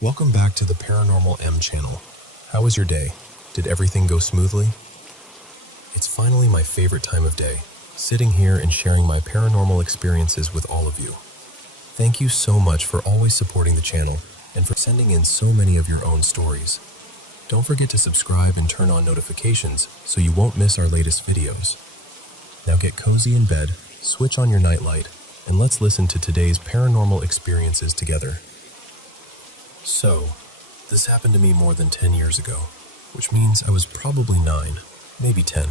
Welcome back to the Paranormal M channel. How was your day? Did everything go smoothly? It's finally my favorite time of day, sitting here and sharing my paranormal experiences with all of you. Thank you so much for always supporting the channel and for sending in so many of your own stories. Don't forget to subscribe and turn on notifications so you won't miss our latest videos. Now get cozy in bed, switch on your nightlight, and let's listen to today's paranormal experiences together. So, this happened to me more than 10 years ago, which means I was probably 9, maybe 10.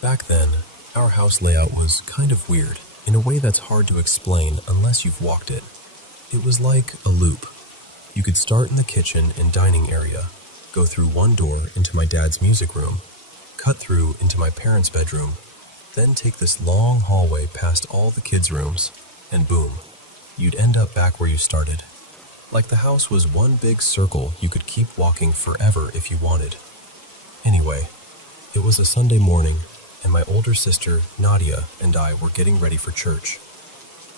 Back then, our house layout was kind of weird, in a way that's hard to explain unless you've walked it. It was like a loop. You could start in the kitchen and dining area, go through one door into my dad's music room, cut through into my parents' bedroom, then take this long hallway past all the kids' rooms, and boom, you'd end up back where you started. Like the house was one big circle you could keep walking forever if you wanted. Anyway, it was a Sunday morning, and my older sister, Nadia, and I were getting ready for church.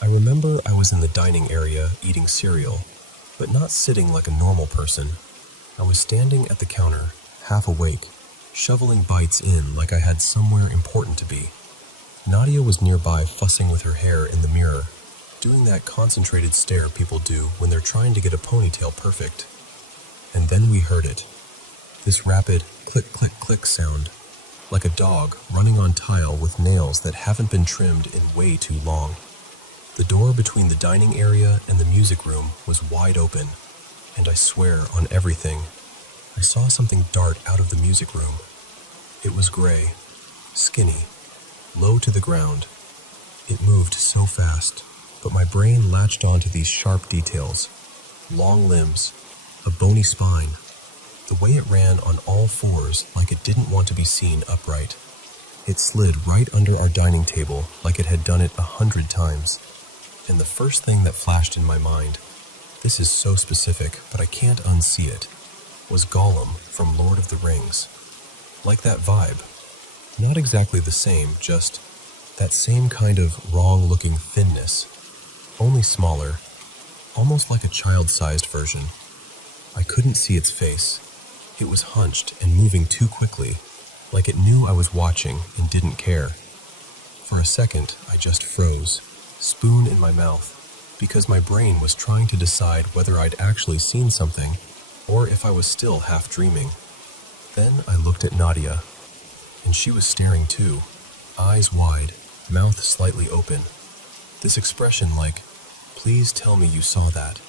I remember I was in the dining area eating cereal, but not sitting like a normal person. I was standing at the counter, half awake, shoveling bites in like I had somewhere important to be. Nadia was nearby fussing with her hair in the mirror, doing that concentrated stare people do when they're trying to get a ponytail perfect. And then we heard it. This rapid click, click, click sound, like a dog running on tile with nails that haven't been trimmed in way too long. The door between the dining area and the music room was wide open, and I swear on everything, I saw something dart out of the music room. It was gray, skinny, low to the ground. It moved so fast, but my brain latched onto these sharp details. Long limbs, a bony spine, the way it ran on all fours like it didn't want to be seen upright. It slid right under our dining table like it had done it 100 times. And the first thing that flashed in my mind, this is so specific, but I can't unsee it, was Gollum from Lord of the Rings. Like that vibe. Not exactly the same, just that same kind of wrong-looking thinness, only smaller, almost like a child-sized version. I couldn't see its face. It was hunched and moving too quickly, like it knew I was watching and didn't care. For a second, I just froze, spoon in my mouth, because my brain was trying to decide whether I'd actually seen something, or if I was still half dreaming. Then I looked at Nadia, and she was staring too, eyes wide, mouth slightly open. This expression like, "Please tell me you saw that."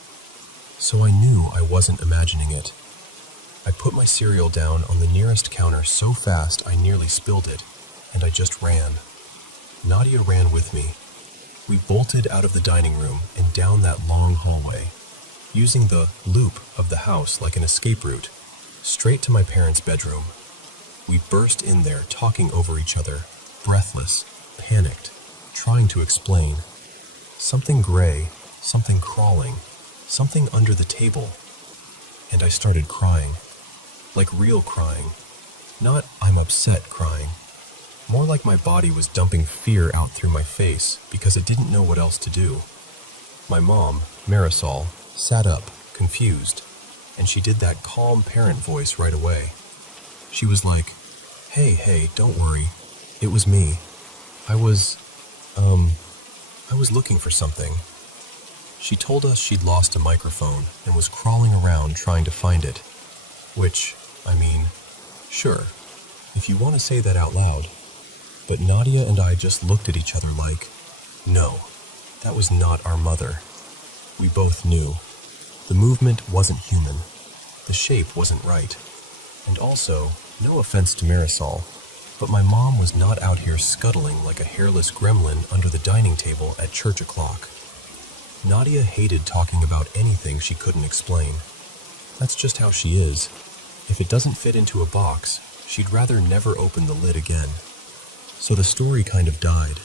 So I knew I wasn't imagining it. I put my cereal down on the nearest counter so fast I nearly spilled it, and I just ran. Nadia ran with me. We bolted out of the dining room and down that long hallway, using the loop of the house like an escape route, straight to my parents' bedroom. We burst in there talking over each other, breathless, panicked, trying to explain. Something gray, something crawling, something under the table. And I started crying. Like real crying. Not "I'm upset" crying. More like my body was dumping fear out through my face because it didn't know what else to do. My mom, Marisol, sat up, confused, and she did that calm parent voice right away. She was like, Hey, don't worry. It was me. I was looking for something." She told us she'd lost a microphone and was crawling around trying to find it. Which, I mean, sure, if you want to say that out loud. But Nadia and I just looked at each other like, no, that was not our mother. We both knew. The movement wasn't human. The shape wasn't right. And also, no offense to Marisol, but my mom was not out here scuttling like a hairless gremlin under the dining table at church o'clock. Nadia hated talking about anything she couldn't explain. That's just how she is. If it doesn't fit into a box, she'd rather never open the lid again. So the story kind of died.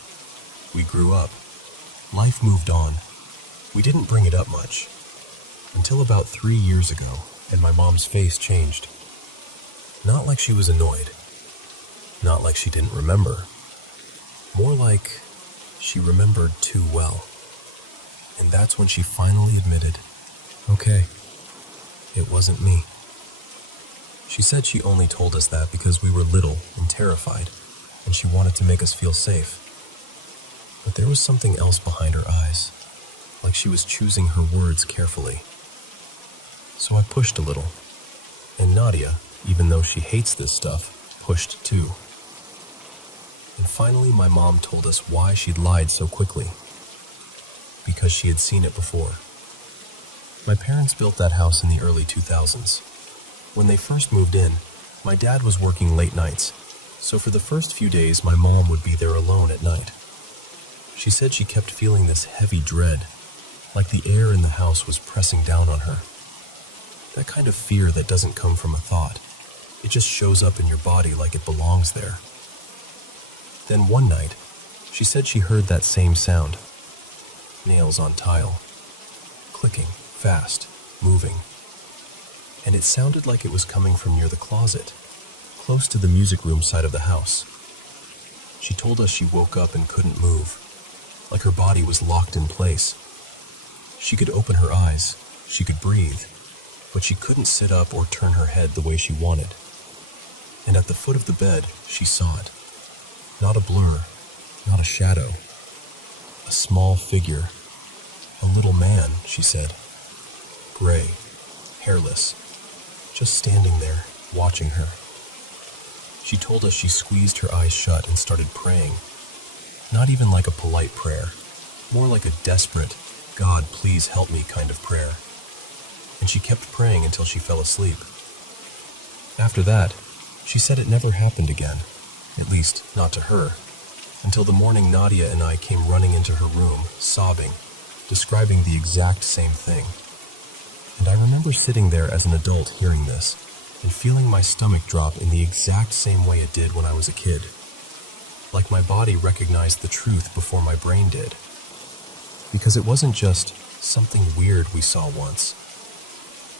We grew up. Life moved on. We didn't bring it up much. Until about 3 years ago, and my mom's face changed. Not like she was annoyed. Not like she didn't remember. More like she remembered too well. And that's when she finally admitted, "Okay, it wasn't me. She said she only told us that because we were little and terrified, and she wanted to make us feel safe. But there was something else behind her eyes, like she was choosing her words carefully. So I pushed a little, and Nadia, even though she hates this stuff, pushed too. And finally my mom told us why she'd lied so quickly. Because she had seen it before. My parents built that house in the early 2000s. When they first moved in, my dad was working late nights, so for the first few days my mom would be there alone at night. She said she kept feeling this heavy dread, like the air in the house was pressing down on her. That kind of fear that doesn't come from a thought. It just shows up in your body like it belongs there. Then one night, she said she heard that same sound. Nails on tile. Clicking, fast, moving. And it sounded like it was coming from near the closet, close to the music room side of the house. She told us she woke up and couldn't move, like her body was locked in place. She could open her eyes, she could breathe, but she couldn't sit up or turn her head the way she wanted. And at the foot of the bed, she saw it. Not a blur, not a shadow. A small figure. A little man, she said. Gray, hairless, just standing there, watching her. She told us she squeezed her eyes shut and started praying. Not even like a polite prayer, more like a desperate, God, please help me kind of prayer. And she kept praying until she fell asleep. After that, she said it never happened again, at least not to her, until the morning Nadia and I came running into her room, sobbing, describing the exact same thing. And I remember sitting there as an adult hearing this, and feeling my stomach drop in the exact same way it did when I was a kid. Like my body recognized the truth before my brain did. Because it wasn't just something weird we saw once.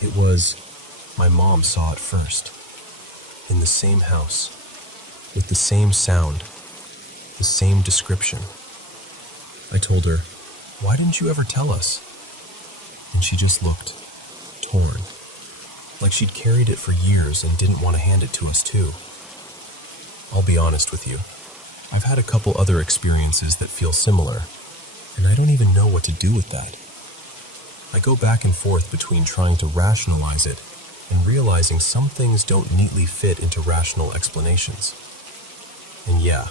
It was, my mom saw it first. In the same house, with the same sound, the same description. I told her, why didn't you ever tell us? And she just looked, torn, like she'd carried it for years and didn't want to hand it to us too. I'll be honest with you, I've had a couple other experiences that feel similar, and I don't even know what to do with that. I go back and forth between trying to rationalize it and realizing some things don't neatly fit into rational explanations. And yeah,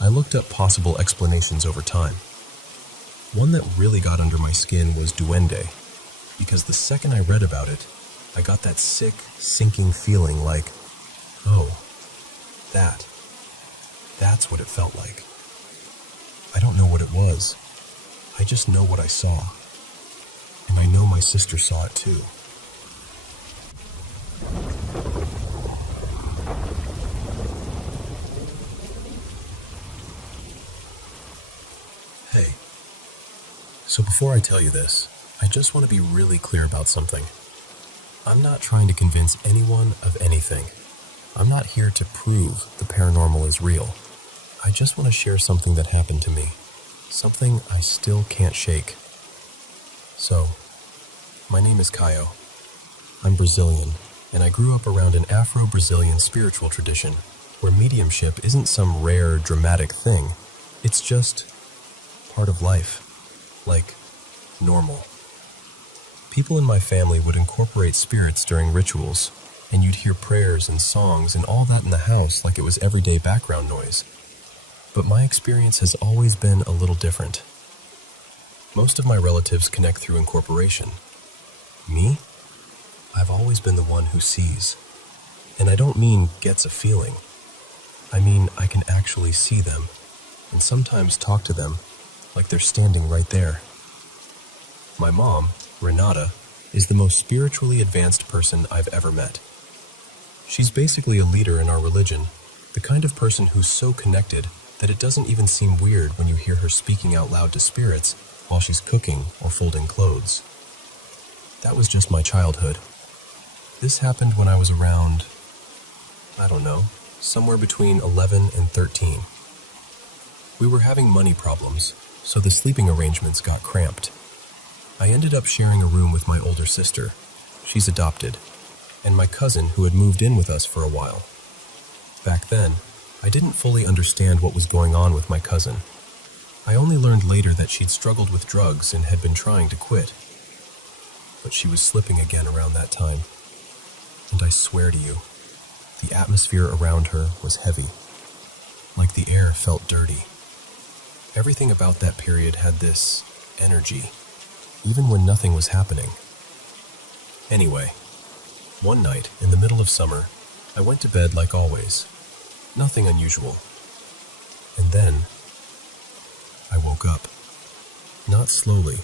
I looked up possible explanations over time. One that really got under my skin was duende, because the second I read about it, I got that sick, sinking feeling like, oh, that's what it felt like. I don't know what it was. I just know what I saw. And I know my sister saw it too. Hey. So before I tell you this, I just want to be really clear about something. I'm not trying to convince anyone of anything. I'm not here to prove the paranormal is real. I just want to share something that happened to me. Something I still can't shake. So, my name is Caio. I'm Brazilian, and I grew up around an Afro-Brazilian spiritual tradition where mediumship isn't some rare, dramatic thing. It's just part of life. Like, normal. People in my family would incorporate spirits during rituals, and you'd hear prayers and songs and all that in the house like it was everyday background noise. But my experience has always been a little different. Most of my relatives connect through incorporation. Me? I've always been the one who sees. And I don't mean gets a feeling. I mean I can actually see them, and sometimes talk to them like they're standing right there. My mom, Renata, is the most spiritually advanced person I've ever met. She's basically a leader in our religion, the kind of person who's so connected that it doesn't even seem weird when you hear her speaking out loud to spirits while she's cooking or folding clothes. That was just my childhood. This happened when I was around, I don't know, somewhere between 11 and 13. We were having money problems, so the sleeping arrangements got cramped. I ended up sharing a room with my older sister, she's adopted, and my cousin who had moved in with us for a while. Back then, I didn't fully understand what was going on with my cousin. I only learned later that she'd struggled with drugs and had been trying to quit. But she was slipping again around that time. And I swear to you, the atmosphere around her was heavy, like the air felt dirty. Everything about that period had this energy, even when nothing was happening. Anyway, one night in the middle of summer, I went to bed like always. Nothing unusual. And then, I woke up. Not slowly,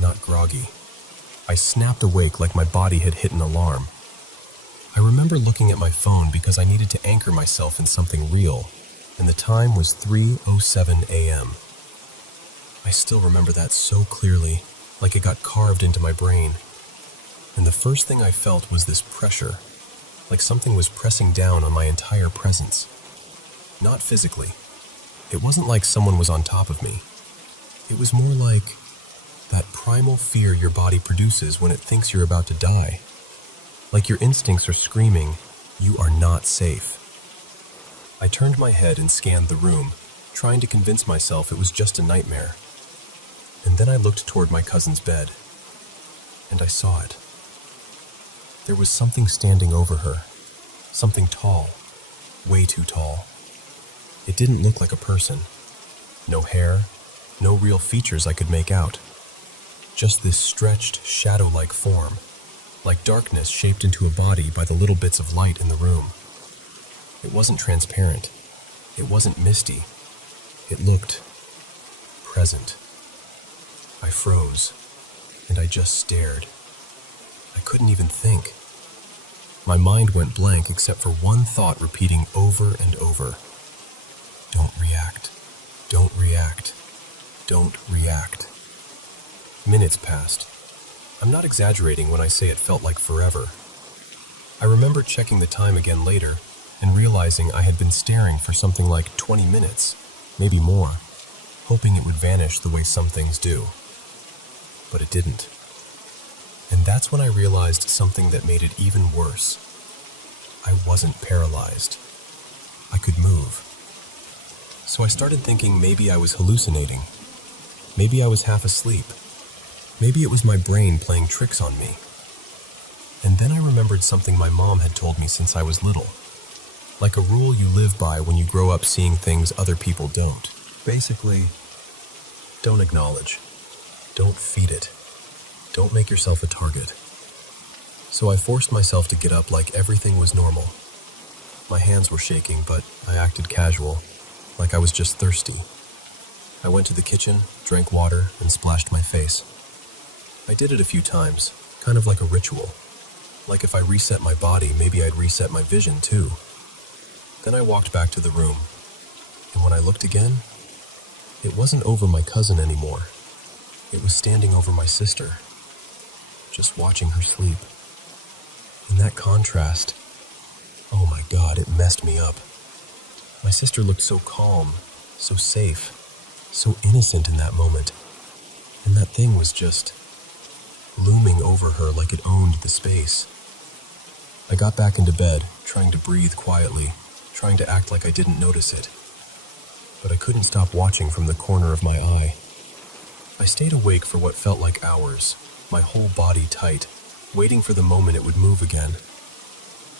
not groggy. I snapped awake like my body had hit an alarm. I remember looking at my phone because I needed to anchor myself in something real, and the time was 3:07 a.m. I still remember that so clearly, like it got carved into my brain. And the first thing I felt was this pressure, like something was pressing down on my entire presence. Not physically. It wasn't like someone was on top of me. It was more like that primal fear your body produces when it thinks you're about to die. Like your instincts are screaming, you are not safe. I turned my head and scanned the room, trying to convince myself it was just a nightmare. And then I looked toward my cousin's bed, and I saw it. There was something standing over her, something tall, way too tall. It didn't look like a person. No hair, no real features I could make out. Just this stretched, shadow-like form, like darkness shaped into a body by the little bits of light in the room. It wasn't transparent. It wasn't misty. It looked present. I froze, and I just stared. I couldn't even think. My mind went blank except for one thought repeating over and over. Don't react. Don't react. Don't react. Minutes passed. I'm not exaggerating when I say it felt like forever. I remember checking the time again later and realizing I had been staring for something like 20 minutes, maybe more, hoping it would vanish the way some things do. But it didn't. And that's when I realized something that made it even worse. I wasn't paralyzed. I could move. So I started thinking maybe I was hallucinating. Maybe I was half asleep. Maybe it was my brain playing tricks on me. And then I remembered something my mom had told me since I was little. Like a rule you live by when you grow up seeing things other people don't. Basically, don't acknowledge. Don't feed it. Don't make yourself a target. So I forced myself to get up like everything was normal. My hands were shaking, but I acted casual, like I was just thirsty. I went to the kitchen, drank water, and splashed my face. I did it a few times, kind of like a ritual. Like if I reset my body, maybe I'd reset my vision too. Then I walked back to the room, and when I looked again, it wasn't over my cousin anymore. It was standing over my sister, just watching her sleep. And that contrast, oh my God, it messed me up. My sister looked so calm, so safe, so innocent in that moment. And that thing was just looming over her like it owned the space. I got back into bed, trying to breathe quietly, trying to act like I didn't notice it. But I couldn't stop watching from the corner of my eye. I stayed awake for what felt like hours, my whole body tight, waiting for the moment it would move again.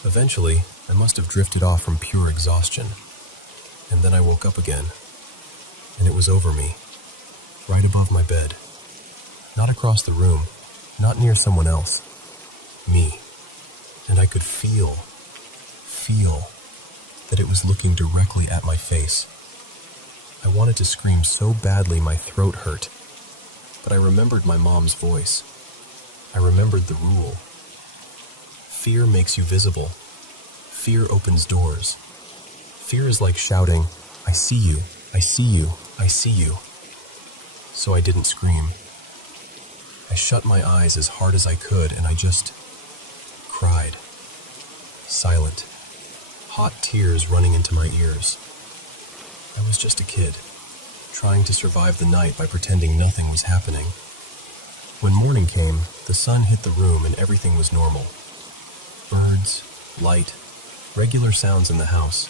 Eventually, I must have drifted off from pure exhaustion. And then I woke up again, and it was over me, right above my bed. Not across the room, not near someone else. Me. And I could feel that it was looking directly at my face. I wanted to scream so badly my throat hurt, but I remembered my mom's voice. I remembered the rule. Fear makes you visible. Fear opens doors. Fear is like shouting, I see you, I see you, I see you. So I didn't scream. I shut my eyes as hard as I could and I just cried. Silent. Hot tears running into my ears. I was just a kid, trying to survive the night by pretending nothing was happening. When morning came, the sun hit the room and everything was normal. Birds, light, regular sounds in the house.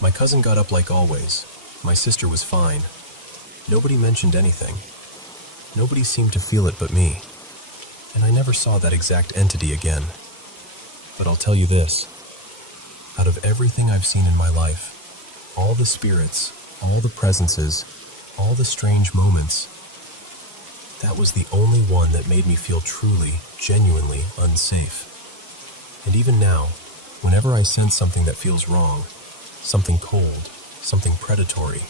My cousin got up like always. My sister was fine. Nobody mentioned anything. Nobody seemed to feel it but me. And I never saw that exact entity again. But I'll tell you this. Out of everything I've seen in my life, all the spirits, all the presences, all the strange moments, that was the only one that made me feel truly, genuinely unsafe. And even now, whenever I sense something that feels wrong, something cold, something predatory,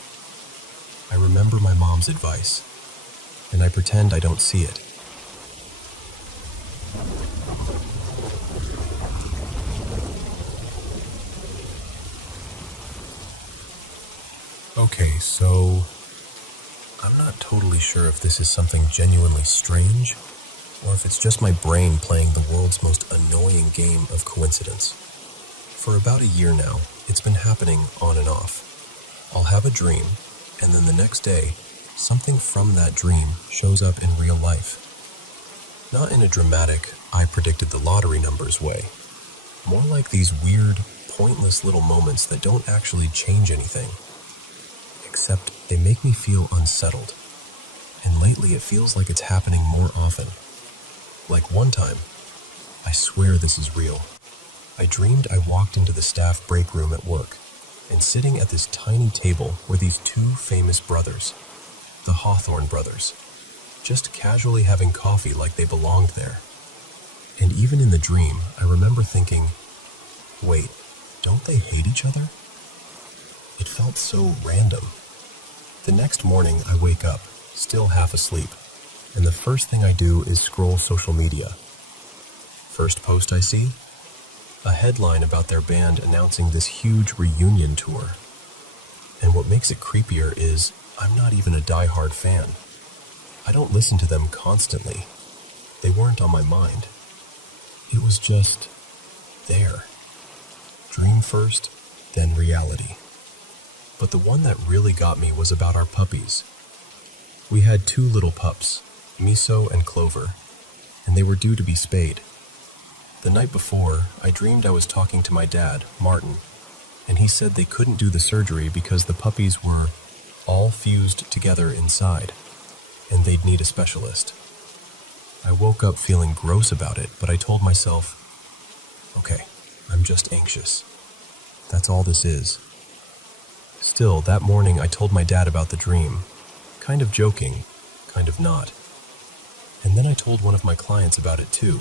I remember my mom's advice, and I pretend I don't see it. Okay, so I'm not totally sure if this is something genuinely strange, or if it's just my brain playing the world's most annoying game of coincidence. For about a year now, it's been happening on and off. I'll have a dream, and then the next day, something from that dream shows up in real life. Not in a dramatic, I predicted the lottery numbers way. More like these weird, pointless little moments that don't actually change anything. Except they make me feel unsettled. And lately it feels like it's happening more often. Like one time, I swear this is real. I dreamed I walked into the staff break room at work, and sitting at this tiny table were these two famous brothers, the Hawthorne brothers, just casually having coffee like they belonged there. And even in the dream, I remember thinking, wait, don't they hate each other? It felt so random. The next morning, I wake up, still half asleep, and the first thing I do is scroll social media. First post I see? A headline about their band announcing this huge reunion tour. And what makes it creepier is I'm not even a die-hard fan. I don't listen to them constantly. They weren't on my mind. It was just there. Dream first, then reality. But the one that really got me was about our puppies. We had 2 little pups, Miso and Clover, and they were due to be spayed. The night before, I dreamed I was talking to my dad, Martin, and he said they couldn't do the surgery because the puppies were all fused together inside, and they'd need a specialist. I woke up feeling gross about it, but I told myself, okay, I'm just anxious. That's all this is. Still, that morning I told my dad about the dream, kind of joking, kind of not. And then I told one of my clients about it too,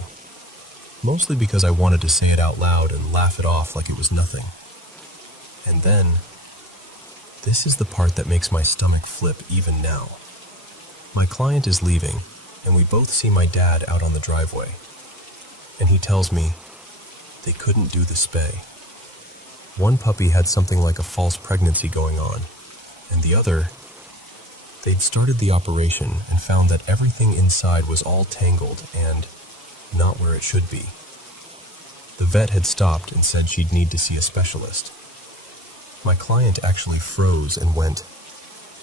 mostly because I wanted to say it out loud and laugh it off like it was nothing. And then, this is the part that makes my stomach flip even now. My client is leaving, and we both see my dad out on the driveway. And he tells me they couldn't do the spay. One puppy had something like a false pregnancy going on, and the other, they'd started the operation and found that everything inside was all tangled and not where it should be. The vet had stopped and said she'd need to see a specialist. My client actually froze and went,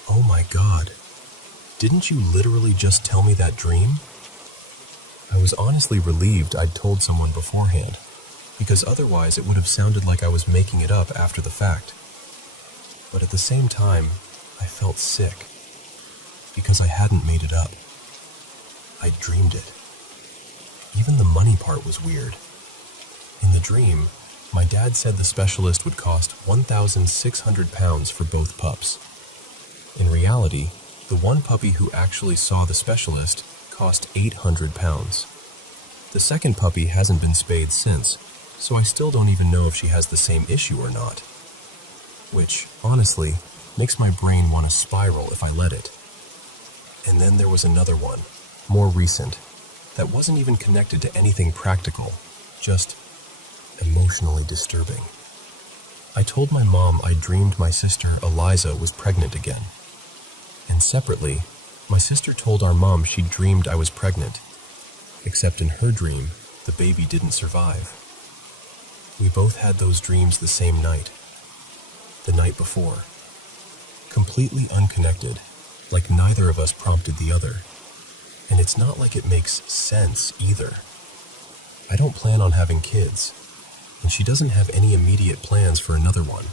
"Oh my God, didn't you literally just tell me that dream?" I was honestly relieved I'd told someone beforehand, because otherwise it would have sounded like I was making it up after the fact. But at the same time, I felt sick, because I hadn't made it up. I'd dreamed it. Even the money part was weird. In the dream, my dad said the specialist would cost £1,600 for both pups. In reality, the one puppy who actually saw the specialist cost £800. The second puppy hasn't been spayed since, so I still don't even know if she has the same issue or not. Which, honestly, makes my brain want to spiral if I let it. And then there was another one, more recent, that wasn't even connected to anything practical, just emotionally disturbing. I told my mom I dreamed my sister Eliza was pregnant again. And separately, my sister told our mom she dreamed I was pregnant, except in her dream, the baby didn't survive. We both had those dreams the same night, the night before, completely unconnected, like neither of us prompted the other. And it's not like it makes sense either. I don't plan on having kids, and she doesn't have any immediate plans for another one.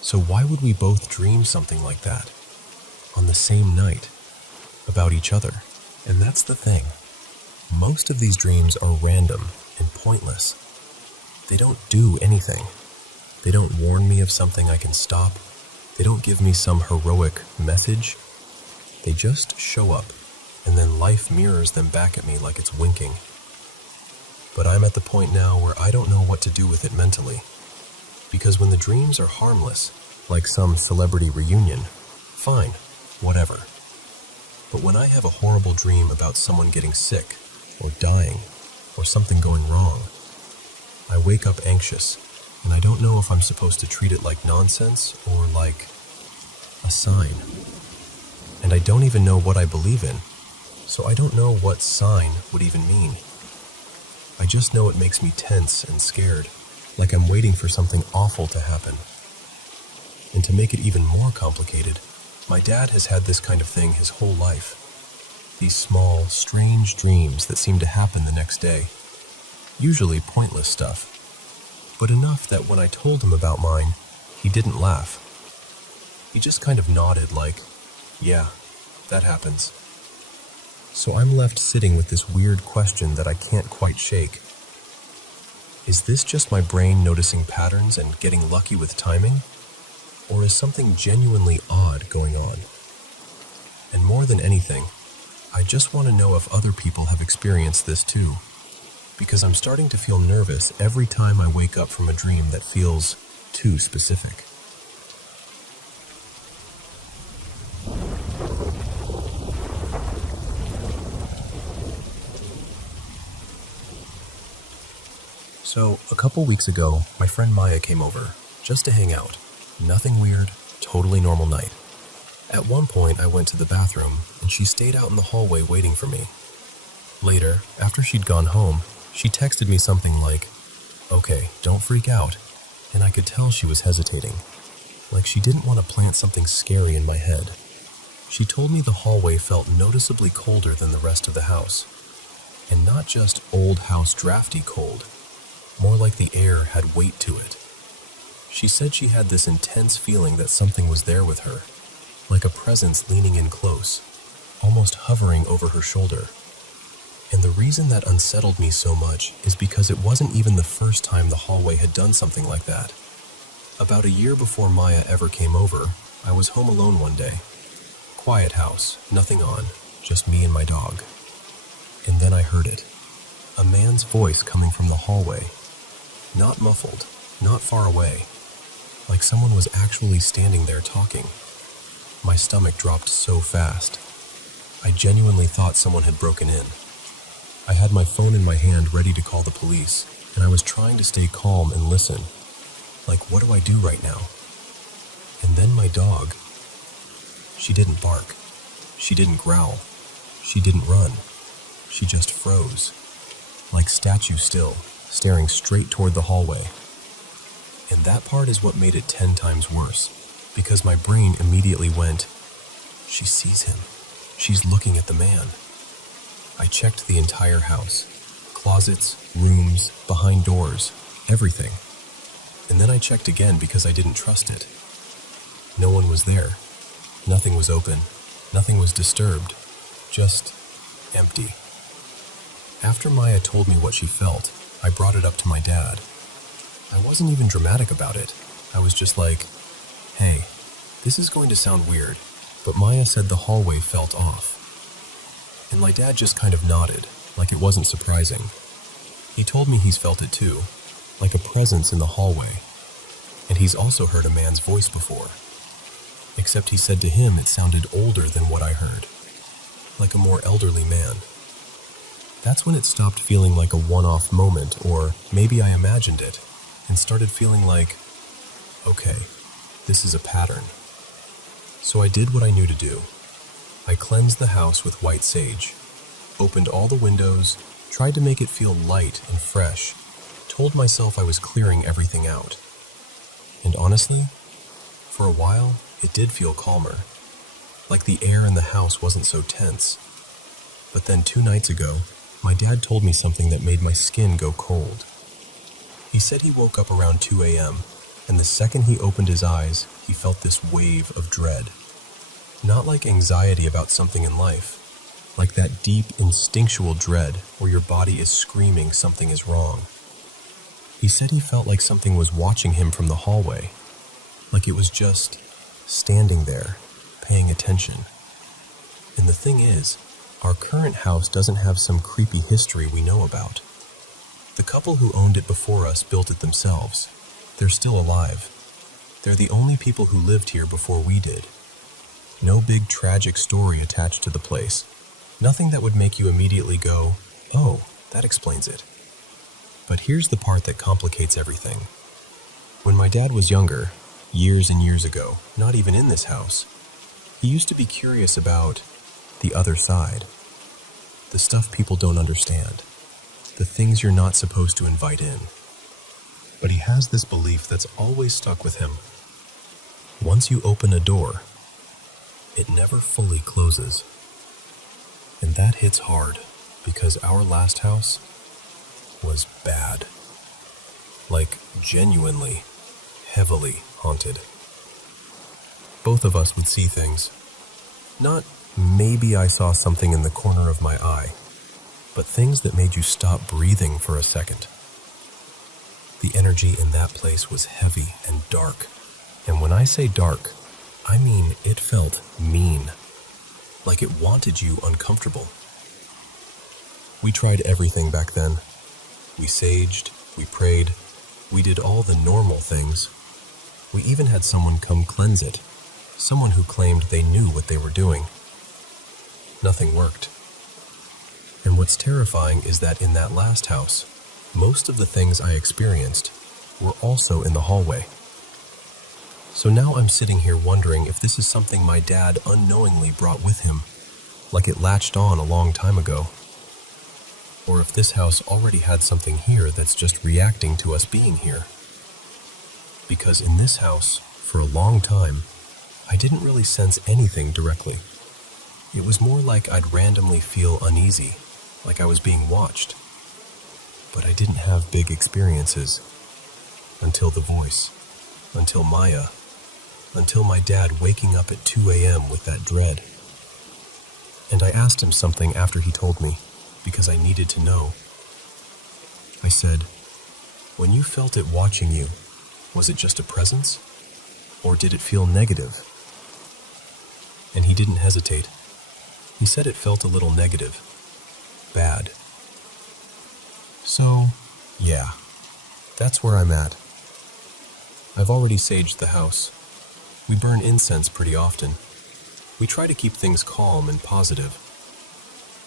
So why would we both dream something like that on the same night about each other? And that's the thing. Most of these dreams are random and pointless. They don't do anything. They don't warn me of something I can stop. They don't give me some heroic message. They just show up, and then life mirrors them back at me like it's winking. But I'm at the point now where I don't know what to do with it mentally. Because when the dreams are harmless, like some celebrity reunion, fine, whatever. But when I have a horrible dream about someone getting sick, or dying, or something going wrong, I wake up anxious, and I don't know if I'm supposed to treat it like nonsense or like a sign. And I don't even know what I believe in, so I don't know what sign would even mean. I just know it makes me tense and scared, like I'm waiting for something awful to happen. And to make it even more complicated, my dad has had this kind of thing his whole life. These small, strange dreams that seem to happen the next day. Usually pointless stuff, but enough that when I told him about mine, he didn't laugh. He just kind of nodded like, yeah, that happens. So I'm left sitting with this weird question that I can't quite shake. Is this just my brain noticing patterns and getting lucky with timing? Or is something genuinely odd going on? And more than anything, I just want to know if other people have experienced this too, because I'm starting to feel nervous every time I wake up from a dream that feels too specific. So, a couple weeks ago, my friend Maya came over, just to hang out. Nothing weird, totally normal night. At one point, I went to the bathroom, and she stayed out in the hallway waiting for me. Later, after she'd gone home, she texted me something like, "Okay, don't freak out," and I could tell she was hesitating, like she didn't want to plant something scary in my head. She told me the hallway felt noticeably colder than the rest of the house, and not just old house drafty cold, more like the air had weight to it. She said she had this intense feeling that something was there with her, like a presence leaning in close, almost hovering over her shoulder. And the reason that unsettled me so much is because it wasn't even the first time the hallway had done something like that. About a year before Maya ever came over, I was home alone one day. Quiet house, nothing on, just me and my dog. And then I heard it. A man's voice coming from the hallway. Not muffled, not far away. Like someone was actually standing there talking. My stomach dropped so fast. I genuinely thought someone had broken in. I had my phone in my hand ready to call the police, and I was trying to stay calm and listen. Like, what do I do right now? And then my dog. She didn't bark. She didn't growl. She didn't run. She just froze, like statue still, staring straight toward the hallway. And that part is what made it 10 times worse, because my brain immediately went, she sees him. She's looking at the man. I checked the entire house. Closets, rooms, behind doors, everything. And then I checked again because I didn't trust it. No one was there. Nothing was open. Nothing was disturbed. Just empty. After Maya told me what she felt, I brought it up to my dad. I wasn't even dramatic about it. I was just like, hey, this is going to sound weird, but Maya said the hallway felt off. And my dad just kind of nodded, like it wasn't surprising. He told me he's felt it too, like a presence in the hallway. And he's also heard a man's voice before. Except he said to him it sounded older than what I heard, like a more elderly man. That's when it stopped feeling like a one-off moment, or maybe I imagined it, and started feeling like, okay, this is a pattern. So I did what I knew to do. I cleansed the house with white sage, opened all the windows, tried to make it feel light and fresh, told myself I was clearing everything out. And honestly, for a while, it did feel calmer, like the air in the house wasn't so tense. But then 2 nights ago, my dad told me something that made my skin go cold. He said he woke up around 2 a.m., and the second he opened his eyes, he felt this wave of dread. Not like anxiety about something in life, like that deep instinctual dread where your body is screaming something is wrong. He said he felt like something was watching him from the hallway, like it was just standing there, paying attention. And the thing is, our current house doesn't have some creepy history we know about. The couple who owned it before us built it themselves. They're still alive. They're the only people who lived here before we did. No big tragic story attached to the place. Nothing that would make you immediately go, "Oh, that explains it." But here's the part that complicates everything. When my dad was younger, years and years ago, not even in this house, he used to be curious about the other side. The stuff people don't understand. The things you're not supposed to invite in. But he has this belief that's always stuck with him. Once you open a door, it never fully closes. And that hits hard, because our last house was bad. Like, genuinely, heavily haunted. Both of us would see things. Not maybe I saw something in the corner of my eye, but things that made you stop breathing for a second. The energy in that place was heavy and dark. And when I say dark, I mean it felt mean. Like it wanted you uncomfortable. We tried everything back then. We saged, we prayed, we did all the normal things. We even had someone come cleanse it. Someone who claimed they knew what they were doing. Nothing worked. And what's terrifying is that in that last house, most of the things I experienced were also in the hallway. So now I'm sitting here wondering if this is something my dad unknowingly brought with him, like it latched on a long time ago. Or if this house already had something here that's just reacting to us being here. Because in this house, for a long time, I didn't really sense anything directly. It was more like I'd randomly feel uneasy, like I was being watched. But I didn't have big experiences. Until the voice. Until Maya. Until my dad waking up at 2 a.m. with that dread. And I asked him something after he told me, because I needed to know. I said, "When you felt it watching you, was it just a presence? Or did it feel negative?" And he didn't hesitate. He said it felt a little negative. Bad. So, yeah, that's where I'm at. I've already saged the house. We burn incense pretty often. We try to keep things calm and positive.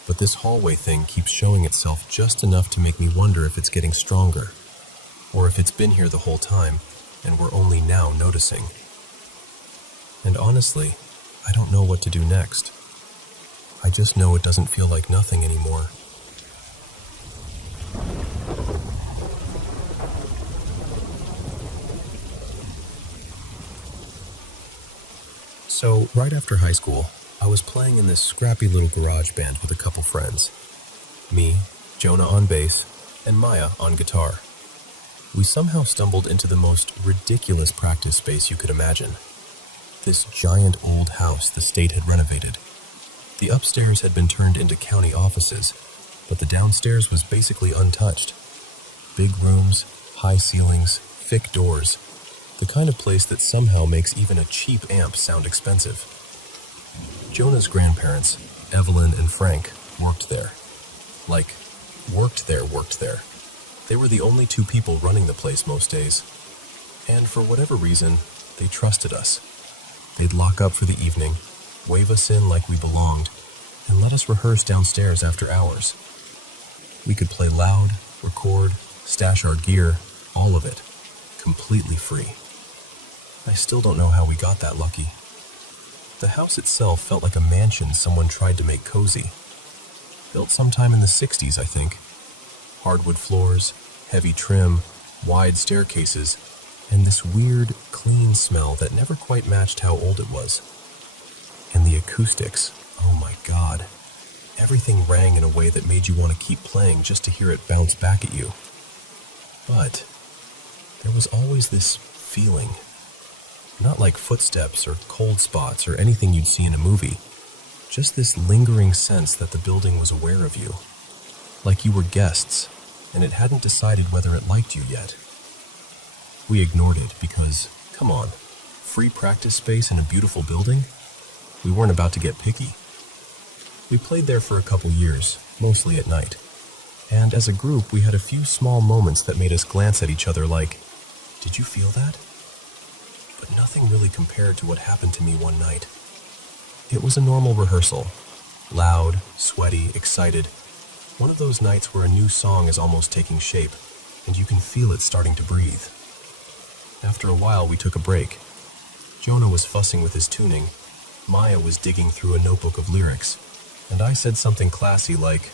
But this hallway thing keeps showing itself just enough to make me wonder if it's getting stronger, or if it's been here the whole time, and we're only now noticing. And honestly, I don't know what to do next. I just know it doesn't feel like nothing anymore. So, right after high school, I was playing in this scrappy little garage band with a couple friends. Me, Jonah on bass, and Maya on guitar. We somehow stumbled into the most ridiculous practice space you could imagine. This giant old house the state had renovated. The upstairs had been turned into county offices, but the downstairs was basically untouched. Big rooms, high ceilings, thick doors. The kind of place that somehow makes even a cheap amp sound expensive. Jonah's grandparents, Evelyn and Frank, worked there. Like, worked there. They were the only two people running the place most days. And for whatever reason, they trusted us. They'd lock up for the evening, wave us in like we belonged, and let us rehearse downstairs after hours. We could play loud, record, stash our gear, all of it, completely free. I still don't know how we got that lucky. The house itself felt like a mansion someone tried to make cozy. Built sometime in the 60s, I think. Hardwood floors, heavy trim, wide staircases, and this weird, clean smell that never quite matched how old it was. And the acoustics, oh my God. Everything rang in a way that made you want to keep playing just to hear it bounce back at you. But there was always this feeling, not like footsteps or cold spots or anything you'd see in a movie, just this lingering sense that the building was aware of you, like you were guests and it hadn't decided whether it liked you yet. We ignored it because, come on, free practice space in a beautiful building? We weren't about to get picky. We played there for a couple years, mostly at night. And as a group, we had a few small moments that made us glance at each other like, "Did you feel that?" But nothing really compared to what happened to me one night. It was a normal rehearsal. Loud, sweaty, excited. One of those nights where a new song is almost taking shape, and you can feel it starting to breathe. After a while, we took a break. Jonah was fussing with his tuning. Maya was digging through a notebook of lyrics. And I said something classy like,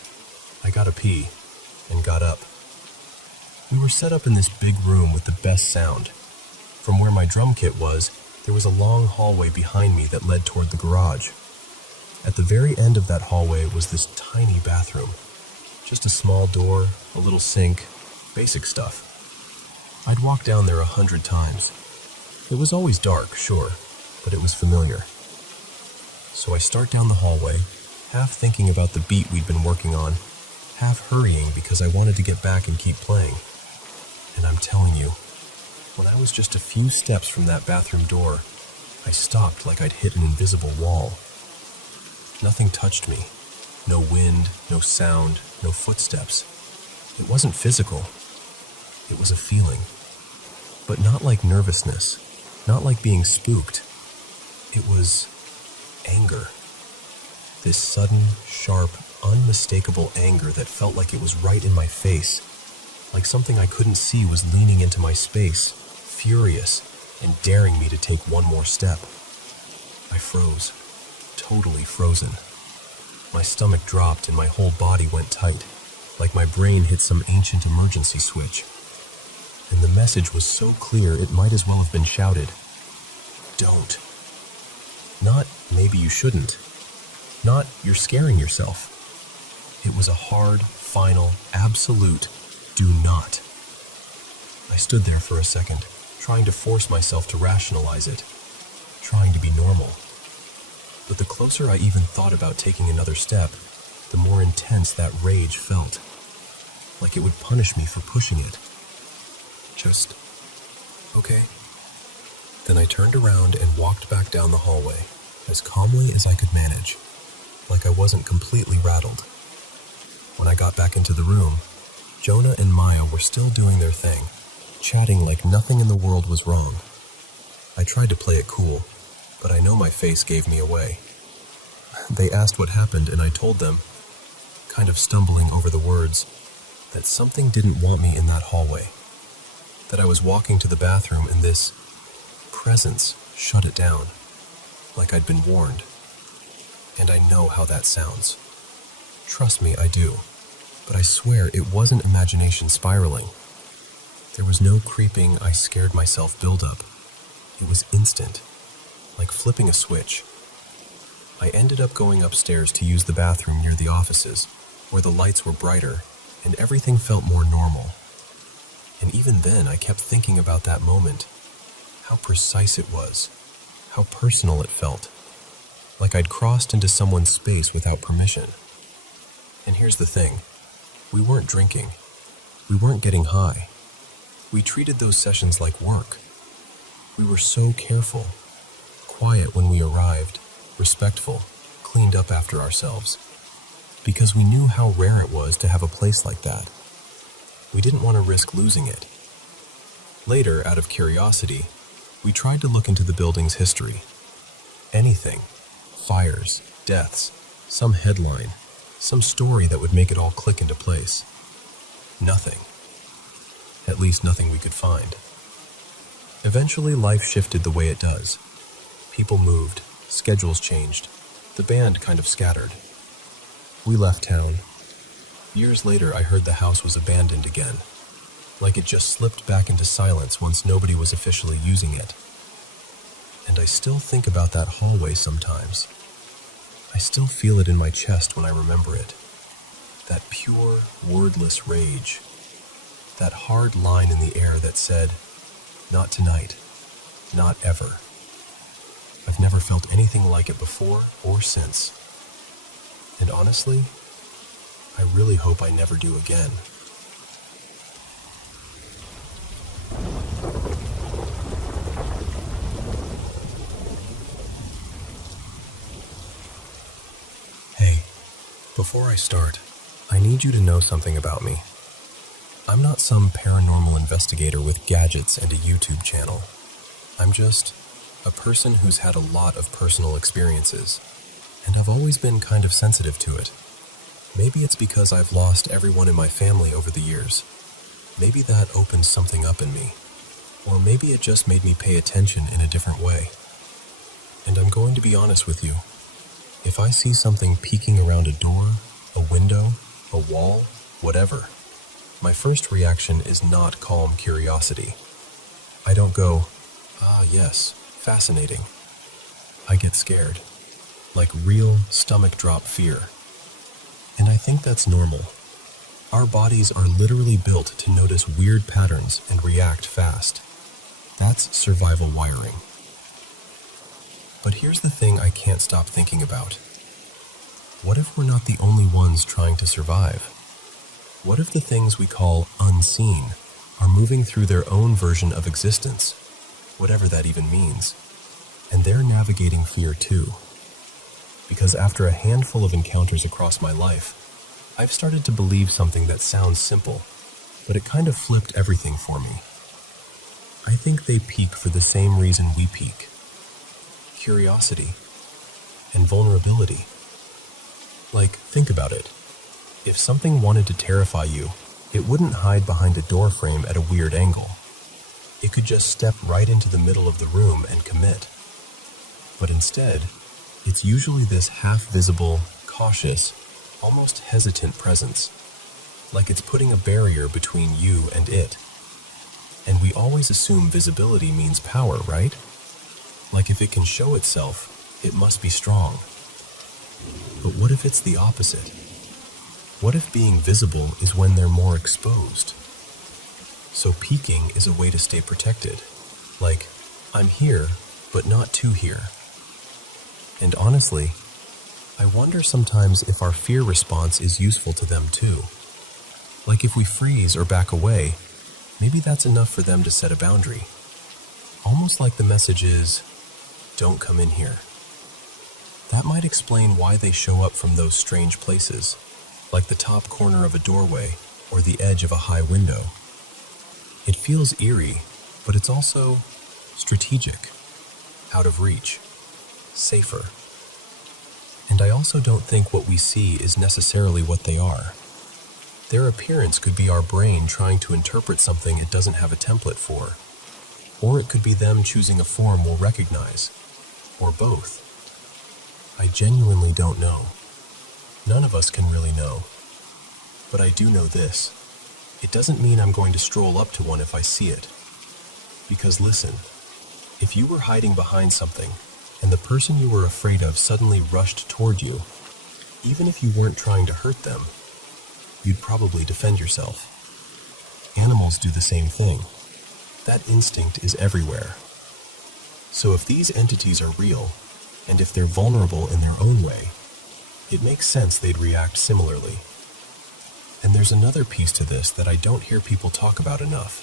"I gotta pee," and got up. We were set up in this big room with the best sound. From where my drum kit was, there was a long hallway behind me that led toward the garage. At the very end of that hallway was this tiny bathroom. Just a small door, a little sink, basic stuff. I'd walked down there 100 times. It was always dark, sure, but it was familiar. So I start down the hallway, half thinking about the beat we'd been working on, half hurrying because I wanted to get back and keep playing. And I'm telling you, when I was just a few steps from that bathroom door, I stopped like I'd hit an invisible wall. Nothing touched me. No wind, no sound, no footsteps. It wasn't physical. It was a feeling. But not like nervousness, not like being spooked. It was anger. This sudden, sharp, unmistakable anger that felt like it was right in my face, like something I couldn't see was leaning into my space, furious, and daring me to take one more step. I froze, totally frozen. My stomach dropped and my whole body went tight, like my brain hit some ancient emergency switch. And the message was so clear it might as well have been shouted. Don't. Not, maybe you shouldn't. Not, you're scaring yourself. It was a hard, final, absolute do not. I stood there for a second, trying to force myself to rationalize it, trying to be normal. But the closer I even thought about taking another step, the more intense that rage felt. Like it would punish me for pushing it. Just, okay. Then I turned around and walked back down the hallway, as calmly as I could manage, like I wasn't completely rattled. When I got back into the room, Jonah and Maya were still doing their thing, chatting like nothing in the world was wrong. I tried to play it cool, but I know my face gave me away. They asked what happened, and I told them, kind of stumbling over the words, that something didn't want me in that hallway, that I was walking to the bathroom and this presence shut it down, like I'd been warned. And I know how that sounds. Trust me, I do. But I swear it wasn't imagination spiraling. There was no creeping, I scared myself buildup. It was instant, like flipping a switch. I ended up going upstairs to use the bathroom near the offices, where the lights were brighter and everything felt more normal. And even then, I kept thinking about that moment, how precise it was, how personal it felt, like I'd crossed into someone's space without permission. And here's the thing, we weren't drinking, we weren't getting high. We treated those sessions like work. We were so careful, quiet when we arrived, respectful, cleaned up after ourselves, because we knew how rare it was to have a place like that. We didn't want to risk losing it. Later, out of curiosity, we tried to look into the building's history. Anything. Fires, deaths, some headline, some story that would make it all click into place. Nothing. At least nothing we could find. Eventually, life shifted the way it does. People moved, schedules changed, the band kind of scattered. We left town. Years later, I heard the house was abandoned again, like it just slipped back into silence once nobody was officially using it. And I still think about that hallway sometimes. I still feel it in my chest when I remember it. That pure, wordless rage. That hard line in the air that said, "Not tonight. Not ever." I've never felt anything like it before or since. And honestly, I really hope I never do again. Hey, before I start, I need you to know something about me. I'm not some paranormal investigator with gadgets and a YouTube channel. I'm just a person who's had a lot of personal experiences, and I've always been kind of sensitive to it. Maybe it's because I've lost everyone in my family over the years. Maybe that opened something up in me. Or maybe it just made me pay attention in a different way. And I'm going to be honest with you. If I see something peeking around a door, a window, a wall, whatever, my first reaction is not calm curiosity. I don't go, "Ah, yes, fascinating." I get scared, like real stomach-drop fear. And I think that's normal. Our bodies are literally built to notice weird patterns and react fast. That's survival wiring. But here's the thing I can't stop thinking about. What if we're not the only ones trying to survive? What if the things we call unseen are moving through their own version of existence, whatever that even means, and they're navigating fear too? Because after a handful of encounters across my life, I've started to believe something that sounds simple, but it kind of flipped everything for me. I think they peak for the same reason we peak: curiosity and vulnerability. Like, think about it. If something wanted to terrify you, it wouldn't hide behind a doorframe at a weird angle. It could just step right into the middle of the room and commit. But instead, it's usually this half-visible, cautious, almost hesitant presence, like it's putting a barrier between you and it. And we always assume visibility means power, right? Like if it can show itself, it must be strong. But what if it's the opposite? What if being visible is when they're more exposed? So peeking is a way to stay protected. Like, I'm here, but not too here. And honestly, I wonder sometimes if our fear response is useful to them too. Like if we freeze or back away, maybe that's enough for them to set a boundary. Almost like the message is, "Don't come in here." That might explain why they show up from those strange places, like the top corner of a doorway or the edge of a high window. It feels eerie, but it's also strategic, out of reach, safer. And I also don't think what we see is necessarily what they are. Their appearance could be our brain trying to interpret something it doesn't have a template for. Or it could be them choosing a form we'll recognize. Or both. I genuinely don't know. None of us can really know. But I do know this. It doesn't mean I'm going to stroll up to one if I see it. Because listen, if you were hiding behind something, and the person you were afraid of suddenly rushed toward you, even if you weren't trying to hurt them, you'd probably defend yourself. Animals do the same thing. That instinct is everywhere. So if these entities are real, and if they're vulnerable in their own way, it makes sense they'd react similarly. And there's another piece to this that I don't hear people talk about enough.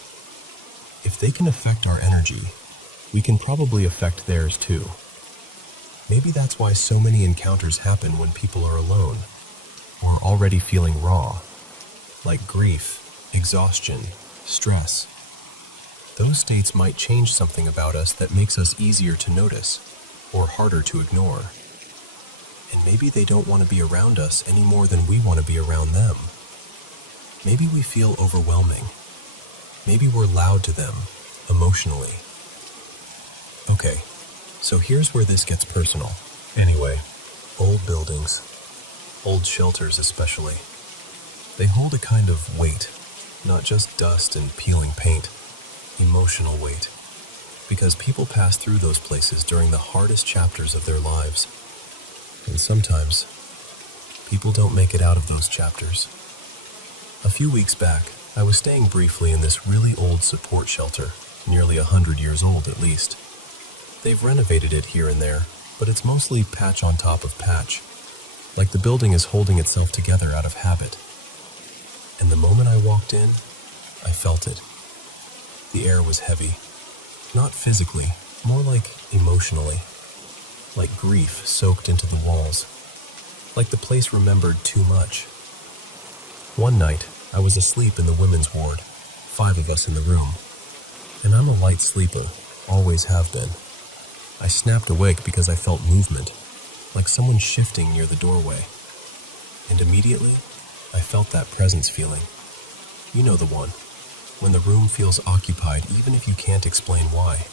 If they can affect our energy, we can probably affect theirs too. Maybe that's why so many encounters happen when people are alone, or already feeling raw, like grief, exhaustion, stress. Those states might change something about us that makes us easier to notice, or harder to ignore. And maybe they don't want to be around us any more than we want to be around them. Maybe we feel overwhelming. Maybe we're loud to them, emotionally. Okay, so here's where this gets personal. Anyway, old buildings, old shelters especially, they hold a kind of weight, not just dust and peeling paint, emotional weight. Because people pass through those places during the hardest chapters of their lives. And sometimes, people don't make it out of those chapters. A few weeks back, I was staying briefly in this really old support shelter, nearly 100 years old at least. They've renovated it here and there, but it's mostly patch on top of patch, like the building is holding itself together out of habit. And the moment I walked in, I felt it. The air was heavy. Not physically, more like emotionally. Like grief soaked into the walls. Like the place remembered too much. One night, I was asleep in the women's ward, 5 of us in the room. And I'm a light sleeper, always have been. I snapped awake because I felt movement, like someone shifting near the doorway. And immediately, I felt that presence feeling. You know the one, when the room feels occupied even if you can't explain why.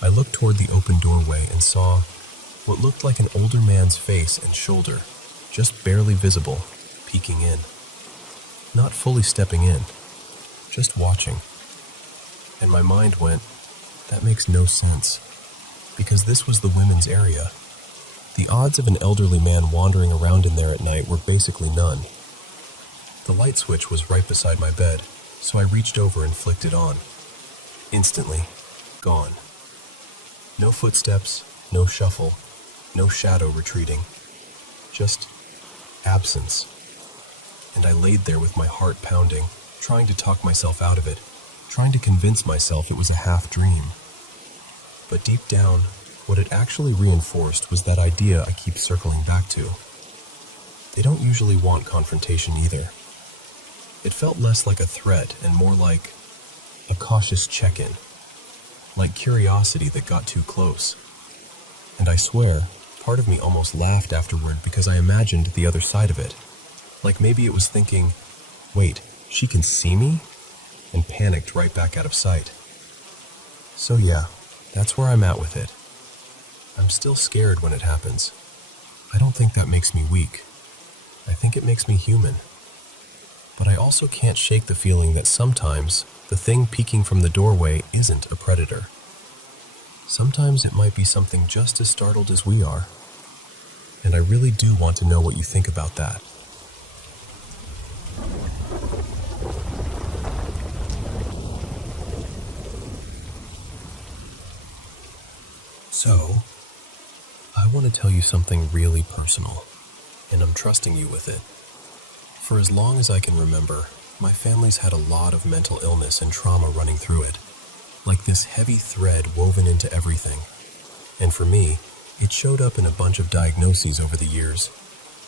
I looked toward the open doorway and saw what looked like an older man's face and shoulder, just barely visible, peeking in. Not fully stepping in, just watching. And my mind went, that makes no sense, because this was the women's area. The odds of an elderly man wandering around in there at night were basically none. The light switch was right beside my bed, so I reached over and flicked it on. Instantly, gone. No footsteps, no shuffle, no shadow retreating. Just absence. And I laid there with my heart pounding, trying to talk myself out of it, trying to convince myself it was a half-dream. But deep down, what it actually reinforced was that idea I keep circling back to. They don't usually want confrontation either. It felt less like a threat and more like a cautious check-in, like curiosity that got too close. And I swear, part of me almost laughed afterward because I imagined the other side of it. Like maybe it was thinking, wait, she can see me? And panicked right back out of sight. So yeah, that's where I'm at with it. I'm still scared when it happens. I don't think that makes me weak. I think it makes me human. But I also can't shake the feeling that sometimes the thing peeking from the doorway isn't a predator. Sometimes it might be something just as startled as we are. And I really do want to know what you think about that. So, I want to tell you something really personal, and I'm trusting you with it. For as long as I can remember, my family's had a lot of mental illness and trauma running through it, like this heavy thread woven into everything. And for me, it showed up in a bunch of diagnoses over the years.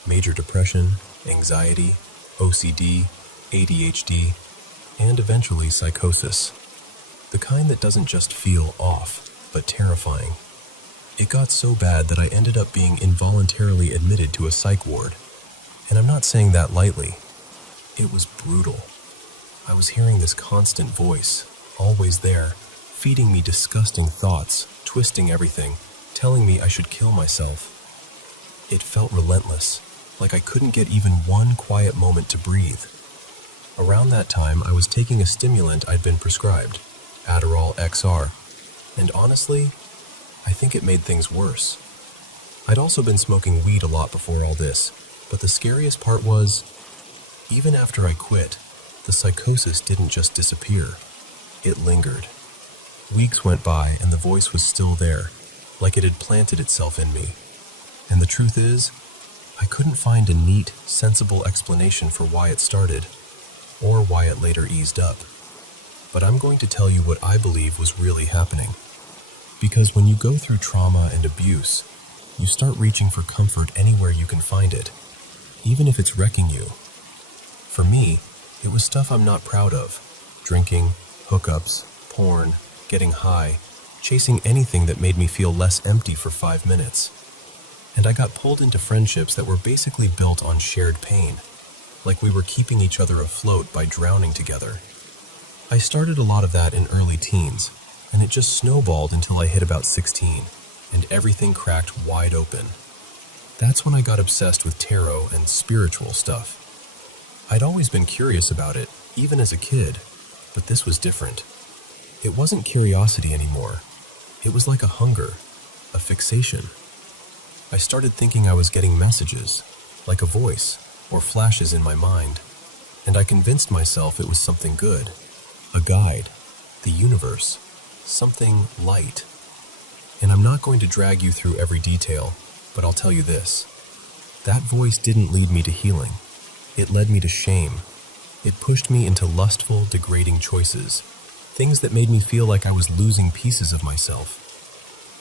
Major depression, anxiety, OCD, ADHD, and eventually psychosis. The kind that doesn't just feel off, but terrifying. It got so bad that I ended up being involuntarily admitted to a psych ward. And I'm not saying that lightly. It was brutal. I was hearing this constant voice, always there, feeding me disgusting thoughts, twisting everything, telling me I should kill myself. It felt relentless, like I couldn't get even one quiet moment to breathe. Around that time, I was taking a stimulant I'd been prescribed, Adderall XR, and honestly, I think it made things worse. I'd also been smoking weed a lot before all this, but the scariest part was, even after I quit, the psychosis didn't just disappear. It lingered. Weeks went by and the voice was still there, like it had planted itself in me. And the truth is, I couldn't find a neat, sensible explanation for why it started, or why it later eased up. But I'm going to tell you what I believe was really happening. Because when you go through trauma and abuse, you start reaching for comfort anywhere you can find it, even if it's wrecking you. For me, it was stuff I'm not proud of. Drinking, hookups, porn, getting high, chasing anything that made me feel less empty for 5 minutes. And I got pulled into friendships that were basically built on shared pain, like we were keeping each other afloat by drowning together. I started a lot of that in early teens, and it just snowballed until I hit about 16, and everything cracked wide open. That's when I got obsessed with tarot and spiritual stuff. I'd always been curious about it, even as a kid, but this was different. It wasn't curiosity anymore. It was like a hunger, a fixation. I started thinking I was getting messages, like a voice, or flashes in my mind, and I convinced myself it was something good, a guide, the universe, something light. And I'm not going to drag you through every detail, but I'll tell you this. That voice didn't lead me to healing. It led me to shame. It pushed me into lustful, degrading choices, things that made me feel like I was losing pieces of myself.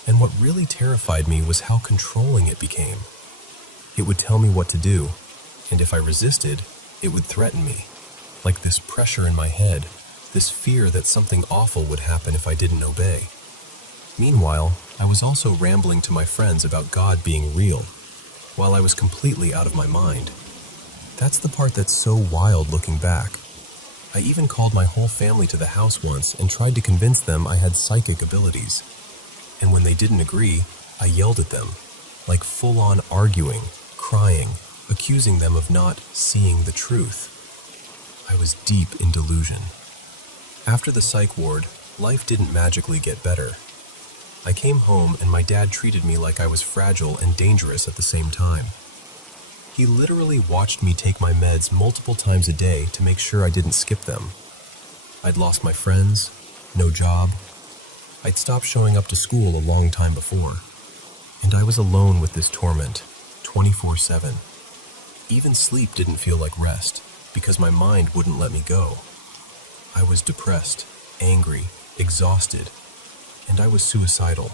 And what really terrified me was how controlling it became. It would tell me what to do, and if I resisted, it would threaten me, like this pressure in my head, this fear that something awful would happen if I didn't obey. Meanwhile, I was also rambling to my friends about God being real, while I was completely out of my mind. That's the part that's so wild looking back. I even called my whole family to the house once and tried to convince them I had psychic abilities. And when they didn't agree, I yelled at them, like full-on arguing, crying, accusing them of not seeing the truth. I was deep in delusion. After the psych ward, life didn't magically get better. I came home and my dad treated me like I was fragile and dangerous at the same time. He literally watched me take my meds multiple times a day to make sure I didn't skip them. I'd lost my friends, no job. I'd stopped showing up to school a long time before. And I was alone with this torment, 24/7. Even sleep didn't feel like rest, because my mind wouldn't let me go. I was depressed, angry, exhausted, and I was suicidal.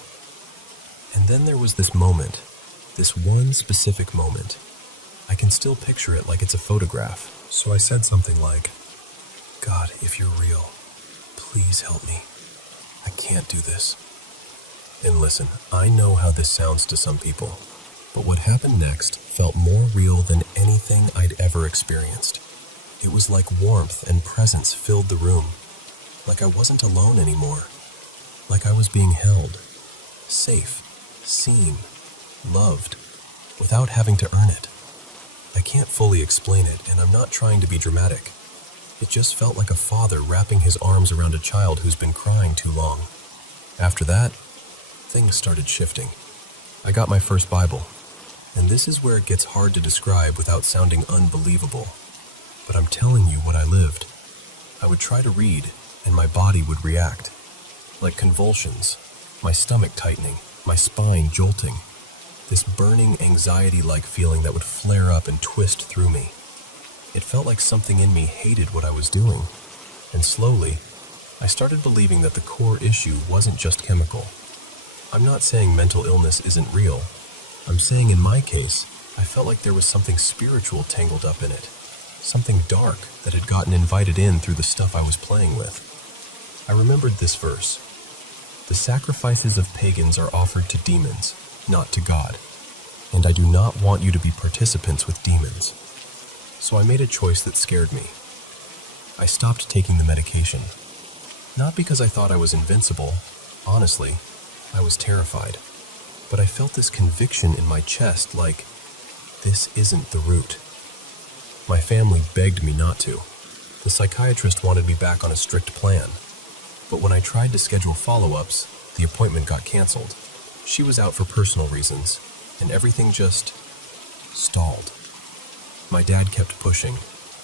And then there was this moment, this one specific moment. I can still picture it like it's a photograph. So I said something like, "God, if you're real, please help me. I can't do this." And listen, I know how this sounds to some people, but what happened next felt more real than anything I'd ever experienced. It was like warmth and presence filled the room, like I wasn't alone anymore, like I was being held, safe, seen, loved, without having to earn it. I can't fully explain it, and I'm not trying to be dramatic. It just felt like a father wrapping his arms around a child who's been crying too long. After that, things started shifting. I got my first Bible, and this is where it gets hard to describe without sounding unbelievable. But I'm telling you what I lived. I would try to read, and my body would react. Like convulsions, my stomach tightening, my spine jolting. This burning anxiety-like feeling that would flare up and twist through me. It felt like something in me hated what I was doing. And slowly, I started believing that the core issue wasn't just chemical. I'm not saying mental illness isn't real. I'm saying in my case, I felt like there was something spiritual tangled up in it. Something dark that had gotten invited in through the stuff I was playing with. I remembered this verse. The sacrifices of pagans are offered to demons, not to God. And I do not want you to be participants with demons. So I made a choice that scared me. I stopped taking the medication. Not because I thought I was invincible. Honestly, I was terrified. But I felt this conviction in my chest like, this isn't the route. My family begged me not to. The psychiatrist wanted me back on a strict plan. But when I tried to schedule follow-ups, the appointment got canceled. She was out for personal reasons, and everything just stalled. My dad kept pushing.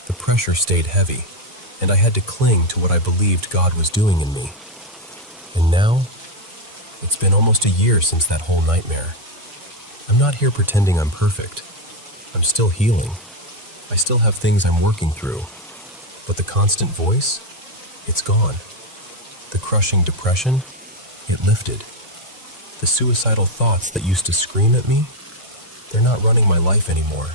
The pressure stayed heavy, and I had to cling to what I believed God was doing in me. And now, it's been almost a year since that whole nightmare. I'm not here pretending I'm perfect. I'm still healing. I still have things I'm working through. But the constant voice, it's gone. The crushing depression, it lifted. The suicidal thoughts that used to scream at me, they're not running my life anymore.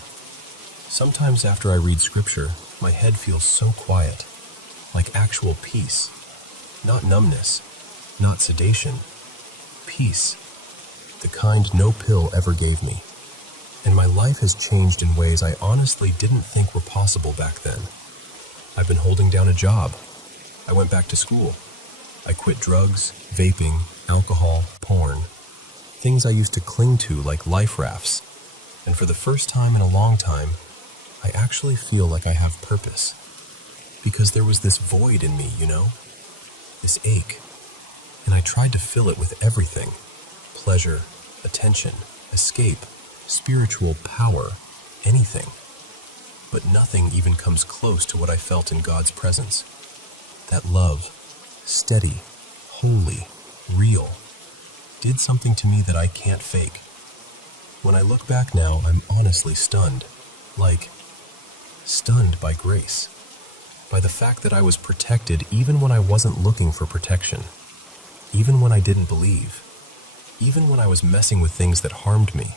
Sometimes after I read scripture, my head feels so quiet, like actual peace. Not numbness, not sedation. Peace. The kind no pill ever gave me. And my life has changed in ways I honestly didn't think were possible back then. I've been holding down a job. I went back to school. I quit drugs, vaping, alcohol, porn. Things I used to cling to like life rafts. And for the first time in a long time, I actually feel like I have purpose. Because there was this void in me, This ache. And I tried to fill it with everything. Pleasure, attention, escape. spiritual power, anything. But nothing even comes close to what I felt in God's presence. That love, steady, holy, real, did something to me that I can't fake. When I look back now, I'm honestly stunned. Stunned by grace. By the fact that I was protected even when I wasn't looking for protection. Even when I didn't believe. Even when I was messing with things that harmed me.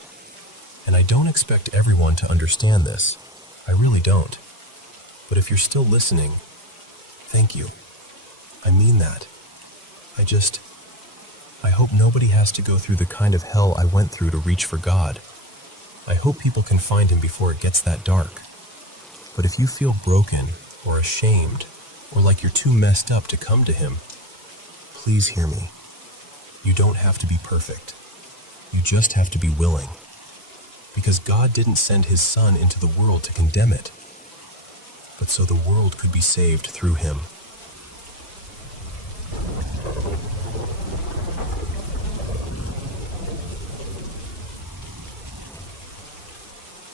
And I don't expect everyone to understand this. I really don't. But if you're still listening, thank you. I mean that. I hope nobody has to go through the kind of hell I went through to reach for God. I hope people can find Him before it gets that dark. But if you feel broken or ashamed or like you're too messed up to come to Him, please hear me. You don't have to be perfect. You just have to be willing. Because God didn't send His Son into the world to condemn it, but so the world could be saved through Him.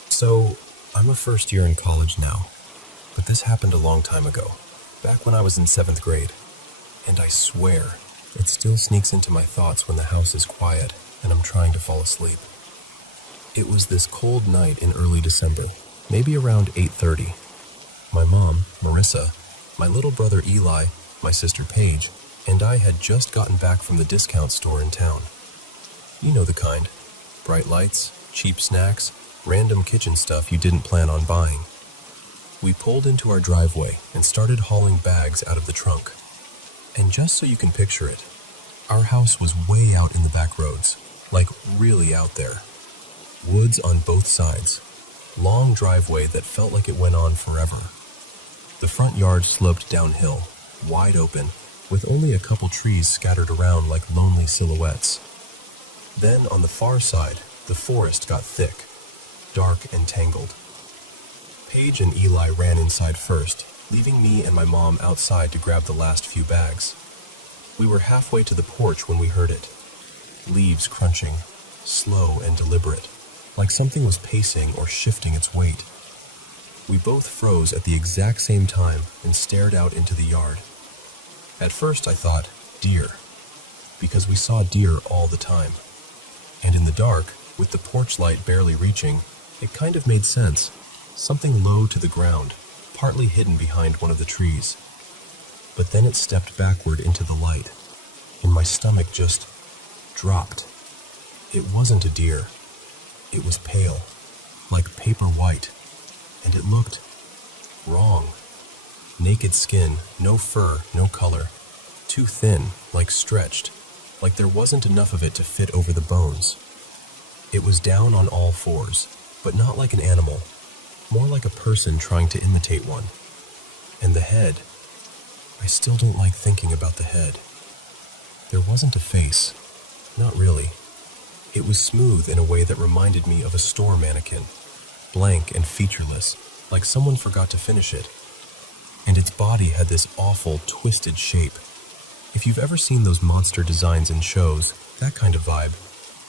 So, I'm a first year in college now, but this happened a long time ago, back when I was in 7th grade. And I swear, it still sneaks into my thoughts when the house is quiet and I'm trying to fall asleep. It was this cold night in early December, maybe around 8:30. My mom, Marissa, my little brother Eli, my sister Paige, and I had just gotten back from the discount store in town. You know the kind. Bright lights, cheap snacks, random kitchen stuff you didn't plan on buying. We pulled into our driveway and started hauling bags out of the trunk. And just so you can picture it, our house was way out in the back roads, like really out there. Woods on both sides, long driveway that felt like it went on forever. The front yard sloped downhill, wide open, with only a couple trees scattered around like lonely silhouettes. Then on the far side, the forest got thick, dark and tangled. Paige and Eli ran inside first, leaving me and my mom outside to grab the last few bags. We were halfway to the porch when we heard it. Leaves crunching, slow and deliberate, like something was pacing or shifting its weight. We both froze at the exact same time and stared out into the yard. At first I thought, deer, because we saw deer all the time. And in the dark, with the porch light barely reaching, it kind of made sense. Something low to the ground, partly hidden behind one of the trees. But then it stepped backward into the light, and my stomach just dropped. It wasn't a deer. It was pale, like paper white, and it looked wrong. Naked skin, no fur, no color, too thin, like stretched, like there wasn't enough of it to fit over the bones. It was down on all fours, but not like an animal, more like a person trying to imitate one. And the head, I still don't like thinking about the head. There wasn't a face, not really. It was smooth in a way that reminded me of a store mannequin, blank and featureless, like someone forgot to finish it. And its body had this awful, twisted shape. If you've ever seen those monster designs in shows, that kind of vibe,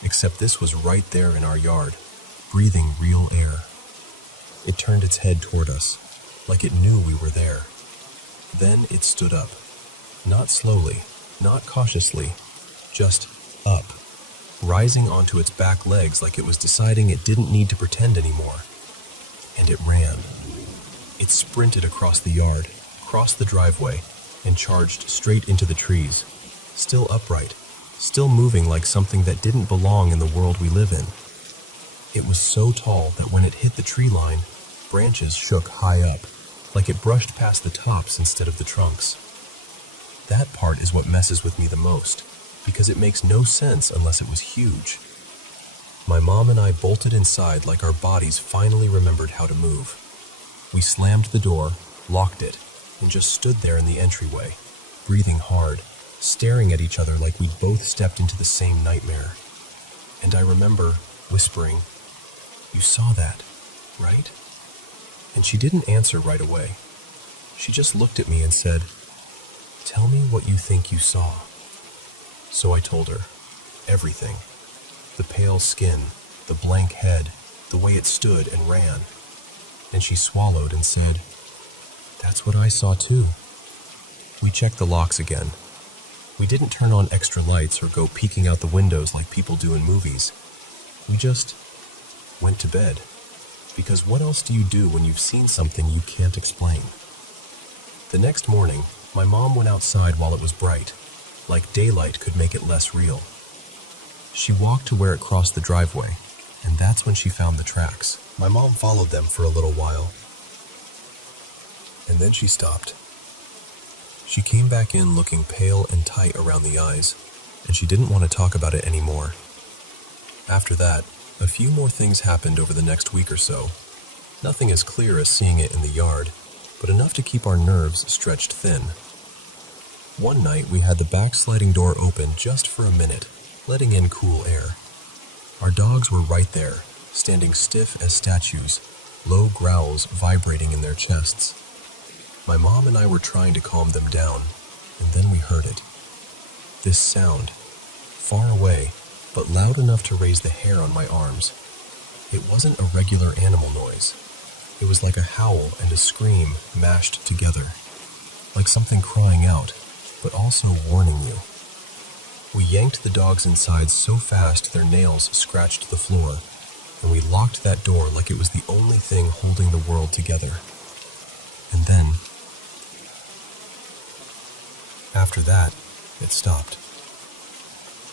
except this was right there in our yard, breathing real air. It turned its head toward us, like it knew we were there. Then it stood up, not slowly, not cautiously, just up, rising onto its back legs like it was deciding it didn't need to pretend anymore. And it ran. It sprinted across the yard, crossed the driveway, and charged straight into the trees, still upright, still moving like something that didn't belong in the world we live in. It was so tall that when it hit the tree line, branches shook high up, like it brushed past the tops instead of the trunks. That part is what messes with me the most, because it makes no sense unless it was huge. My mom and I bolted inside like our bodies finally remembered how to move. We slammed the door, locked it, and just stood there in the entryway, breathing hard, staring at each other like we'd both stepped into the same nightmare. And I remember whispering, "You saw that, right?" And she didn't answer right away. She just looked at me and said, "Tell me what you think you saw." So I told her everything. The pale skin, the blank head, the way it stood and ran. And she swallowed and said, "That's what I saw too." We checked the locks again. We didn't turn on extra lights or go peeking out the windows like people do in movies. We just went to bed. Because what else do you do when you've seen something you can't explain? The next morning, my mom went outside while it was bright, like daylight could make it less real. She walked to where it crossed the driveway, and that's when she found the tracks. My mom followed them for a little while, and then she stopped. She came back in looking pale and tight around the eyes, and she didn't want to talk about it anymore. After that, a few more things happened over the next week or so. Nothing as clear as seeing it in the yard, but enough to keep our nerves stretched thin. One night, we had the back sliding door open just for a minute, letting in cool air. Our dogs were right there, standing stiff as statues, low growls vibrating in their chests. My mom and I were trying to calm them down, and then we heard it. This sound, far away, but loud enough to raise the hair on my arms. It wasn't a regular animal noise. It was like a howl and a scream mashed together, like something crying out, but also warning you. We yanked the dogs inside so fast their nails scratched the floor, and we locked that door like it was the only thing holding the world together. And then, after that, it stopped.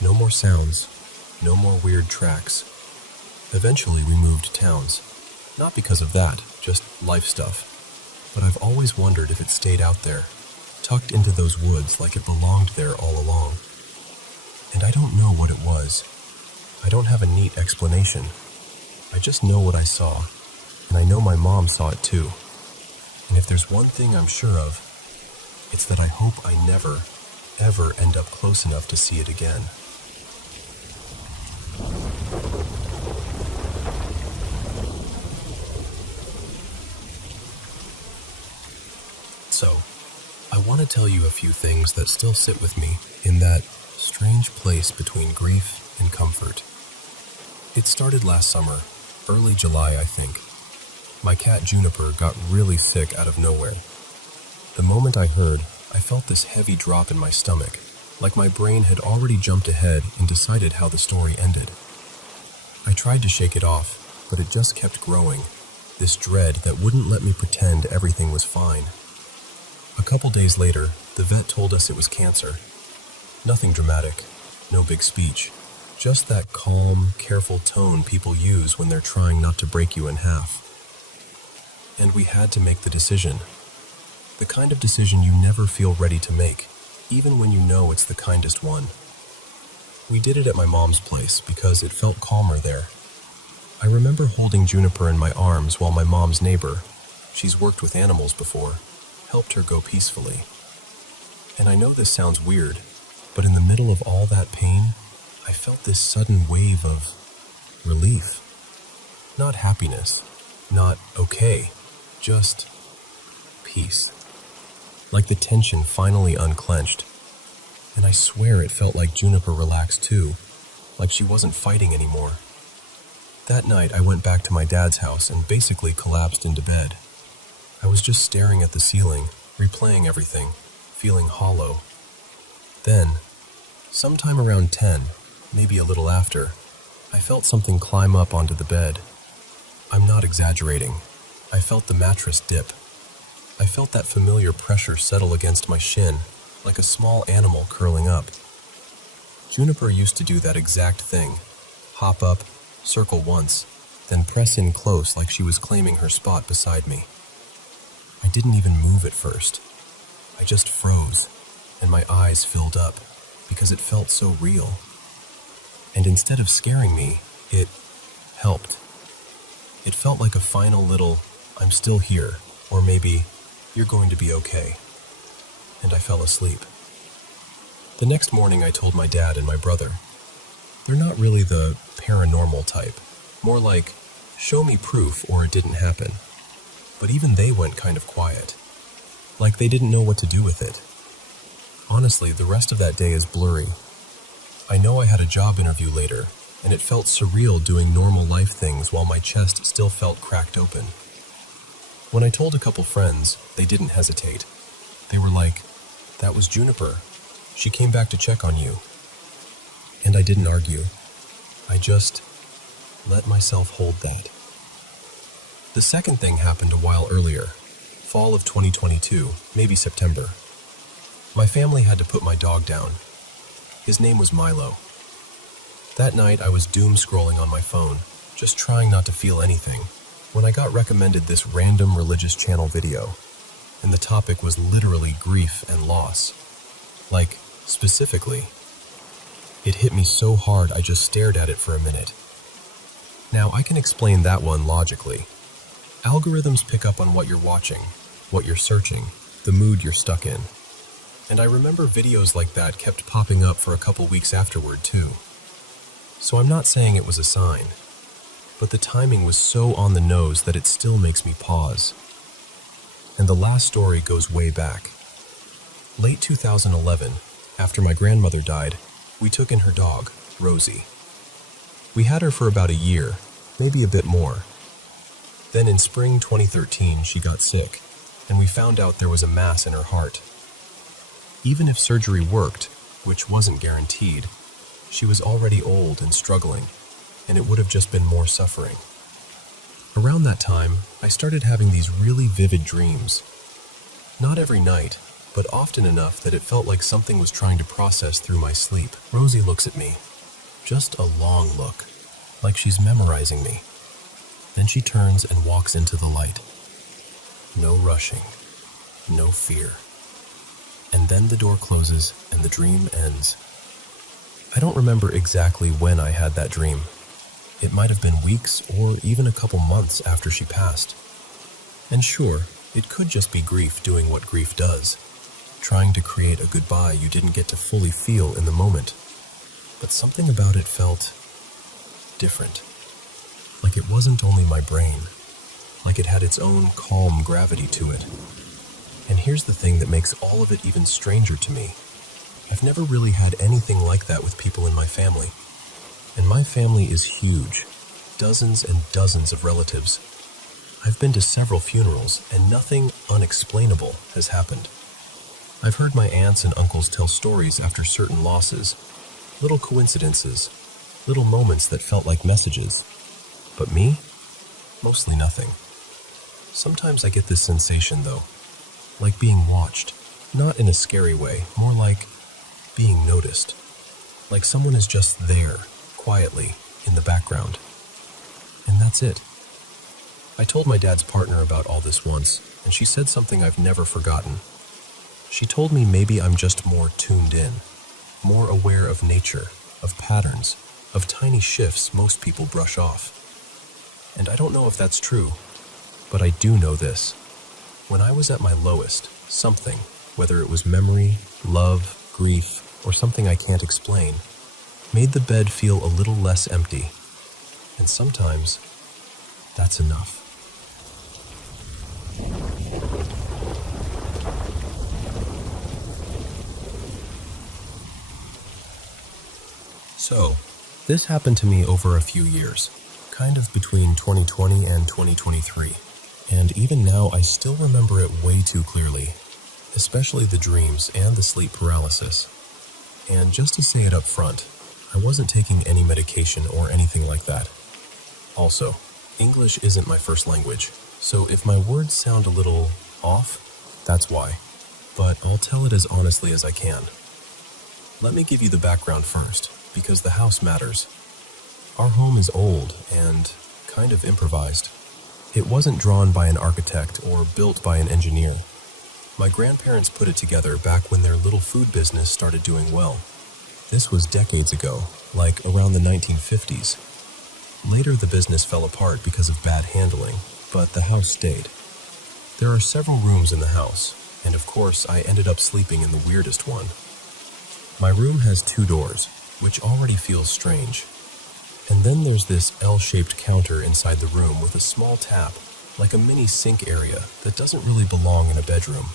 No more sounds, no more weird tracks. Eventually we moved towns. Not because of that, just life stuff. But I've always wondered if it stayed out there, tucked into those woods like it belonged there all along. And I don't know what it was. I don't have a neat explanation. I just know what I saw, and I know my mom saw it too. And if there's one thing I'm sure of, it's that I hope I never, ever end up close enough to see it again. So, I want to tell you a few things that still sit with me in that strange place between grief and comfort. It started last summer, early July, I think. My cat Juniper got really sick out of nowhere. The moment I heard, I felt this heavy drop in my stomach, like my brain had already jumped ahead and decided how the story ended. I tried to shake it off, but it just kept growing, this dread that wouldn't let me pretend everything was fine. A couple days later, the vet told us it was cancer. Nothing dramatic, no big speech, just that calm, careful tone people use when they're trying not to break you in half. And we had to make the decision. The kind of decision you never feel ready to make, even when you know it's the kindest one. We did it at my mom's place because it felt calmer there. I remember holding Juniper in my arms while my mom's neighbor, she's worked with animals before, helped her go peacefully. And I know this sounds weird, but in the middle of all that pain, I felt this sudden wave of relief. Not happiness, not okay, just peace. Like the tension finally unclenched. And I swear it felt like Juniper relaxed too, like she wasn't fighting anymore. That night I went back to my dad's house and basically collapsed into bed. I was just staring at the ceiling, replaying everything, feeling hollow. Then, sometime around 10, maybe a little after, I felt something climb up onto the bed. I'm not exaggerating. I felt the mattress dip. I felt that familiar pressure settle against my shin, like a small animal curling up. Juniper used to do that exact thing. Hop up, circle once, then press in close like she was claiming her spot beside me. I didn't even move at first. I just froze, and my eyes filled up, because it felt so real. And instead of scaring me, it helped. It felt like a final little, "I'm still here," or maybe, "You're going to be okay." And I fell asleep. The next morning I told my dad and my brother. They're not really the paranormal type, more like, show me proof or it didn't happen. But even they went kind of quiet, like they didn't know what to do with it. Honestly, the rest of that day is blurry. I know I had a job interview later, and it felt surreal doing normal life things while my chest still felt cracked open. When I told a couple friends, they didn't hesitate. They were like, "That was Juniper. She came back to check on you." And I didn't argue. I just let myself hold that. The second thing happened a while earlier, fall of 2022, maybe September. My family had to put my dog down. His name was Milo. That night I was doom scrolling on my phone, just trying not to feel anything, when I got recommended this random religious channel video, and the topic was literally grief and loss. Like, specifically. It hit me so hard I just stared at it for a minute. Now, I can explain that one logically. Algorithms pick up on what you're watching, what you're searching, the mood you're stuck in. And I remember videos like that kept popping up for a couple weeks afterward, too. So I'm not saying it was a sign, but the timing was so on the nose that it still makes me pause. And the last story goes way back. Late 2011, after my grandmother died, we took in her dog, Rosie. We had her for about a year, maybe a bit more. Then in spring 2013, she got sick, and we found out there was a mass in her heart. Even if surgery worked, which wasn't guaranteed, she was already old and struggling, and it would have just been more suffering. Around that time, I started having these really vivid dreams. Not every night, but often enough that it felt like something was trying to process through my sleep. Rosie looks at me. Just a long look, like she's memorizing me. Then she turns and walks into the light. No rushing, no fear. And then the door closes and the dream ends. I don't remember exactly when I had that dream. It might have been weeks or even a couple months after she passed. And sure, it could just be grief doing what grief does, trying to create a goodbye you didn't get to fully feel in the moment. But something about it felt different. Like it wasn't only my brain, like it had its own calm gravity to it. And here's the thing that makes all of it even stranger to me. I've never really had anything like that with people in my family. And my family is huge, dozens and dozens of relatives. I've been to several funerals, and nothing unexplainable has happened. I've heard my aunts and uncles tell stories after certain losses, little coincidences, little moments that felt like messages. But me? Mostly nothing. Sometimes I get this sensation, though, like being watched, not in a scary way, more like being noticed. Like someone is just there, quietly, in the background. And that's it. I told my dad's partner about all this once, and she said something I've never forgotten. She told me maybe I'm just more tuned in, more aware of nature, of patterns, of tiny shifts most people brush off. And I don't know if that's true, but I do know this. When I was at my lowest, something, whether it was memory, love, grief, or something I can't explain, made the bed feel a little less empty. And sometimes, that's enough. So, this happened to me over a few years, kind of between 2020 and 2023. And even now, I still remember it way too clearly, especially the dreams and the sleep paralysis. And just to say it up front, I wasn't taking any medication or anything like that. Also, English isn't my first language, so if my words sound a little off, that's why. But I'll tell it as honestly as I can. Let me give you the background first, because the house matters. Our home is old and kind of improvised. It wasn't drawn by an architect or built by an engineer. My grandparents put it together back when their little food business started doing well. This was decades ago, like around the 1950s. Later, the business fell apart because of bad handling, but the house stayed. There are several rooms in the house, and of course, I ended up sleeping in the weirdest one. My room has 2 doors, which already feels strange. And then there's this L-shaped counter inside the room with a small tap, like a mini sink area that doesn't really belong in a bedroom.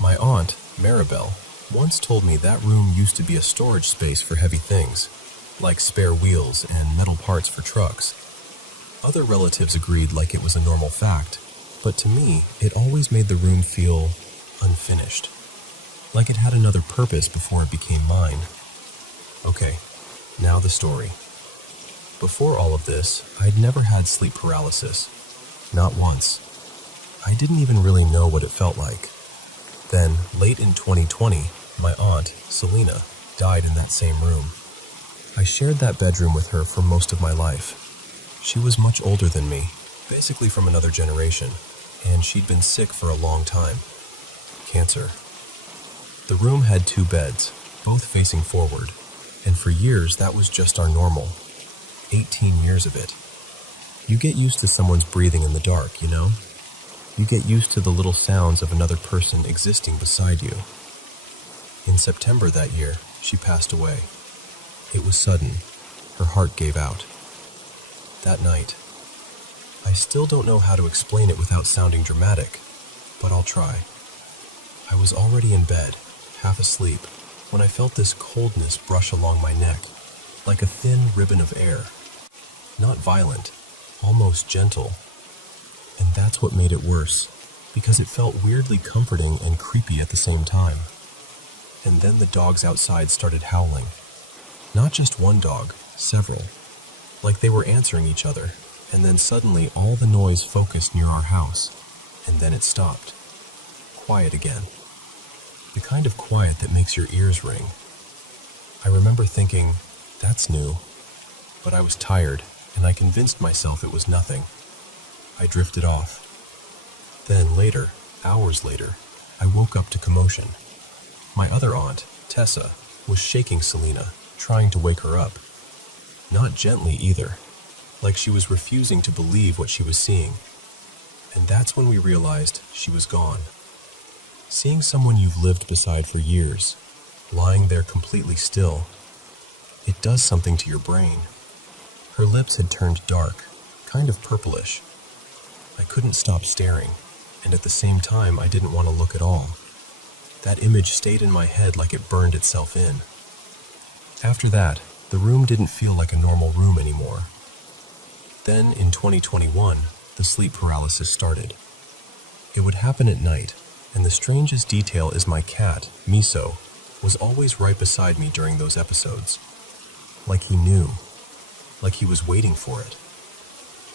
My aunt, Maribel, once told me that room used to be a storage space for heavy things, like spare wheels and metal parts for trucks. Other relatives agreed like it was a normal fact, but to me, it always made the room feel unfinished, like it had another purpose before it became mine. Okay, now the story. Before all of this, I'd never had sleep paralysis. Not once. I didn't even really know what it felt like. Then, late in 2020, my aunt, Selena, died in that same room. I shared that bedroom with her for most of my life. She was much older than me, basically from another generation, and she'd been sick for a long time. Cancer. The room had 2 beds, both facing forward, and for years that was just our normal. 18 years of it. You get used to someone's breathing in the dark, you know? You get used to the little sounds of another person existing beside you. In September that year, she passed away. It was sudden. Her heart gave out. That night, I still don't know how to explain it without sounding dramatic, but I'll try. I was already in bed, half asleep, when I felt this coldness brush along my neck, like a thin ribbon of air. Not violent, almost gentle. And that's what made it worse, because it felt weirdly comforting and creepy at the same time. And then the dogs outside started howling. Not just one dog, several. Like they were answering each other, and then suddenly all the noise focused near our house, and then it stopped. Quiet again. The kind of quiet that makes your ears ring. I remember thinking, that's new. But I was tired, and I convinced myself it was nothing. I drifted off. Then later, hours later, I woke up to commotion. My other aunt, Tessa, was shaking Selena, trying to wake her up. Not gently either, like she was refusing to believe what she was seeing. And that's when we realized she was gone. Seeing someone you've lived beside for years, lying there completely still, it does something to your brain. Her lips had turned dark, kind of purplish. I couldn't stop staring, and at the same time I didn't want to look at all. That image stayed in my head like it burned itself in. After that, the room didn't feel like a normal room anymore. Then, in 2021, the sleep paralysis started. It would happen at night, and the strangest detail is my cat, Miso, was always right beside me during those episodes. Like he knew. Like he was waiting for it.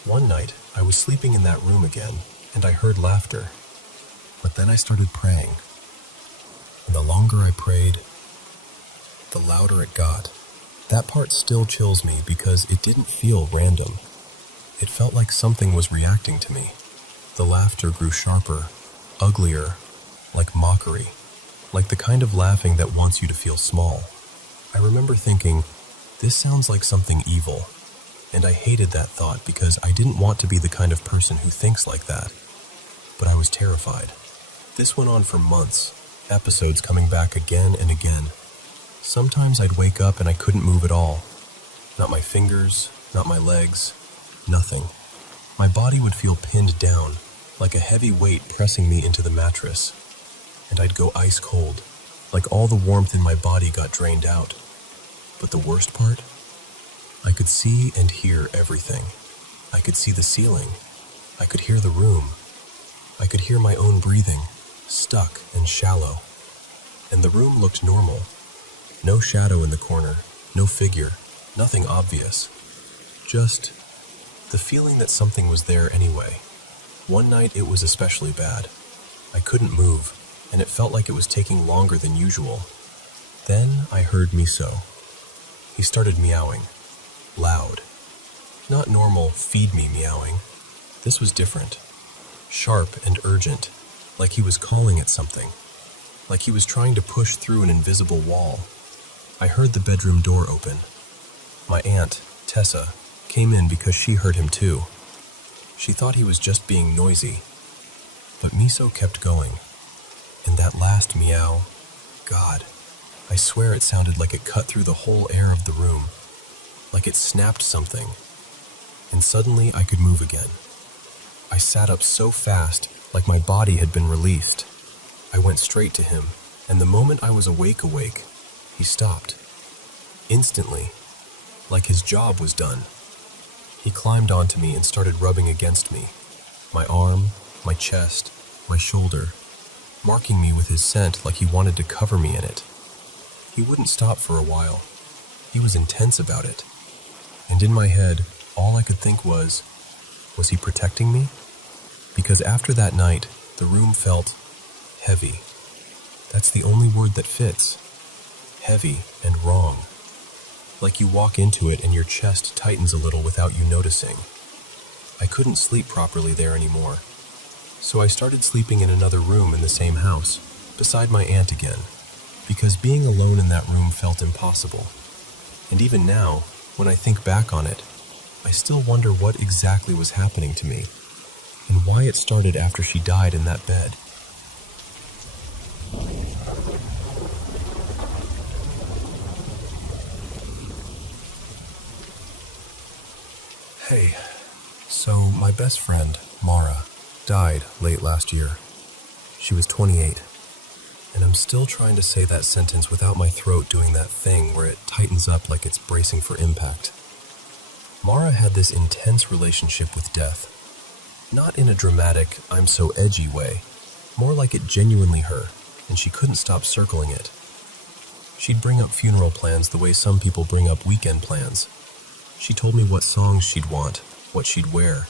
One night, I was sleeping in that room again, and I heard laughter. But then I started praying. And the longer I prayed, the louder it got. That part still chills me because it didn't feel random. It felt like something was reacting to me. The laughter grew sharper, uglier, like mockery, like the kind of laughing that wants you to feel small. I remember thinking, this sounds like something evil, and I hated that thought because I didn't want to be the kind of person who thinks like that. But I was terrified. This went on for months, episodes coming back again and again. Sometimes I'd wake up and I couldn't move at all. Not my fingers, not my legs, nothing. My body would feel pinned down, like a heavy weight pressing me into the mattress. And I'd go ice cold, like all the warmth in my body got drained out. But the worst part? I could see and hear everything. I could see the ceiling. I could hear the room. I could hear my own breathing, stuck and shallow. And the room looked normal. No shadow in the corner, no figure, nothing obvious. Just the feeling that something was there anyway. One night it was especially bad. I couldn't move, and it felt like it was taking longer than usual. Then I heard Miso. He started meowing, loud. Not normal feed me meowing. This was different. Sharp and urgent, like he was calling at something. Like he was trying to push through an invisible wall. I heard the bedroom door open. My aunt, Tessa, came in because she heard him too. She thought he was just being noisy. But Miso kept going. And that last meow, God, I swear it sounded like it cut through the whole air of the room. Like it snapped something. And suddenly I could move again. I sat up so fast, like my body had been released. I went straight to him, and the moment I was awake, he stopped. Instantly. like his job was done. He climbed onto me and started rubbing against me, my arm, my chest, my shoulder, marking me with his scent like he wanted to cover me in it. He wouldn't stop for a while. He was intense about it. And in my head, all I could think was he protecting me? Because after that night, the room felt heavy. That's the only word that fits. Heavy and wrong. Like you walk into it and your chest tightens a little without you noticing. I couldn't sleep properly there anymore. So I started sleeping in another room in the same house, beside my aunt again, because being alone in that room felt impossible. And even now, when I think back on it, I still wonder what exactly was happening to me, and why it started after she died in that bed. Hey, so my best friend, Mara, died late last year. She was 28, and I'm still trying to say that sentence without my throat doing that thing where it tightens up like it's bracing for impact. Mara had this intense relationship with death. Not in a dramatic, I'm so edgy way, more like it genuinely hurt, and she couldn't stop circling it. She'd bring up funeral plans the way some people bring up weekend plans. She told me what songs she'd want, what she'd wear,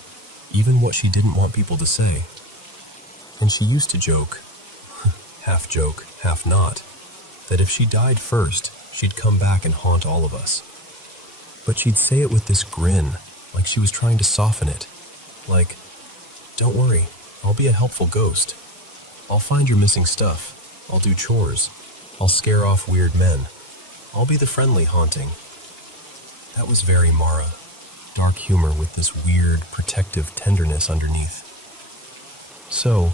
even what she didn't want people to say. And she used to joke, half joke, half not, that if she died first, she'd come back and haunt all of us. But she'd say it with this grin, like she was trying to soften it. Like, don't worry, I'll be a helpful ghost. I'll find your missing stuff. I'll do chores. I'll scare off weird men. I'll be the friendly haunting. That was very Mara. Dark humor with this weird, protective tenderness underneath. So,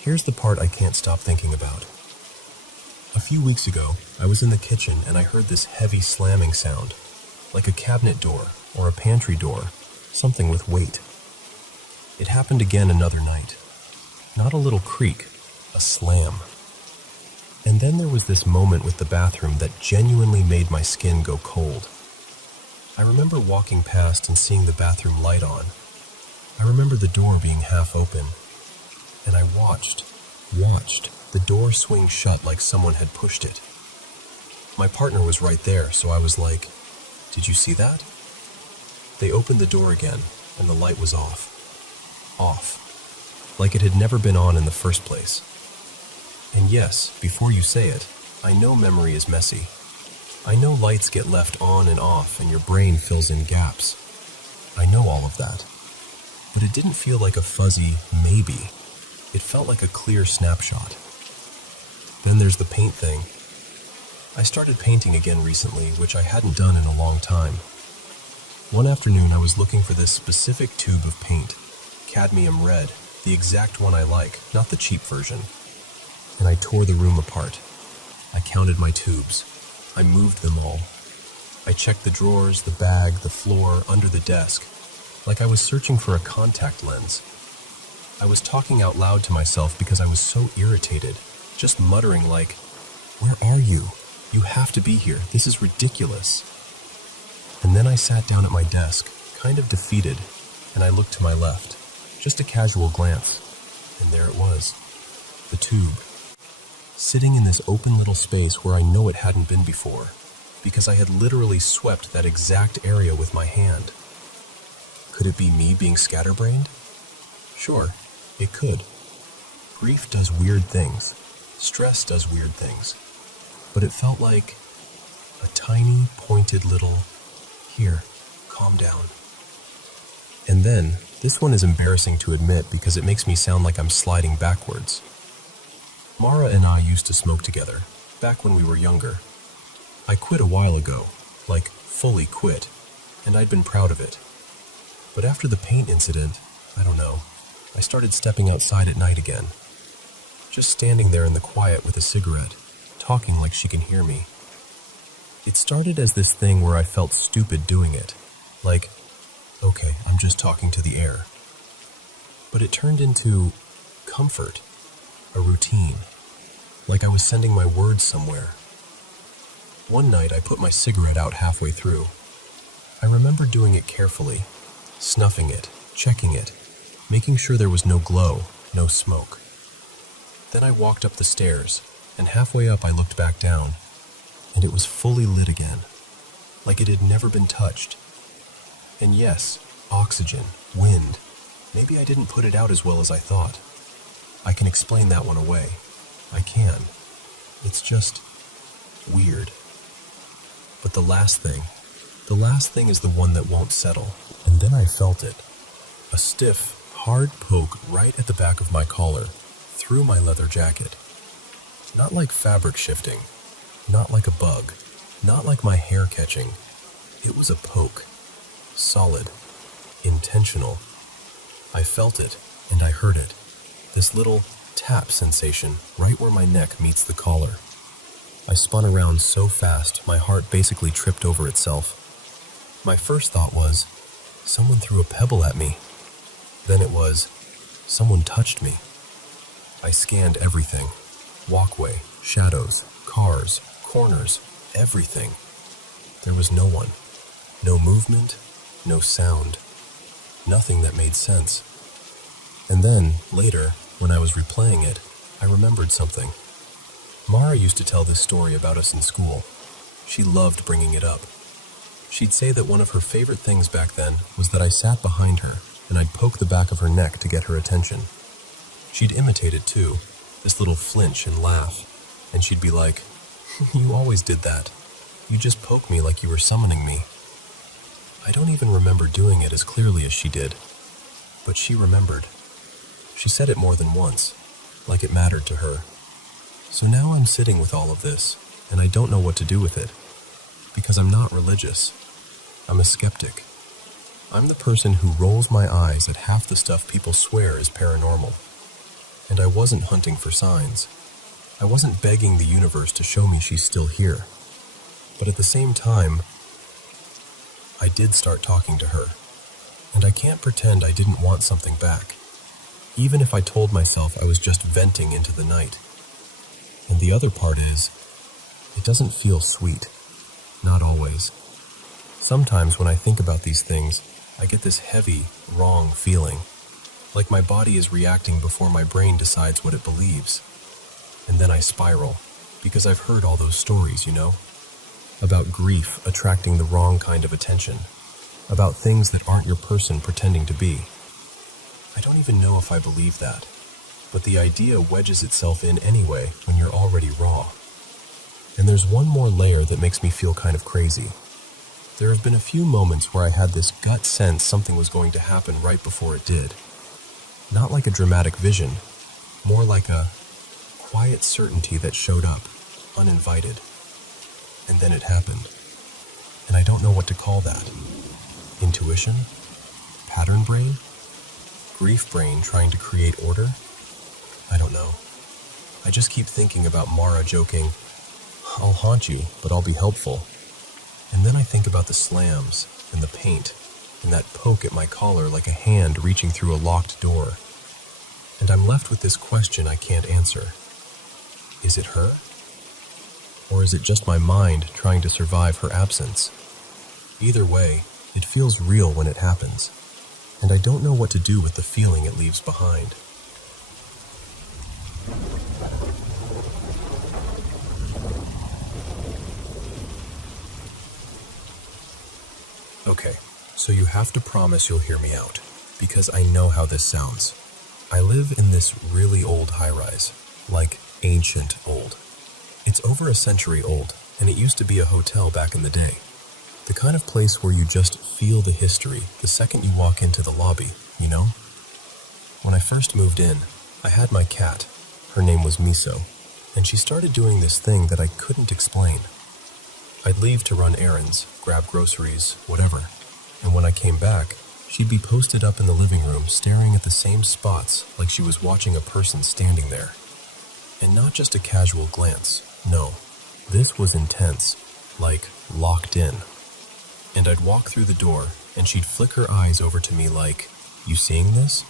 here's the part I can't stop thinking about. A few weeks ago, I was in the kitchen and I heard this heavy slamming sound, like a cabinet door or a pantry door, something with weight. It happened again another night. Not a little creak, a slam. And then there was this moment with the bathroom that genuinely made my skin go cold. I remember walking past and seeing the bathroom light on. I remember the door being half open. And I watched the door swing shut like someone had pushed it. My partner was right there, so I was like, "Did you see that?" They opened the door again, and the light was off. Off. Like it had never been on in the first place. And yes, before you say it, I know memory is messy. I know lights get left on and off and your brain fills in gaps. I know all of that. But it didn't feel like a fuzzy maybe. It felt like a clear snapshot. Then there's the paint thing. I started painting again recently, which I hadn't done in a long time. One afternoon I was looking for this specific tube of paint, cadmium red, the exact one I like, not the cheap version. And I tore the room apart. I counted my tubes. I moved them all. I checked the drawers, the bag, the floor, under the desk, like I was searching for a contact lens. I was talking out loud to myself because I was so irritated, just muttering like, "Where are you? You have to be here. This is ridiculous." And then I sat down at my desk, kind of defeated, and I looked to my left, just a casual glance, and there it was, the tube. Sitting in this open little space where I know it hadn't been before, because I had literally swept that exact area with my hand. Could it be me being scatterbrained? Sure, it could. Grief does weird things. Stress does weird things. But it felt like a tiny, pointed little, "Here, calm down." And then, this one is embarrassing to admit because it makes me sound like I'm sliding backwards. Mara and I used to smoke together, back when we were younger. I quit a while ago, like fully quit, and I'd been proud of it. But after the paint incident, I don't know, I started stepping outside at night again. Just standing there in the quiet with a cigarette, talking like she can hear me. It started as this thing where I felt stupid doing it, like, okay, I'm just talking to the air. But it turned into comfort, a routine, like I was sending my words somewhere. One night I put my cigarette out halfway through, I remember doing it carefully, snuffing it, checking it, making sure there was no glow, no smoke. Then I walked up the stairs, and halfway up I looked back down, and it was fully lit again, like it had never been touched. And yes, oxygen, wind. Maybe I didn't put it out as well as I thought. I can explain that one away. I can. It's just weird. But the last thing is the one that won't settle. And then I felt it. A stiff, hard poke right at the back of my collar, through my leather jacket. Not like fabric shifting, not like a bug, not like my hair catching. It was a poke. Solid. Intentional. I felt it, and I heard it. This little tap sensation right where my neck meets the collar. I spun around so fast, my heart basically tripped over itself. My first thought was, someone threw a pebble at me. Then it was, someone touched me. I scanned everything. Walkway, shadows, cars, corners, everything. There was no one. No movement, no sound. Nothing that made sense. And then, later, when I was replaying it, I remembered something. Mara used to tell this story about us in school. She loved bringing it up. She'd say that one of her favorite things back then was that I sat behind her and I'd poke the back of her neck to get her attention. She'd imitate it too, this little flinch and laugh, and she'd be like, "You always did that. You just poke me like you were summoning me." I don't even remember doing it as clearly as she did, but she remembered. She said it more than once, like it mattered to her. So now I'm sitting with all of this, and I don't know what to do with it, because I'm not religious. I'm a skeptic. I'm the person who rolls my eyes at half the stuff people swear is paranormal. And I wasn't hunting for signs. I wasn't begging the universe to show me she's still here. But at the same time, I did start talking to her, and I can't pretend I didn't want something back, even if I told myself I was just venting into the night. And the other part is, it doesn't feel sweet. Not always. Sometimes when I think about these things, I get this heavy, wrong feeling, like my body is reacting before my brain decides what it believes. And then I spiral, because I've heard all those stories, you know? About grief attracting the wrong kind of attention, about things that aren't your person pretending to be. I don't even know if I believe that, but the idea wedges itself in anyway when you're already raw. And there's one more layer that makes me feel kind of crazy. There have been a few moments where I had this gut sense something was going to happen right before it did. Not like a dramatic vision, more like a quiet certainty that showed up, uninvited. And then it happened. And I don't know what to call that. Intuition? Pattern brain? Grief brain trying to create order? I don't know. I just keep thinking about Mara joking, "I'll haunt you, but I'll be helpful." And then I think about the slams, and the paint, and that poke at my collar like a hand reaching through a locked door. And I'm left with this question I can't answer. Is it her? Or is it just my mind trying to survive her absence? Either way, it feels real when it happens, and I don't know what to do with the feeling it leaves behind. Okay, so you have to promise you'll hear me out, because I know how this sounds. I live in this really old high-rise, like ancient old. It's over a century old, and it used to be a hotel back in the day. The kind of place where you just feel the history the second you walk into the lobby, you know? When I first moved in, I had my cat. Her name was Miso, and she started doing this thing that I couldn't explain. I'd leave to run errands, grab groceries, whatever, and when I came back, she'd be posted up in the living room staring at the same spots like she was watching a person standing there. And not just a casual glance, no. This was intense, like locked in. And I'd walk through the door, and she'd flick her eyes over to me like, "You seeing this?"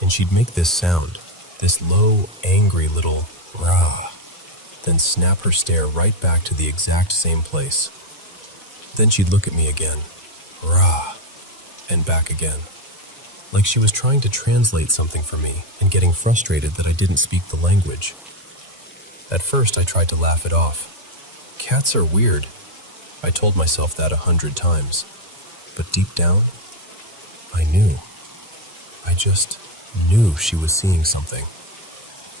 And she'd make this sound, this low, angry little rah, then snap her stare right back to the exact same place. Then she'd look at me again, rah, and back again. Like she was trying to translate something for me and getting frustrated that I didn't speak the language. At first, I tried to laugh it off. Cats are weird. I told myself that 100 times. But deep down, I knew. I just knew she was seeing something.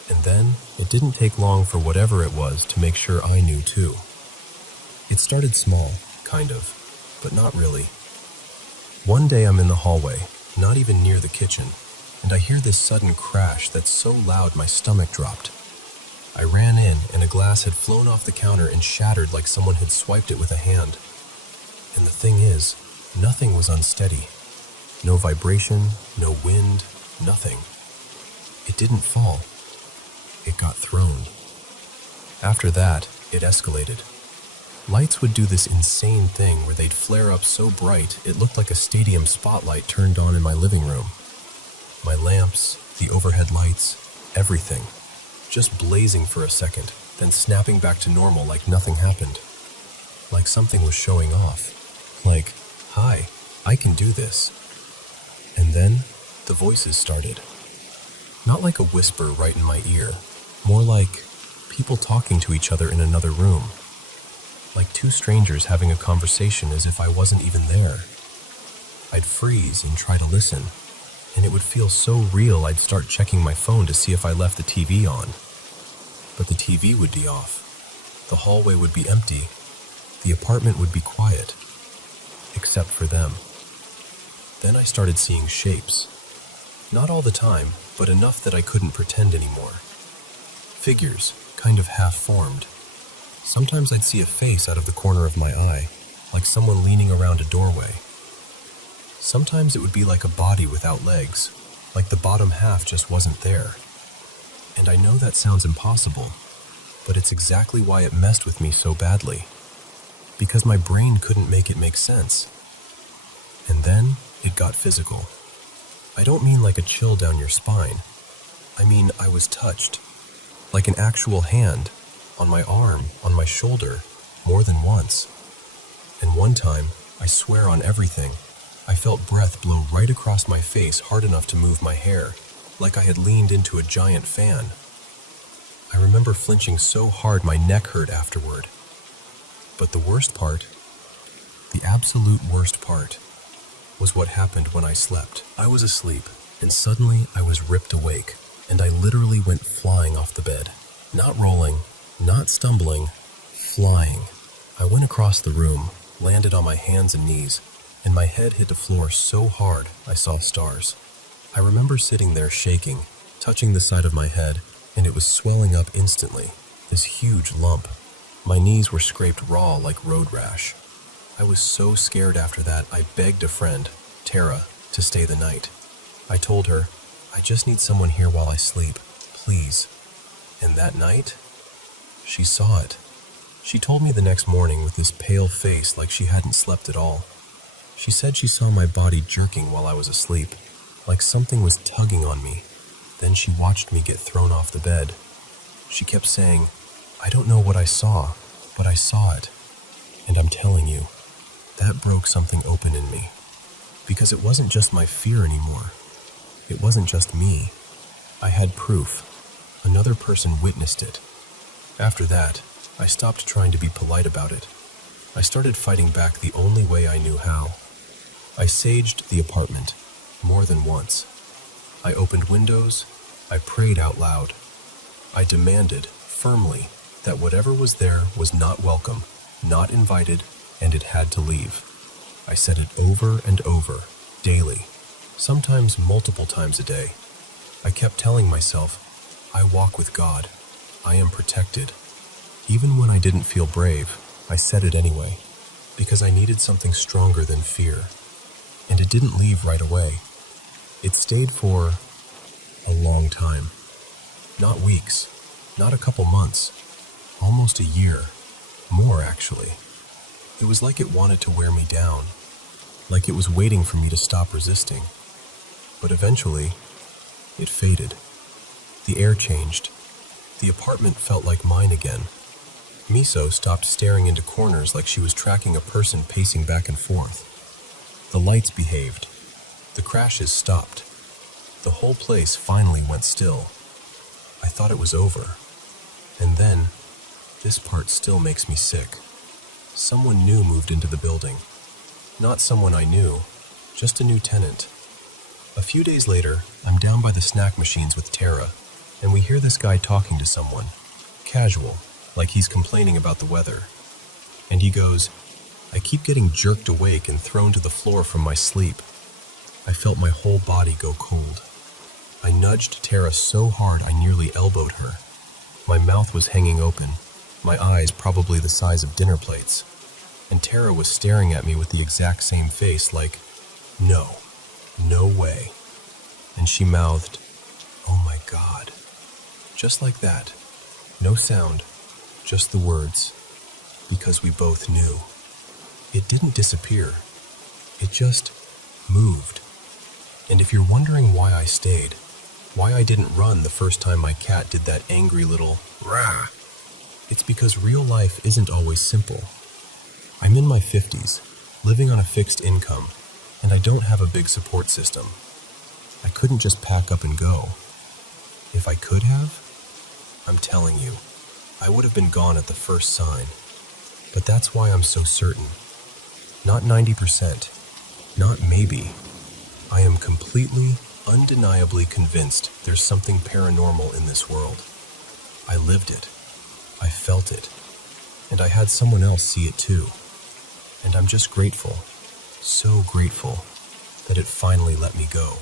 And then, it didn't take long for whatever it was to make sure I knew too. It started small, kind of, but not really. One day I'm in the hallway, not even near the kitchen, and I hear this sudden crash that's so loud my stomach dropped. I ran in, and a glass had flown off the counter and shattered like someone had swiped it with a hand. And the thing is, nothing was unsteady. No vibration, no wind, nothing. It didn't fall. It got thrown. After that, it escalated. Lights would do this insane thing where they'd flare up so bright it looked like a stadium spotlight turned on in my living room. My lamps, the overhead lights, everything. Just blazing for a second, then snapping back to normal like nothing happened. Like something was showing off. Like, hi, I can do this. And then, the voices started. Not like a whisper right in my ear, more like people talking to each other in another room. Like two strangers having a conversation as if I wasn't even there. I'd freeze and try to listen, and it would feel so real I'd start checking my phone to see if I left the TV on. But the TV would be off. The hallway would be empty. The apartment would be quiet. Except for them. Then I started seeing shapes. Not all the time, but enough that I couldn't pretend anymore. Figures, kind of half-formed. Sometimes I'd see a face out of the corner of my eye, like someone leaning around a doorway. Sometimes it would be like a body without legs, like the bottom half just wasn't there. And I know that sounds impossible, but it's exactly why it messed with me so badly. Because my brain couldn't make it make sense. And then, it got physical. I don't mean like a chill down your spine. I mean, I was touched. Like an actual hand, on my arm, on my shoulder, more than once. And one time, I swear on everything, I felt breath blow right across my face hard enough to move my hair, like I had leaned into a giant fan. I remember flinching so hard my neck hurt afterward. But the worst part, the absolute worst part, was what happened when I slept. I was asleep, and suddenly I was ripped awake, and I literally went flying off the bed. Not rolling, not stumbling, flying. I went across the room, landed on my hands and knees, and my head hit the floor so hard I saw stars. I remember sitting there shaking, touching the side of my head, and it was swelling up instantly, this huge lump. My knees were scraped raw like road rash. I was so scared after that I begged a friend, Tara, to stay the night. I told her, I just need someone here while I sleep, please. And that night, she saw it. She told me the next morning with this pale face like she hadn't slept at all. She said she saw my body jerking while I was asleep, like something was tugging on me. Then she watched me get thrown off the bed. She kept saying, I don't know what I saw, but I saw it. And I'm telling you, that broke something open in me. Because it wasn't just my fear anymore. It wasn't just me. I had proof. Another person witnessed it. After that, I stopped trying to be polite about it. I started fighting back the only way I knew how. I saged the apartment, more than once. I opened windows. I prayed out loud. I demanded, firmly, that whatever was there was not welcome, not invited, and it had to leave. I said it over and over, daily, sometimes multiple times a day. I kept telling myself, I walk with God. I am protected. Even when I didn't feel brave, I said it anyway, because I needed something stronger than fear. And it didn't leave right away. It stayed for a long time. Not weeks, not a couple months, almost a year, more actually. It was like it wanted to wear me down, like it was waiting for me to stop resisting. But eventually, it faded. The air changed. The apartment felt like mine again. Miso stopped staring into corners like she was tracking a person pacing back and forth. The lights behaved. The crashes stopped. The whole place finally went still. I thought it was over. And then, this part still makes me sick. Someone new moved into the building. Not someone I knew, just a new tenant. A few days later, I'm down by the snack machines with Tara, and we hear this guy talking to someone. Casual, like he's complaining about the weather. And he goes, "I keep getting jerked awake and thrown to the floor from my sleep." I felt my whole body go cold. I nudged Tara so hard I nearly elbowed her. My mouth was hanging open, my eyes probably the size of dinner plates. And Tara was staring at me with the exact same face, like, "No, no way." And she mouthed, "Oh my God." Just like that. No sound, just the words. Because we both knew. It didn't disappear. It just moved. And if you're wondering why I stayed, why I didn't run the first time my cat did that angry little rah, it's because real life isn't always simple. I'm in my 50s, living on a fixed income, and I don't have a big support system. I couldn't just pack up and go. If I could have, I'm telling you, I would have been gone at the first sign. But that's why I'm so certain. Not 90%, not maybe. I am completely, undeniably convinced there's something paranormal in this world. I lived it. I felt it. And I had someone else see it too. And I'm just grateful, so grateful, that it finally let me go.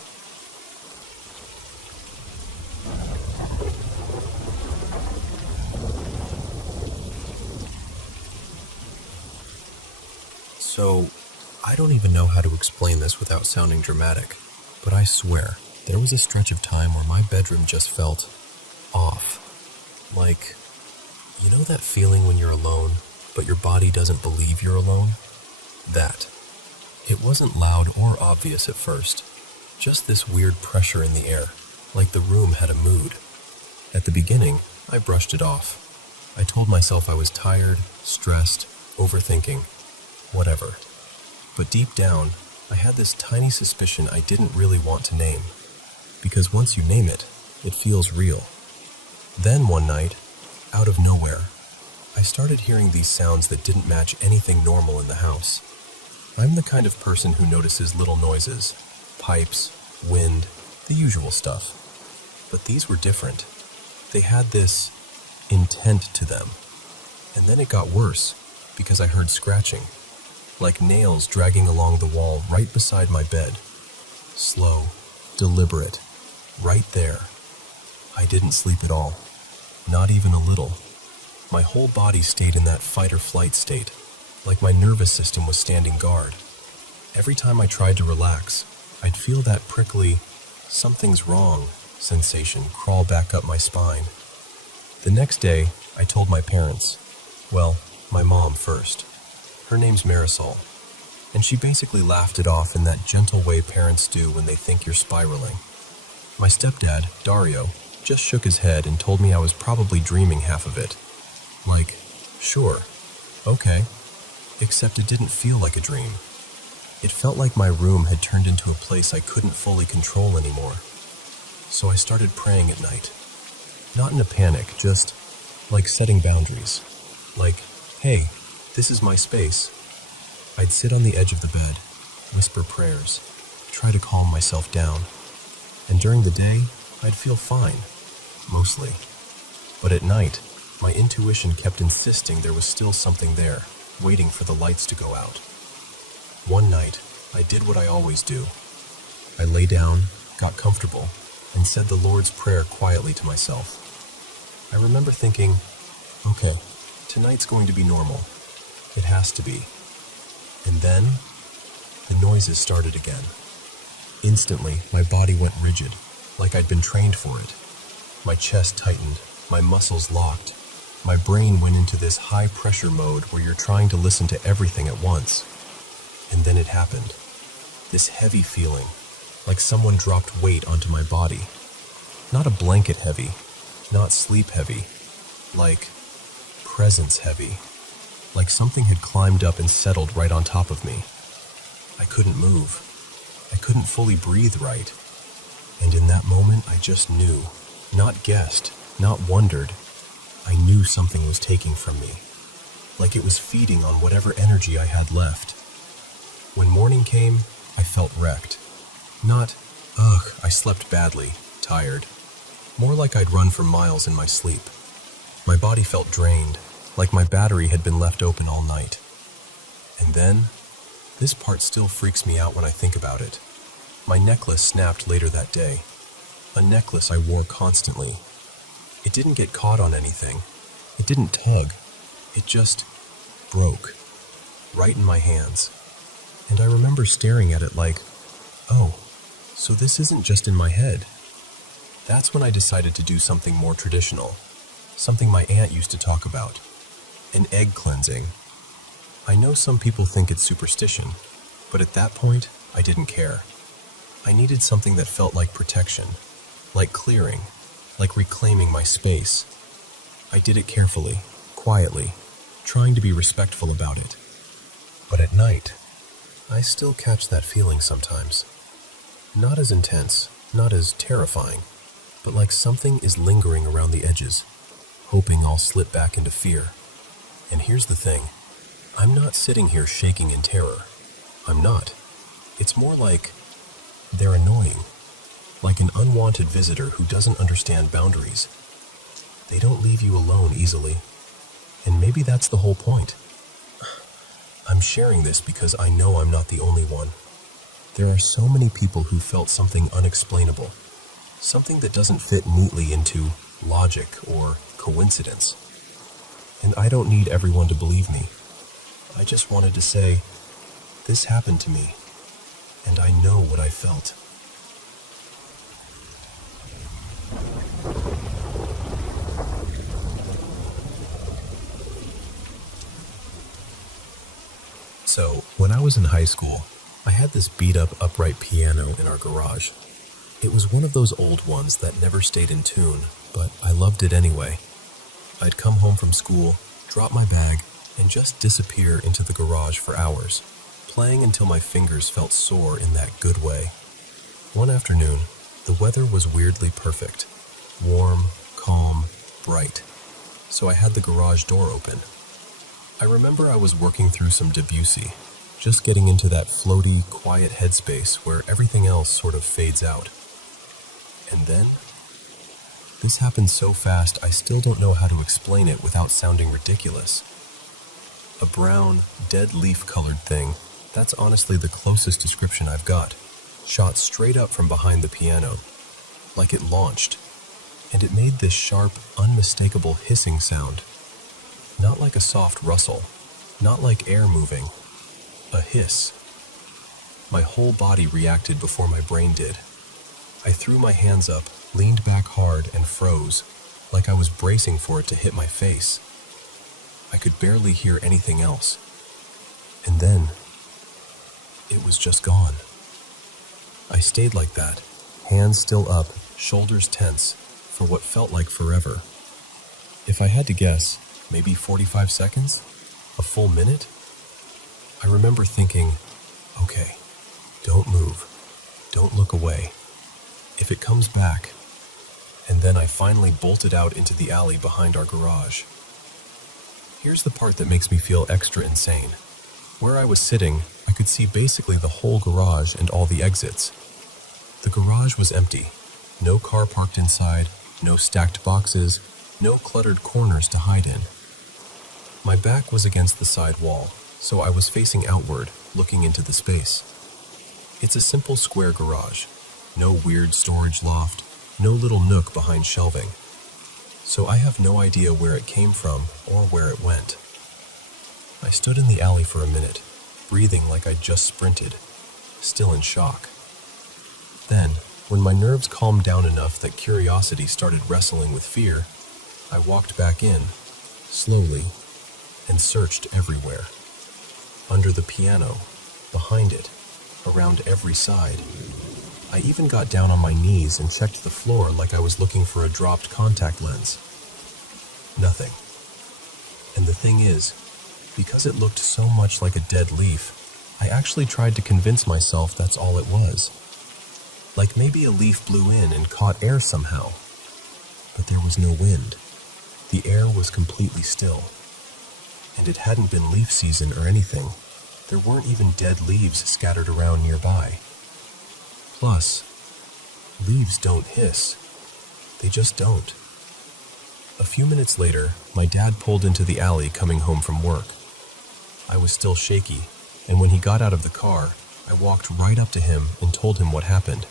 So, I don't even know how to explain this without sounding dramatic, but I swear, there was a stretch of time where my bedroom just felt off. Like, you know that feeling when you're alone, but your body doesn't believe you're alone? That. It wasn't loud or obvious at first, just this weird pressure in the air, like the room had a mood. At the beginning, I brushed it off. I told myself I was tired, stressed, overthinking, whatever. But deep down, I had this tiny suspicion I didn't really want to name. Because once you name it, it feels real. Then one night, out of nowhere, I started hearing these sounds that didn't match anything normal in the house. I'm the kind of person who notices little noises, pipes, wind, the usual stuff. But these were different. They had this intent to them. And then it got worse, because I heard scratching, like nails dragging along the wall right beside my bed. Slow, deliberate, right there. I didn't sleep at all, not even a little. My whole body stayed in that fight-or-flight state, like my nervous system was standing guard. Every time I tried to relax, I'd feel that prickly, something's wrong sensation crawl back up my spine. The next day, I told my parents. Well, my mom first. Her name's Marisol, and she basically laughed it off in that gentle way parents do when they think you're spiraling. My stepdad, Dario, just shook his head and told me I was probably dreaming half of it. Like, sure, okay. Except it didn't feel like a dream. It felt like my room had turned into a place I couldn't fully control anymore. So I started praying at night. Not in a panic, just like setting boundaries. Like, hey, this is my space. I'd sit on the edge of the bed, whisper prayers, try to calm myself down. And during the day, I'd feel fine, mostly. But at night, my intuition kept insisting there was still something there, waiting for the lights to go out. One night, I did what I always do. I lay down, got comfortable, and said the Lord's Prayer quietly to myself. I remember thinking, okay, tonight's going to be normal. It has to be. And then, the noises started again. Instantly, my body went rigid, like I'd been trained for it. My chest tightened, my muscles locked. My brain went into this high-pressure mode where you're trying to listen to everything at once. And then it happened. This heavy feeling, like someone dropped weight onto my body. Not a blanket heavy, not sleep heavy, like presence heavy. Like something had climbed up and settled right on top of me. I couldn't move. I couldn't fully breathe right. And in that moment, I just knew. Not guessed, not wondered. I knew something was taking from me. Like it was feeding on whatever energy I had left. When morning came, I felt wrecked. Not, I slept badly, tired. More like I'd run for miles in my sleep. My body felt drained, like my battery had been left open all night. And then, this part still freaks me out when I think about it. My necklace snapped later that day. A necklace I wore constantly. It didn't get caught on anything. It didn't tug. It just broke, right in my hands. And I remember staring at it like, oh, so this isn't just in my head. That's when I decided to do something more traditional, something my aunt used to talk about, an egg cleansing. I know some people think it's superstition, but at that point, I didn't care. I needed something that felt like protection, like clearing, like reclaiming my space. I did it carefully, quietly, trying to be respectful about it. But at night, I still catch that feeling sometimes. Not as intense, not as terrifying, but like something is lingering around the edges, hoping I'll slip back into fear. And here's the thing, I'm not sitting here shaking in terror. I'm not. It's more like they're annoying, like an unwanted visitor who doesn't understand boundaries. They don't leave you alone easily, and maybe that's the whole point. I'm sharing this because I know I'm not the only one. There are so many people who felt something unexplainable, something that doesn't fit neatly into logic or coincidence. And I don't need everyone to believe me. I just wanted to say, this happened to me, and I know what I felt. So, when I was in high school, I had this beat-up upright piano in our garage. It was one of those old ones that never stayed in tune, but I loved it anyway. I'd come home from school, drop my bag, and just disappear into the garage for hours, playing until my fingers felt sore in that good way. One afternoon, the weather was weirdly perfect. Warm, calm, bright. So I had the garage door open. I remember I was working through some Debussy, just getting into that floaty, quiet headspace where everything else sort of fades out. And then, this happened so fast I still don't know how to explain it without sounding ridiculous. A brown, dead leaf-colored thing, that's honestly the closest description I've got, shot straight up from behind the piano, like it launched, and it made this sharp, unmistakable hissing sound. Not like a soft rustle, not like air moving, a hiss. My whole body reacted before my brain did. I threw my hands up, leaned back hard, and froze, like I was bracing for it to hit my face. I could barely hear anything else. And then, it was just gone. I stayed like that, hands still up, shoulders tense, for what felt like forever. If I had to guess, maybe 45 seconds? A full minute? I remember thinking, okay, don't move, don't look away. If it comes back, and then I finally bolted out into the alley behind our garage. Here's the part that makes me feel extra insane. Where I was sitting, I could see basically the whole garage and all the exits. The garage was empty. No car parked inside, no stacked boxes, no cluttered corners to hide in. My back was against the side wall, so I was facing outward, looking into the space. It's a simple square garage. No weird storage loft, no little nook behind shelving. So I have no idea where it came from or where it went. I stood in the alley for a minute, breathing like I'd just sprinted, still in shock. Then, when my nerves calmed down enough that curiosity started wrestling with fear, I walked back in, slowly, and searched everywhere. Under the piano, behind it, around every side. I even got down on my knees and checked the floor like I was looking for a dropped contact lens. Nothing. And the thing is, because it looked so much like a dead leaf, I actually tried to convince myself that's all it was. Like maybe a leaf blew in and caught air somehow. But there was no wind. The air was completely still. And it hadn't been leaf season or anything. There weren't even dead leaves scattered around nearby. Plus, leaves don't hiss. They just don't. A few minutes later, my dad pulled into the alley coming home from work. I was still shaky, and when he got out of the car, I walked right up to him and told him what happened.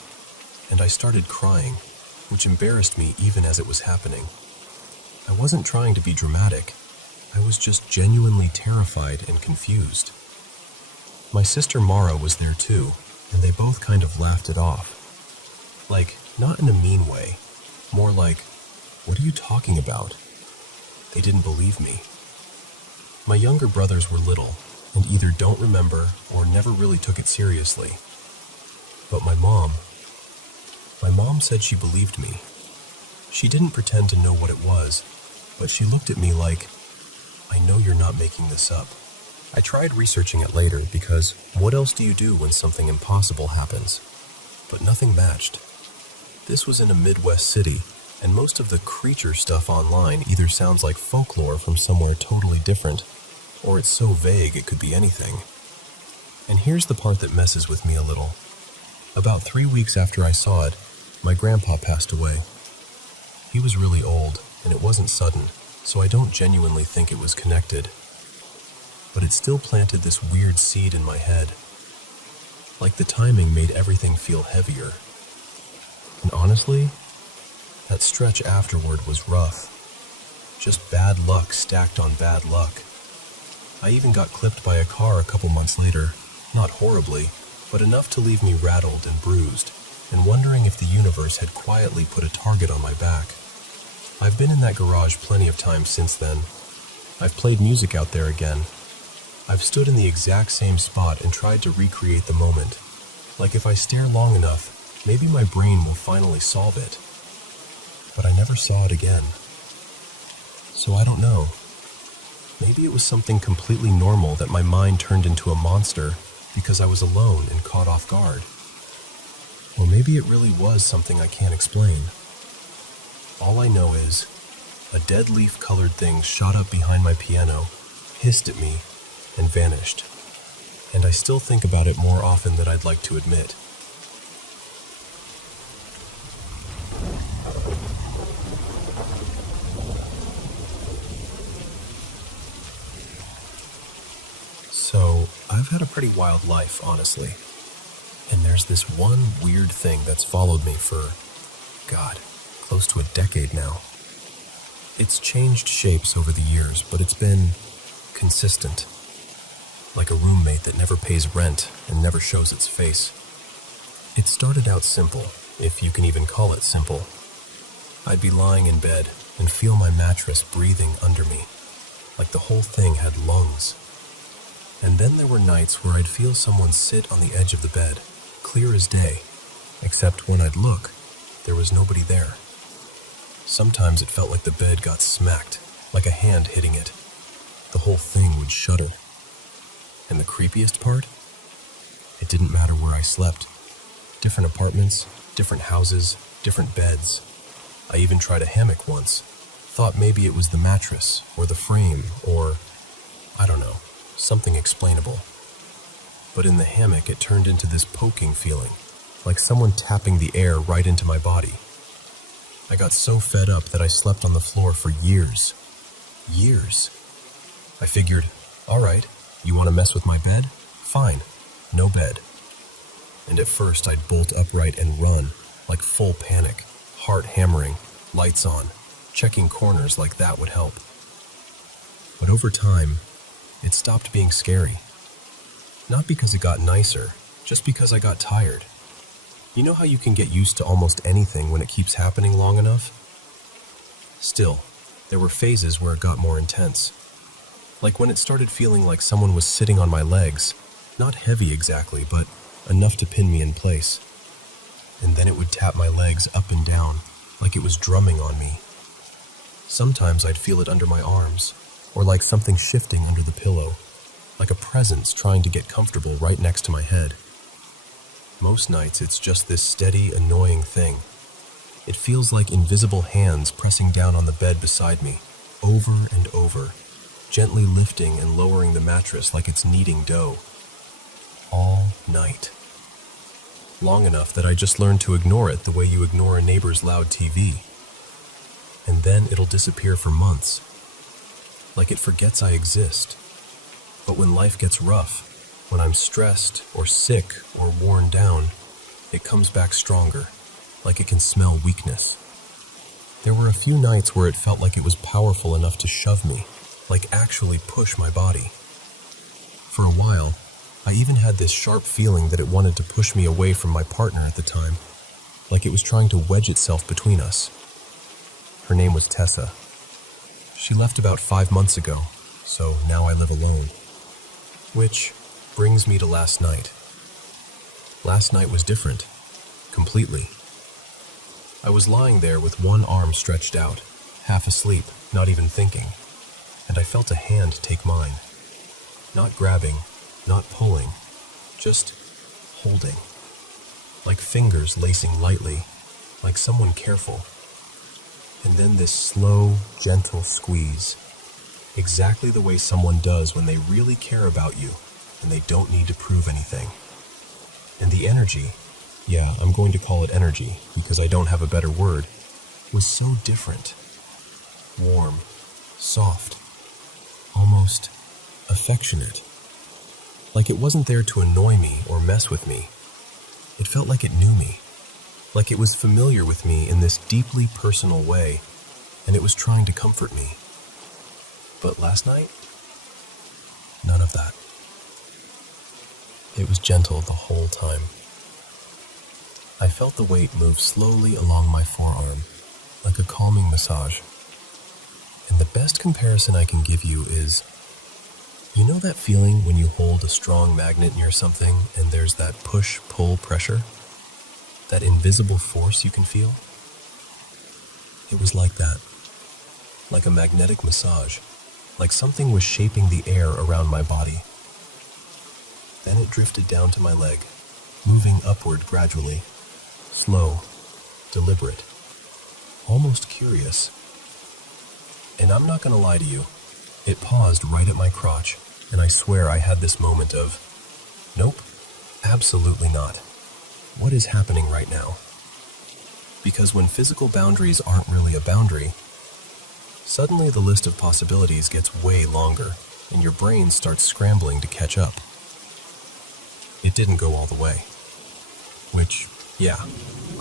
And I started crying, which embarrassed me even as it was happening. I wasn't trying to be dramatic. I was just genuinely terrified and confused. My sister Mara was there too, and they both kind of laughed it off. Like, not in a mean way. More like, "What are you talking about?" They didn't believe me. My younger brothers were little, and either don't remember or never really took it seriously. But my mom said she believed me. She didn't pretend to know what it was, but she looked at me like, "I know you're not making this up." I tried researching it later because what else do you do when something impossible happens? But nothing matched. This was in a Midwest city, and most of the creature stuff online either sounds like folklore from somewhere totally different, or it's so vague it could be anything. And here's the part that messes with me a little. About 3 weeks after I saw it, my grandpa passed away. He was really old, and it wasn't sudden, so I don't genuinely think it was connected. But it still planted this weird seed in my head. Like the timing made everything feel heavier. And honestly, that stretch afterward was rough. Just bad luck stacked on bad luck. I even got clipped by a car a couple months later, not horribly, but enough to leave me rattled and bruised, and wondering if the universe had quietly put a target on my back. I've been in that garage plenty of times since then. I've played music out there again. I've stood in the exact same spot and tried to recreate the moment. Like if I stare long enough, maybe my brain will finally solve it. But I never saw it again. So I don't know. Maybe it was something completely normal that my mind turned into a monster because I was alone and caught off guard. Or maybe it really was something I can't explain. All I know is, a dead leaf-colored thing shot up behind my piano, hissed at me, and vanished. And I still think about it more often than I'd like to admit. So, I've had a pretty wild life, honestly. And there's this one weird thing that's followed me for, close to a decade now. It's changed shapes over the years, but it's been consistent. Like a roommate that never pays rent and never shows its face. It started out simple, if you can even call it simple. I'd be lying in bed and feel my mattress breathing under me, like the whole thing had lungs. And then there were nights where I'd feel someone sit on the edge of the bed, clear as day, except when I'd look, there was nobody there. Sometimes it felt like the bed got smacked, like a hand hitting it. The whole thing would shudder. And the creepiest part? It didn't matter where I slept. Different apartments, different houses, different beds. I even tried a hammock once. Thought maybe it was the mattress, or the frame, or, I don't know, something explainable. But in the hammock it turned into this poking feeling, like someone tapping the air right into my body. I got so fed up that I slept on the floor for years. Years. I figured, alright, you want to mess with my bed? Fine, no bed. And at first I'd bolt upright and run, like full panic, heart hammering, lights on, checking corners like that would help. But over time, it stopped being scary. Not because it got nicer, just because I got tired. You know how you can get used to almost anything when it keeps happening long enough? Still, there were phases where it got more intense. Like when it started feeling like someone was sitting on my legs, not heavy exactly, but enough to pin me in place. And then it would tap my legs up and down, like it was drumming on me. Sometimes I'd feel it under my arms, or like something shifting under the pillow, like a presence trying to get comfortable right next to my head. Most nights it's just this steady, annoying thing. It feels like invisible hands pressing down on the bed beside me, over and over, gently lifting and lowering the mattress like it's kneading dough. All night. Long enough that I just learned to ignore it the way you ignore a neighbor's loud TV. And then it'll disappear for months. Like it forgets I exist. But when life gets rough, when I'm stressed or sick or worn down, it comes back stronger, like it can smell weakness. There were a few nights where it felt like it was powerful enough to shove me, like actually push my body. For a while, I even had this sharp feeling that it wanted to push me away from my partner at the time, like it was trying to wedge itself between us. Her name was Tessa. She left about 5 months ago, so now I live alone. Which brings me to last night. Last night was different, completely. I was lying there with one arm stretched out, half asleep, not even thinking, and I felt a hand take mine. Not grabbing, not pulling, just holding. Like fingers lacing lightly, like someone careful. And then this slow, gentle squeeze. Exactly the way someone does when they really care about you and they don't need to prove anything. And the energy, yeah, I'm going to call it energy because I don't have a better word, was so different. Warm, soft, almost affectionate. Like it wasn't there to annoy me or mess with me. It felt like it knew me. Like it was familiar with me in this deeply personal way, and it was trying to comfort me. But last night, none of that. It was gentle the whole time. I felt the weight move slowly along my forearm, like a calming massage. And the best comparison I can give you is, you know that feeling when you hold a strong magnet near something and there's that push-pull pressure? That invisible force you can feel? It was like that. Like a magnetic massage. Like something was shaping the air around my body. Then it drifted down to my leg, moving upward gradually. Slow, deliberate, almost curious. And I'm not gonna lie to you, it paused right at my crotch, and I swear I had this moment of, nope, absolutely not. What is happening right now? Because when physical boundaries aren't really a boundary, suddenly the list of possibilities gets way longer, and your brain starts scrambling to catch up. It didn't go all the way. Which, yeah,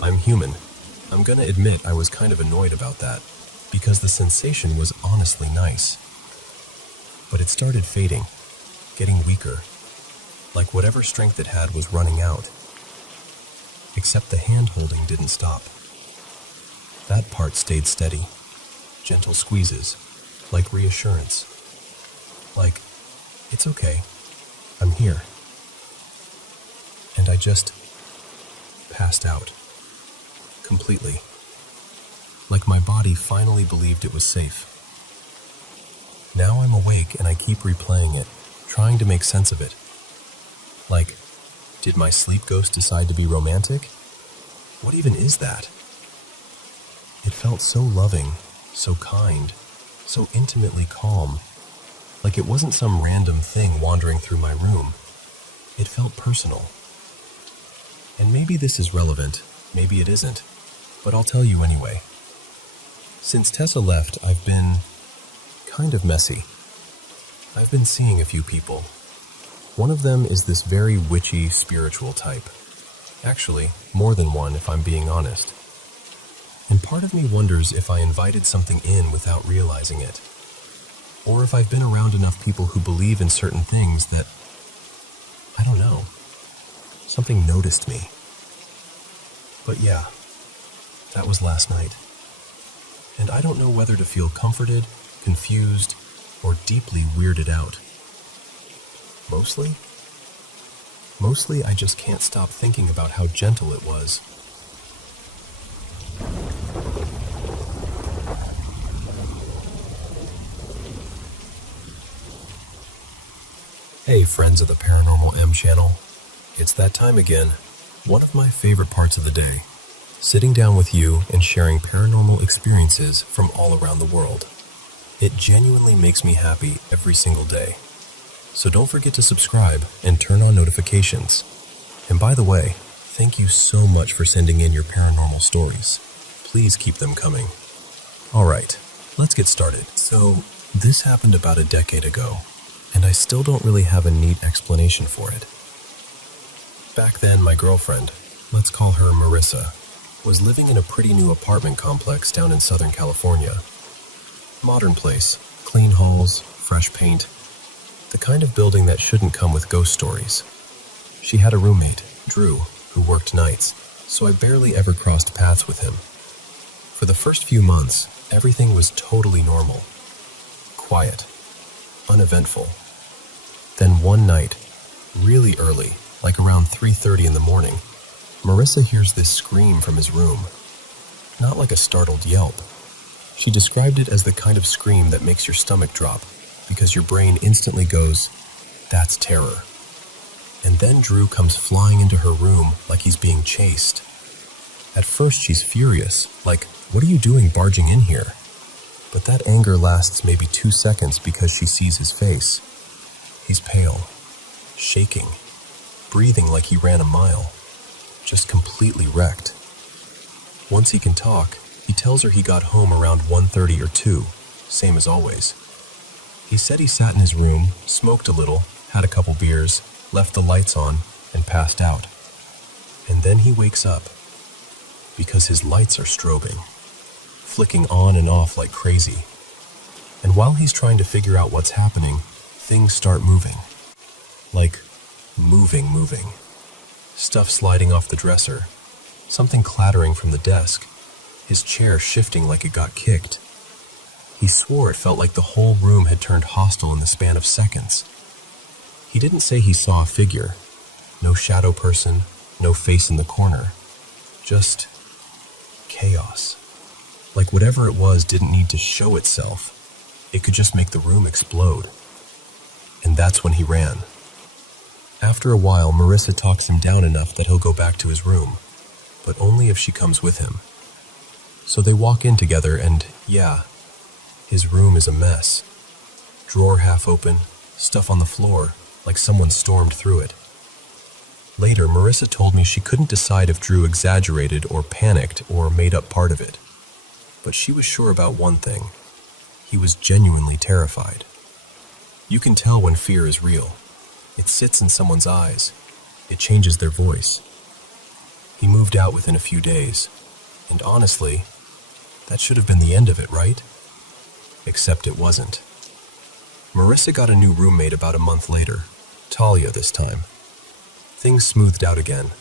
I'm human. I'm gonna admit I was kind of annoyed about that, because the sensation was honestly nice. But it started fading, getting weaker, like whatever strength it had was running out. Except the hand-holding didn't stop. That part stayed steady. Gentle squeezes, like reassurance. Like, it's okay, I'm here. And I just passed out. Completely. Like my body finally believed it was safe. Now I'm awake and I keep replaying it, trying to make sense of it. Like, did my sleep ghost decide to be romantic? What even is that? It felt so loving, so kind, so intimately calm. Like it wasn't some random thing wandering through my room. It felt personal. And maybe this is relevant, maybe it isn't, but I'll tell you anyway. Since Tessa left, I've been kind of messy. I've been seeing a few people. One of them is this very witchy, spiritual type. Actually, more than one if I'm being honest. And part of me wonders if I invited something in without realizing it. Or if I've been around enough people who believe in certain things that, I don't know, something noticed me. But yeah, that was last night. And I don't know whether to feel comforted, confused, or deeply weirded out. Mostly I just can't stop thinking about how gentle it was. Hey friends of the Paranormal M channel, it's that time again, one of my favorite parts of the day, sitting down with you and sharing paranormal experiences from all around the world. It genuinely makes me happy every single day. So don't forget to subscribe and turn on notifications. And by the way, thank you so much for sending in your paranormal stories. Please keep them coming. Alright, let's get started. So, this happened about a decade ago, and I still don't really have a neat explanation for it. Back then, my girlfriend, let's call her Marissa, was living in a pretty new apartment complex down in Southern California. Modern place, clean halls, fresh paint, the kind of building that shouldn't come with ghost stories. She had a roommate, Drew, who worked nights, so I barely ever crossed paths with him. For the first few months, everything was totally normal. Quiet, uneventful. Then one night, really early, like around 3:30 in the morning, Marissa hears this scream from his room. Not like a startled yelp. She described it as the kind of scream that makes your stomach drop, because your brain instantly goes, "That's terror." And then Drew comes flying into her room like he's being chased. At first she's furious, like, "What are you doing barging in here?" But that anger lasts maybe 2 seconds because she sees his face. He's pale, shaking, breathing like he ran a mile, just completely wrecked. Once he can talk, he tells her he got home around 1:30 or 2, same as always. He said he sat in his room, smoked a little, had a couple beers, left the lights on, and passed out. And then he wakes up, because his lights are strobing, flicking on and off like crazy. And while he's trying to figure out what's happening, things start moving. Like, moving. Stuff sliding off the dresser, something clattering from the desk, his chair shifting like it got kicked. He swore it felt like the whole room had turned hostile in the span of seconds. He didn't say he saw a figure. No shadow person, no face in the corner. Just chaos. Like whatever it was didn't need to show itself. It could just make the room explode. And that's when he ran. After a while, Marissa talks him down enough that he'll go back to his room, but only if she comes with him. So they walk in together and, yeah, his room is a mess. Drawer half open, stuff on the floor, like someone stormed through it. Later, Marissa told me she couldn't decide if Drew exaggerated or panicked or made up part of it. But she was sure about one thing. He was genuinely terrified. You can tell when fear is real. It sits in someone's eyes. It changes their voice. He moved out within a few days, and honestly, that should have been the end of it, right? Except it wasn't. Marissa got a new roommate about a month later, Talia this time. Things smoothed out again.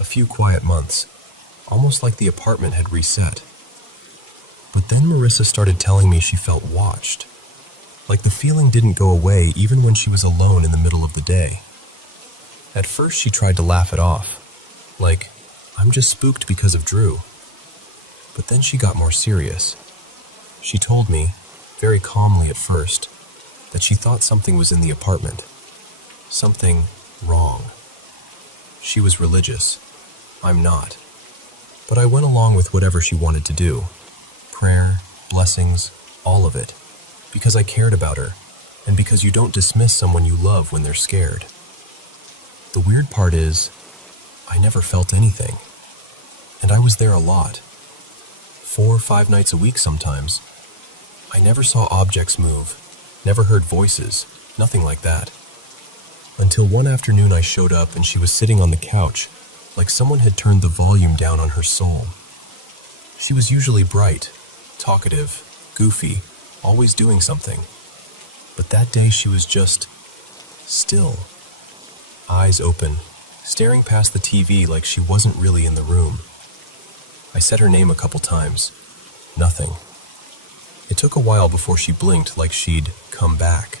A few quiet months, almost like the apartment had reset. But then Marissa started telling me she felt watched. Like the feeling didn't go away even when she was alone in the middle of the day. At first she tried to laugh it off, like, "I'm just spooked because of Drew." But then she got more serious. She told me, very calmly at first, that she thought something was in the apartment. Something wrong. She was religious. I'm not. But I went along with whatever she wanted to do. Prayer, blessings, all of it. Because I cared about her, and because you don't dismiss someone you love when they're scared. The weird part is, I never felt anything. And I was there a lot. 4 or 5 nights a week sometimes. I never saw objects move, never heard voices, nothing like that. Until one afternoon I showed up and she was sitting on the couch, like someone had turned the volume down on her soul. She was usually bright, talkative, goofy, always doing something. But that day she was just still. Eyes open, staring past the TV like she wasn't really in the room. I said her name a couple times. Nothing. It took a while before she blinked like she'd come back.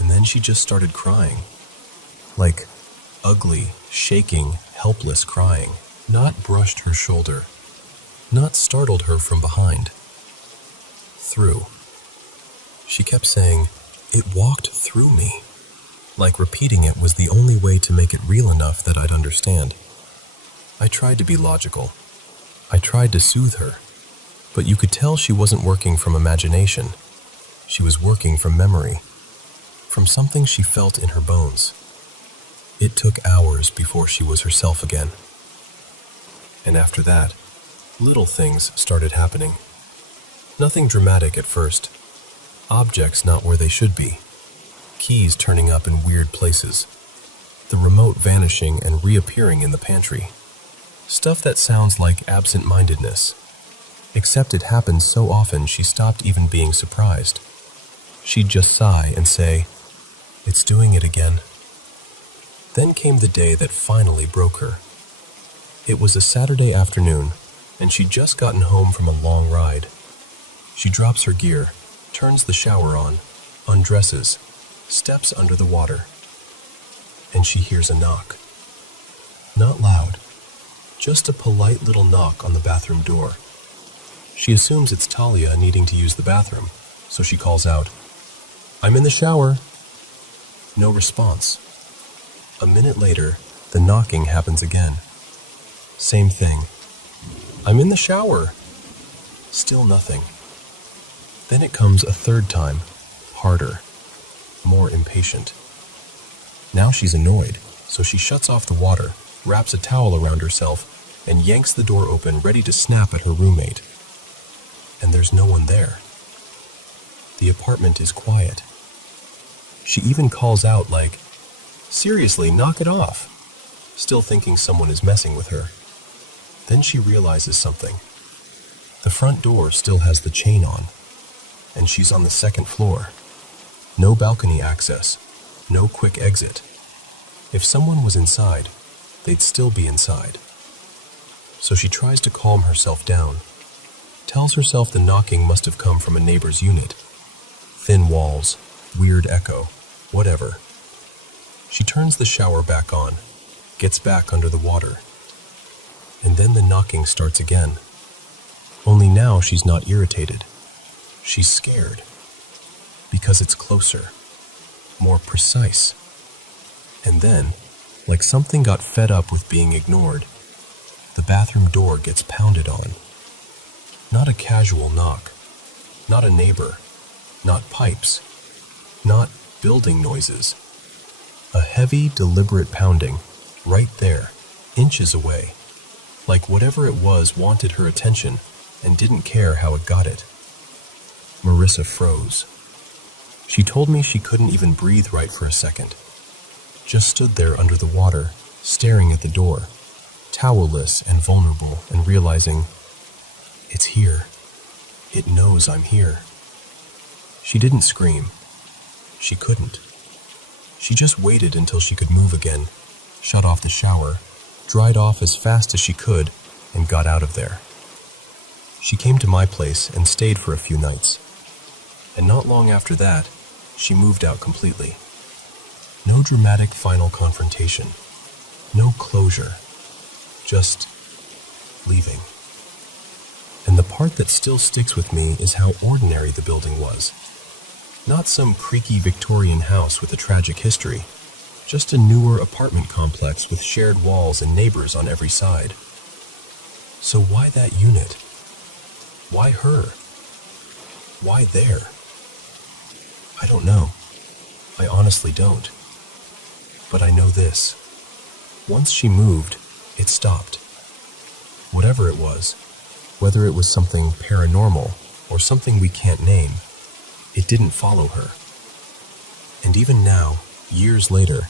And then she just started crying. Like ugly, shaking, helpless crying. Not brushed her shoulder. Not startled her from behind. Through. She kept saying, "It walked through me." like repeating it was the only way to make it real enough that I'd understand. I tried to be logical. I tried to soothe her, but you could tell she wasn't working from imagination. She was working from memory, from something she felt in her bones. It took hours before she was herself again. And after that, little things started happening. Nothing dramatic at first. Objects not where they should be. Keys turning up in weird places. The remote vanishing and reappearing in the pantry. Stuff that sounds like absent-mindedness. Except it happened so often she stopped even being surprised. She'd just sigh and say, "It's doing it again." Then came the day that finally broke her. It was a Saturday afternoon, and she'd just gotten home from a long ride. She drops her gear, turns the shower on, undresses, steps under the water, and she hears a knock. Not loud, just a polite little knock on the bathroom door. She assumes it's Talia needing to use the bathroom, so she calls out, "I'm in the shower." No response. A minute later, the knocking happens again. Same thing. "I'm in the shower." Still nothing. Then it comes a third time, harder, more impatient. Now she's annoyed, so she shuts off the water, wraps a towel around herself, and yanks the door open ready to snap at her roommate. And there's no one there. The apartment is quiet. She even calls out like, "Seriously, knock it off," still thinking someone is messing with her. Then she realizes something. The front door still has the chain on, and she's on the second floor. No balcony access, no quick exit. If someone was inside, they'd still be inside. So she tries to calm herself down, tells herself the knocking must have come from a neighbor's unit. Thin walls, weird echo, whatever. She turns the shower back on, gets back under the water. And then the knocking starts again. Only now she's not irritated. She's scared. Because it's closer, more precise. And then, like something got fed up with being ignored, the bathroom door gets pounded on. Not a casual knock. Not a neighbor. Not pipes. Not building noises. A heavy, deliberate pounding, right there, inches away. Like whatever it was wanted her attention and didn't care how it got it. Marissa froze. She told me she couldn't even breathe right for a second. Just stood there under the water, staring at the door, towelless and vulnerable, and realizing, it's here. It knows I'm here. She didn't scream. She couldn't. She just waited until she could move again, shut off the shower, dried off as fast as she could, and got out of there. She came to my place and stayed for a few nights. And not long after that, she moved out completely. No dramatic final confrontation. No closure. Just leaving. And the part that still sticks with me is how ordinary the building was. Not some creaky Victorian house with a tragic history. Just a newer apartment complex with shared walls and neighbors on every side. So why that unit? Why her? Why there? I don't know. I honestly don't. But I know this. Once she moved, it stopped. Whatever it was, whether it was something paranormal or something we can't name, it didn't follow her. And even now, years later,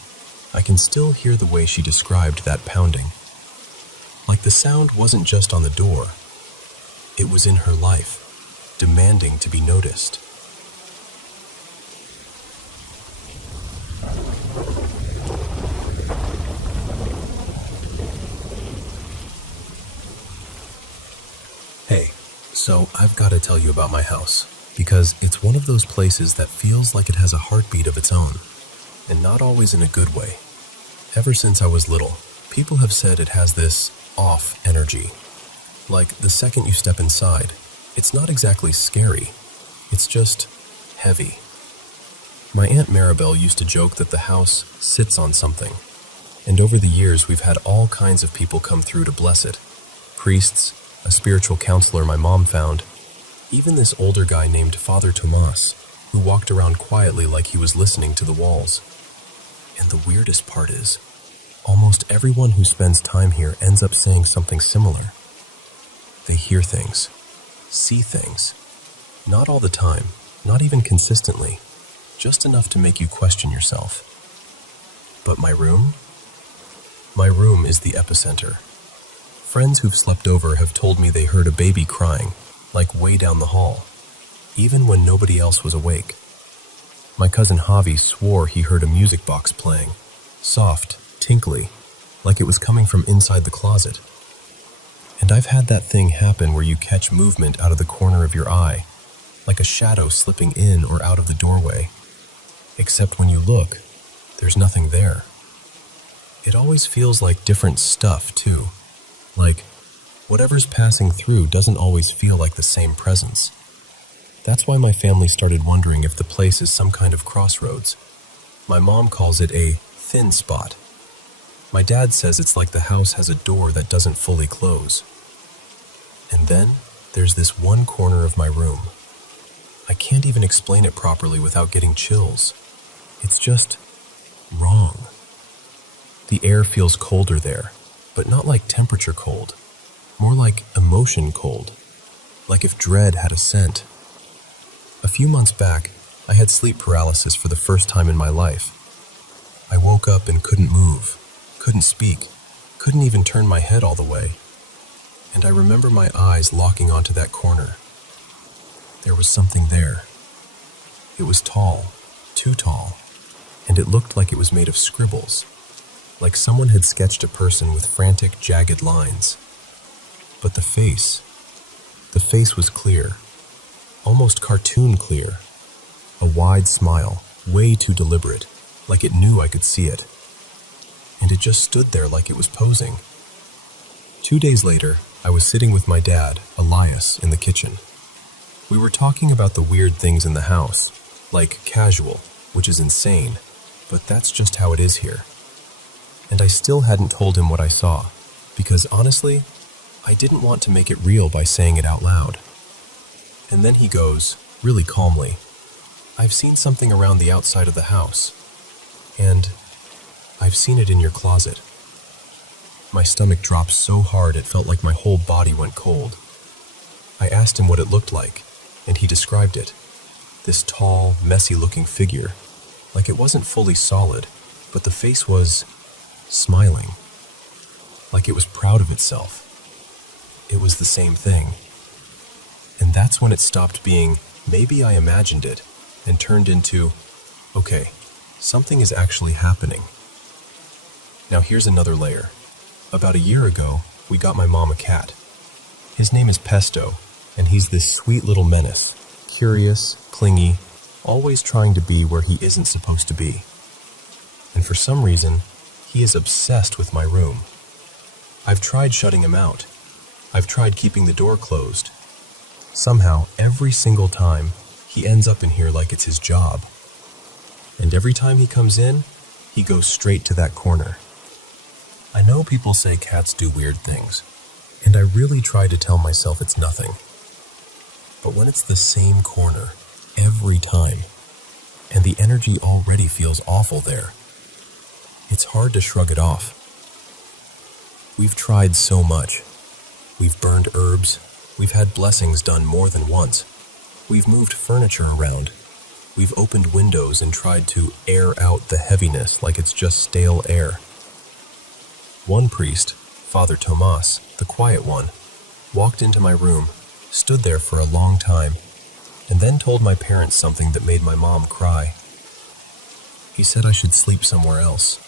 I can still hear the way she described that pounding. Like the sound wasn't just on the door. It was in her life, demanding to be noticed. Hey, so I've got to tell you about my house, because it's one of those places that feels like it has a heartbeat of its own, and not always in a good way. Ever since I was little, people have said it has this off energy. Like the second you step inside, it's not exactly scary, it's just heavy. My Aunt Maribel used to joke that the house sits on something, and over the years we've had all kinds of people come through to bless it. Priests, a spiritual counselor my mom found, even this older guy named Father Tomas, who walked around quietly like he was listening to the walls. And the weirdest part is, almost everyone who spends time here ends up saying something similar. They hear things, see things. Not all the time, not even consistently, just enough to make you question yourself. But my room? My room is the epicenter. Friends who've slept over have told me they heard a baby crying, like way down the hall, even when nobody else was awake. My cousin Javi swore he heard a music box playing, soft, tinkly, like it was coming from inside the closet. And I've had that thing happen where you catch movement out of the corner of your eye, like a shadow slipping in or out of the doorway. Except when you look, there's nothing there. It always feels like different stuff, too. Like, whatever's passing through doesn't always feel like the same presence. That's why my family started wondering if the place is some kind of crossroads. My mom calls it a thin spot. My dad says it's like the house has a door that doesn't fully close. And then, there's this one corner of my room. I can't even explain it properly without getting chills. It's just wrong. The air feels colder there, but not like temperature cold. More like emotion cold. Like if dread had a scent. A few months back, I had sleep paralysis for the first time in my life. I woke up and couldn't move, couldn't speak, couldn't even turn my head all the way. And I remember my eyes locking onto that corner. There was something there. It was tall, too tall, and it looked like it was made of scribbles, like someone had sketched a person with frantic, jagged lines. But the face was clear, almost cartoon clear, a wide smile, way too deliberate, like it knew I could see it. And it just stood there like it was posing. 2 days later, I was sitting with my dad, Elias, in the kitchen. We were talking about the weird things in the house, like casual, which is insane, but that's just how it is here. And I still hadn't told him what I saw, because honestly, I didn't want to make it real by saying it out loud. And then he goes, really calmly, "I've seen something around the outside of the house, and I've seen it in your closet." My stomach dropped so hard it felt like my whole body went cold. I asked him what it looked like, and he described it. This tall, messy-looking figure, like it wasn't fully solid, but the face was smiling, like it was proud of itself. It was the same thing. And that's when it stopped being, maybe I imagined it, and turned into, okay, something is actually happening. Now here's another layer. About a year ago, we got my mom a cat. His name is Pesto, and he's this sweet little menace, curious, clingy, always trying to be where he isn't supposed to be. And for some reason, he is obsessed with my room. I've tried shutting him out. I've tried keeping the door closed. Somehow, every single time, he ends up in here like it's his job. And every time he comes in, he goes straight to that corner. I know people say cats do weird things, and I really try to tell myself it's nothing. But when it's the same corner, every time, and the energy already feels awful there, it's hard to shrug it off. We've tried so much. We've burned herbs. We've had blessings done more than once. We've moved furniture around. We've opened windows and tried to air out the heaviness like it's just stale air. One priest, Father Tomas, the quiet one, walked into my room, stood there for a long time, and then told my parents something that made my mom cry. He said I should sleep somewhere else.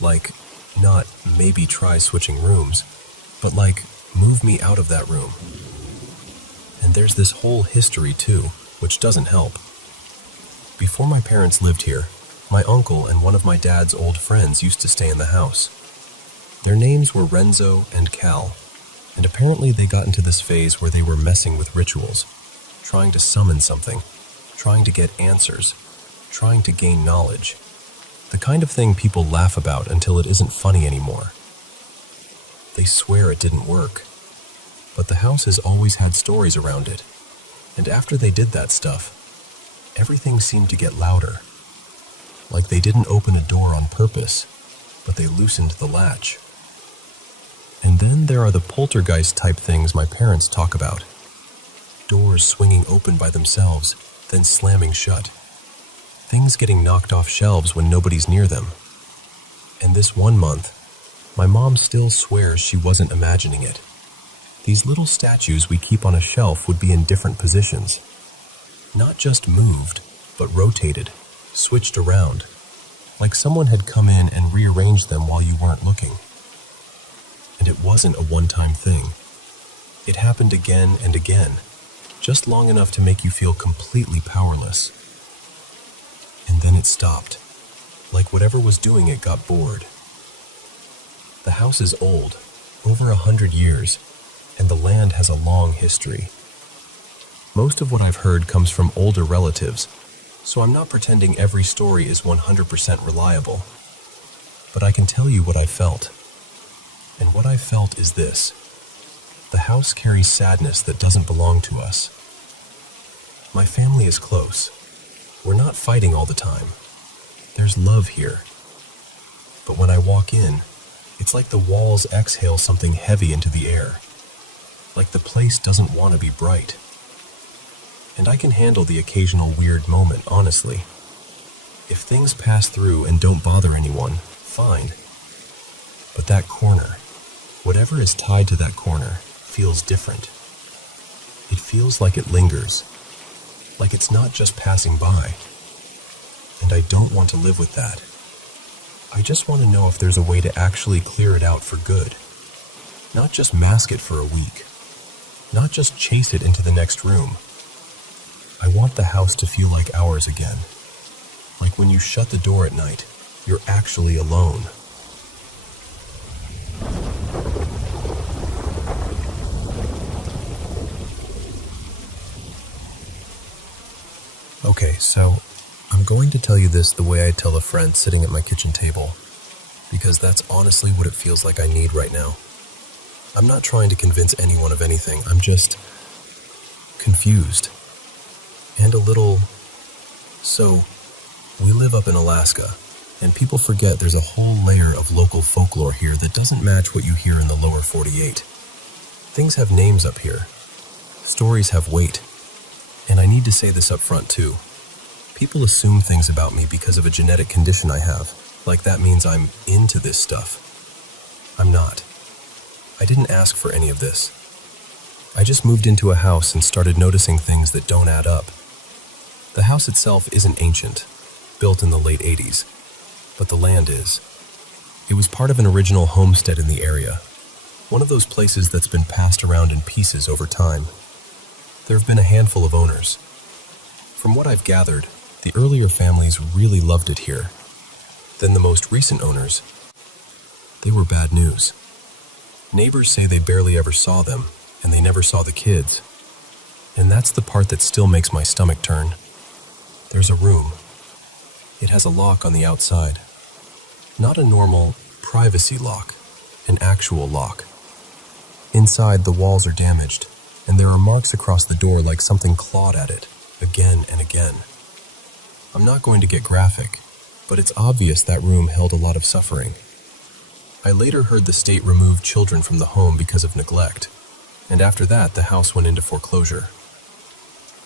Like, not maybe try switching rooms, but like, move me out of that room. And there's this whole history too, which doesn't help. Before my parents lived here, my uncle and one of my dad's old friends used to stay in the house. Their names were Renzo and Cal, and apparently they got into this phase where they were messing with rituals, trying to summon something, trying to get answers, trying to gain knowledge. The kind of thing people laugh about until it isn't funny anymore. They swear it didn't work, but the house has always had stories around it. And after they did that stuff, everything seemed to get louder. Like they didn't open a door on purpose, but they loosened the latch. And then there are the poltergeist type things my parents talk about. Doors swinging open by themselves, then slamming shut. Things getting knocked off shelves when nobody's near them. And this one month, my mom still swears she wasn't imagining it. These little statues we keep on a shelf would be in different positions. Not just moved, but rotated, switched around, like someone had come in and rearranged them while you weren't looking. And it wasn't a one-time thing. It happened again and again, just long enough to make you feel completely powerless. And then it stopped, like whatever was doing it got bored. The house is old, over 100 years, and the land has a long history. Most of what I've heard comes from older relatives, so I'm not pretending every story is 100% reliable. But I can tell you what I felt. And what I felt is this: the house carries sadness that doesn't belong to us. My family is close. We're not fighting all the time. There's love here. But when I walk in, it's like the walls exhale something heavy into the air. Like the place doesn't want to be bright. And I can handle the occasional weird moment, honestly. If things pass through and don't bother anyone, fine. But that corner, whatever is tied to that corner, feels different. It feels like it lingers. Like it's not just passing by. And I don't want to live with that. I just want to know if there's a way to actually clear it out for good. Not just mask it for a week. Not just chase it into the next room. I want the house to feel like ours again. Like when you shut the door at night, you're actually alone. Okay, so I'm going to tell you this the way I tell a friend sitting at my kitchen table, because that's honestly what it feels like I need right now. I'm not trying to convince anyone of anything. I'm just confused and a little... So, we live up in Alaska, and people forget there's a whole layer of local folklore here that doesn't match what you hear in the lower 48. Things have names up here. Stories have weight. And I need to say this up front too. People assume things about me because of a genetic condition I have, like that means I'm into this stuff. I'm not. I didn't ask for any of this. I just moved into a house and started noticing things that don't add up. The house itself isn't ancient, built in the late 80s, but the land is. It was part of an original homestead in the area, one of those places that's been passed around in pieces over time. There have been a handful of owners. From what I've gathered, the earlier families really loved it here. Then the most recent owners, they were bad news. Neighbors say they barely ever saw them, and they never saw the kids. And that's the part that still makes my stomach turn. There's a room. It has a lock on the outside. Not a normal privacy lock, an actual lock. Inside, the walls are damaged, and there are marks across the door like something clawed at it, again and again. I'm not going to get graphic, but it's obvious that room held a lot of suffering. I later heard the state removed children from the home because of neglect, and after that the house went into foreclosure.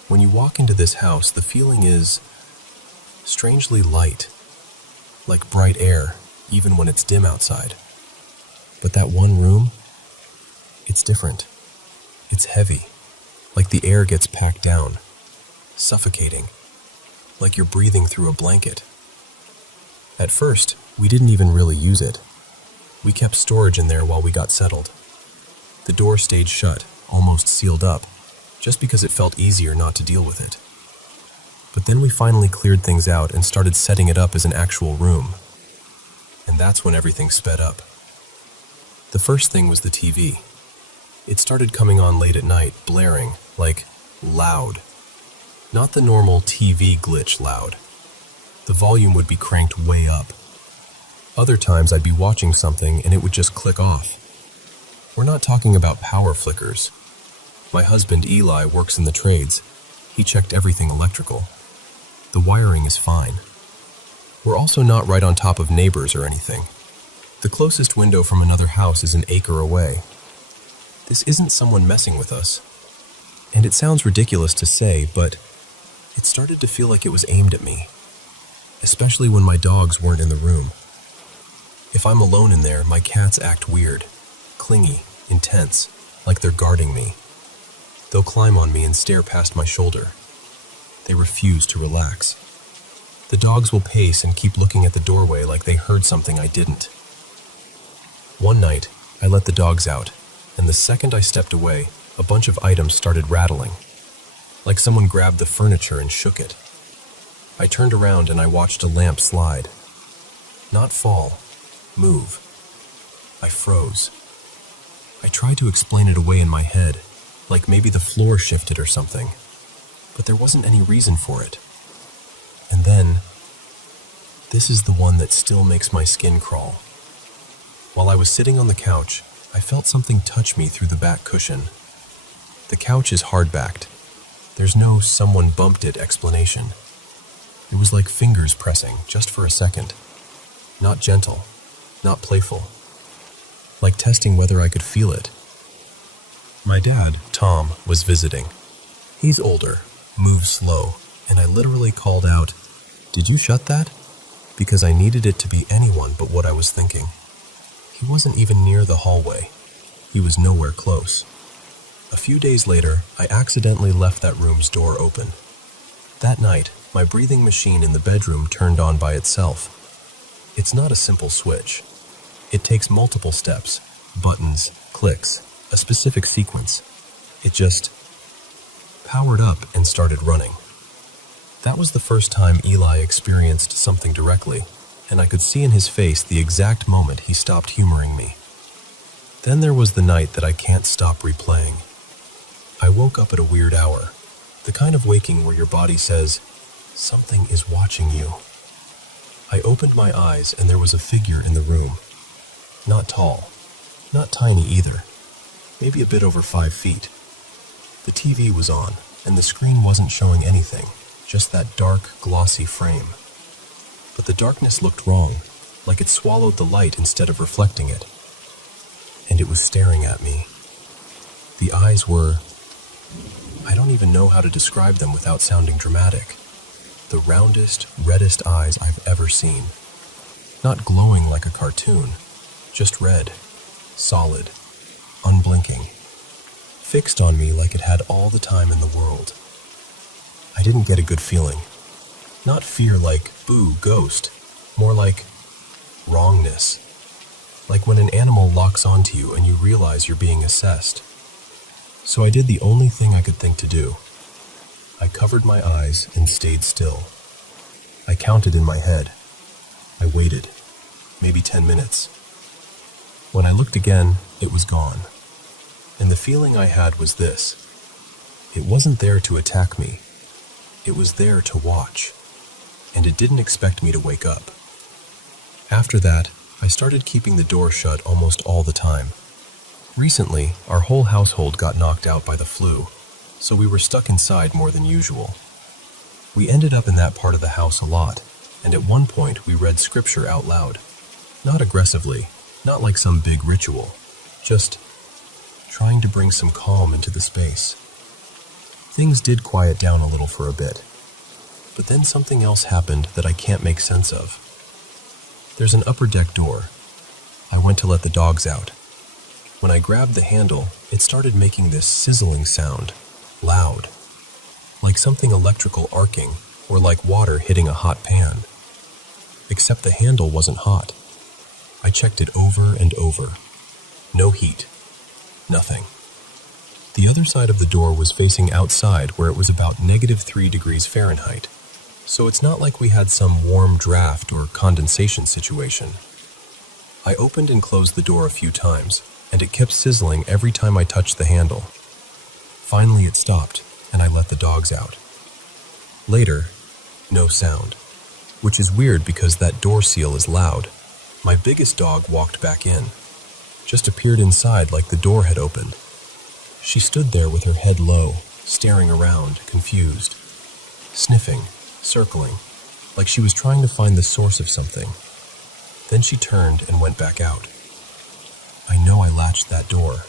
When you walk into this house, the feeling is strangely light, like bright air, even when it's dim outside. But that one room, it's different. It's heavy, like the air gets packed down, suffocating, like you're breathing through a blanket. At first, we didn't even really use it. We kept storage in there while we got settled. The door stayed shut, almost sealed up, just because it felt easier not to deal with it. But then we finally cleared things out and started setting it up as an actual room. And that's when everything sped up. The first thing was the TV. It started coming on late at night, blaring, like loud. Not the normal TV glitch loud. The volume would be cranked way up. Other times I'd be watching something and it would just click off. We're not talking about power flickers. My husband Eli works in the trades. He checked everything electrical. The wiring is fine. We're also not right on top of neighbors or anything. The closest window from another house is an acre away. This isn't someone messing with us. And it sounds ridiculous to say, but it started to feel like it was aimed at me, especially when my dogs weren't in the room. If I'm alone in there, my cats act weird, clingy, intense, like they're guarding me. They'll climb on me and stare past my shoulder. They refuse to relax. The dogs will pace and keep looking at the doorway like they heard something I didn't. One night, I let the dogs out, and the second I stepped away, a bunch of items started rattling, like someone grabbed the furniture and shook it. I turned around and I watched a lamp slide. Not fall, move. I froze. I tried to explain it away in my head, like maybe the floor shifted or something, but there wasn't any reason for it. And then, this is the one that still makes my skin crawl. While I was sitting on the couch, I felt something touch me through the back cushion. The couch is hard-backed. There's no "someone bumped it" explanation. It was like fingers pressing, just for a second. Not gentle, not playful. Like testing whether I could feel it. My dad, Tom, was visiting. He's older, moves slow, and I literally called out, "Did you shut that?" Because I needed it to be anyone but what I was thinking. He wasn't even near the hallway. He was nowhere close. A few days later, I accidentally left that room's door open. That night, my breathing machine in the bedroom turned on by itself. It's not a simple switch. It takes multiple steps, buttons, clicks, a specific sequence. It just powered up and started running. That was the first time Eli experienced something directly, and I could see in his face the exact moment he stopped humoring me. Then there was the night that I can't stop replaying. I woke up at a weird hour, the kind of waking where your body says, something is watching you. I opened my eyes and there was a figure in the room. Not tall, not tiny either, maybe a bit over 5 feet. The TV was on, and the screen wasn't showing anything, just that dark, glossy frame. But the darkness looked wrong, like it swallowed the light instead of reflecting it. And it was staring at me. The eyes were... I don't even know how to describe them without sounding dramatic. The roundest, reddest eyes I've ever seen. Not glowing like a cartoon, just red, solid, unblinking. Fixed on me like it had all the time in the world. I didn't get a good feeling. Not fear like, boo, ghost. More like wrongness. Like when an animal locks onto you and you realize you're being assessed. So I did the only thing I could think to do. I covered my eyes and stayed still. I counted in my head. I waited, maybe 10 minutes. When I looked again, it was gone. And the feeling I had was this. It wasn't there to attack me. It was there to watch. And it didn't expect me to wake up. After that, I started keeping the door shut almost all the time. Recently, our whole household got knocked out by the flu, so we were stuck inside more than usual. We ended up in that part of the house a lot, and at one point we read scripture out loud. Not aggressively, not like some big ritual, just trying to bring some calm into the space. Things did quiet down a little for a bit, but then something else happened that I can't make sense of. There's an upper deck door. I went to let the dogs out. When I grabbed the handle, it started making this sizzling sound, loud, like something electrical arcing or like water hitting a hot pan. Except the handle wasn't hot. I checked it over and over. No heat. Nothing. The other side of the door was facing outside where it was about -3 degrees Fahrenheit. So it's not like we had some warm draft or condensation situation. I opened and closed the door a few times, and it kept sizzling every time I touched the handle. Finally it stopped, and I let the dogs out. Later, no sound. which is weird because that door seal is loud. My biggest dog walked back in, just appeared inside like the door had opened. She stood there with her head low, staring around, confused, sniffing, circling, like she was trying to find the source of something. Then she turned and went back out. I know I latched that door.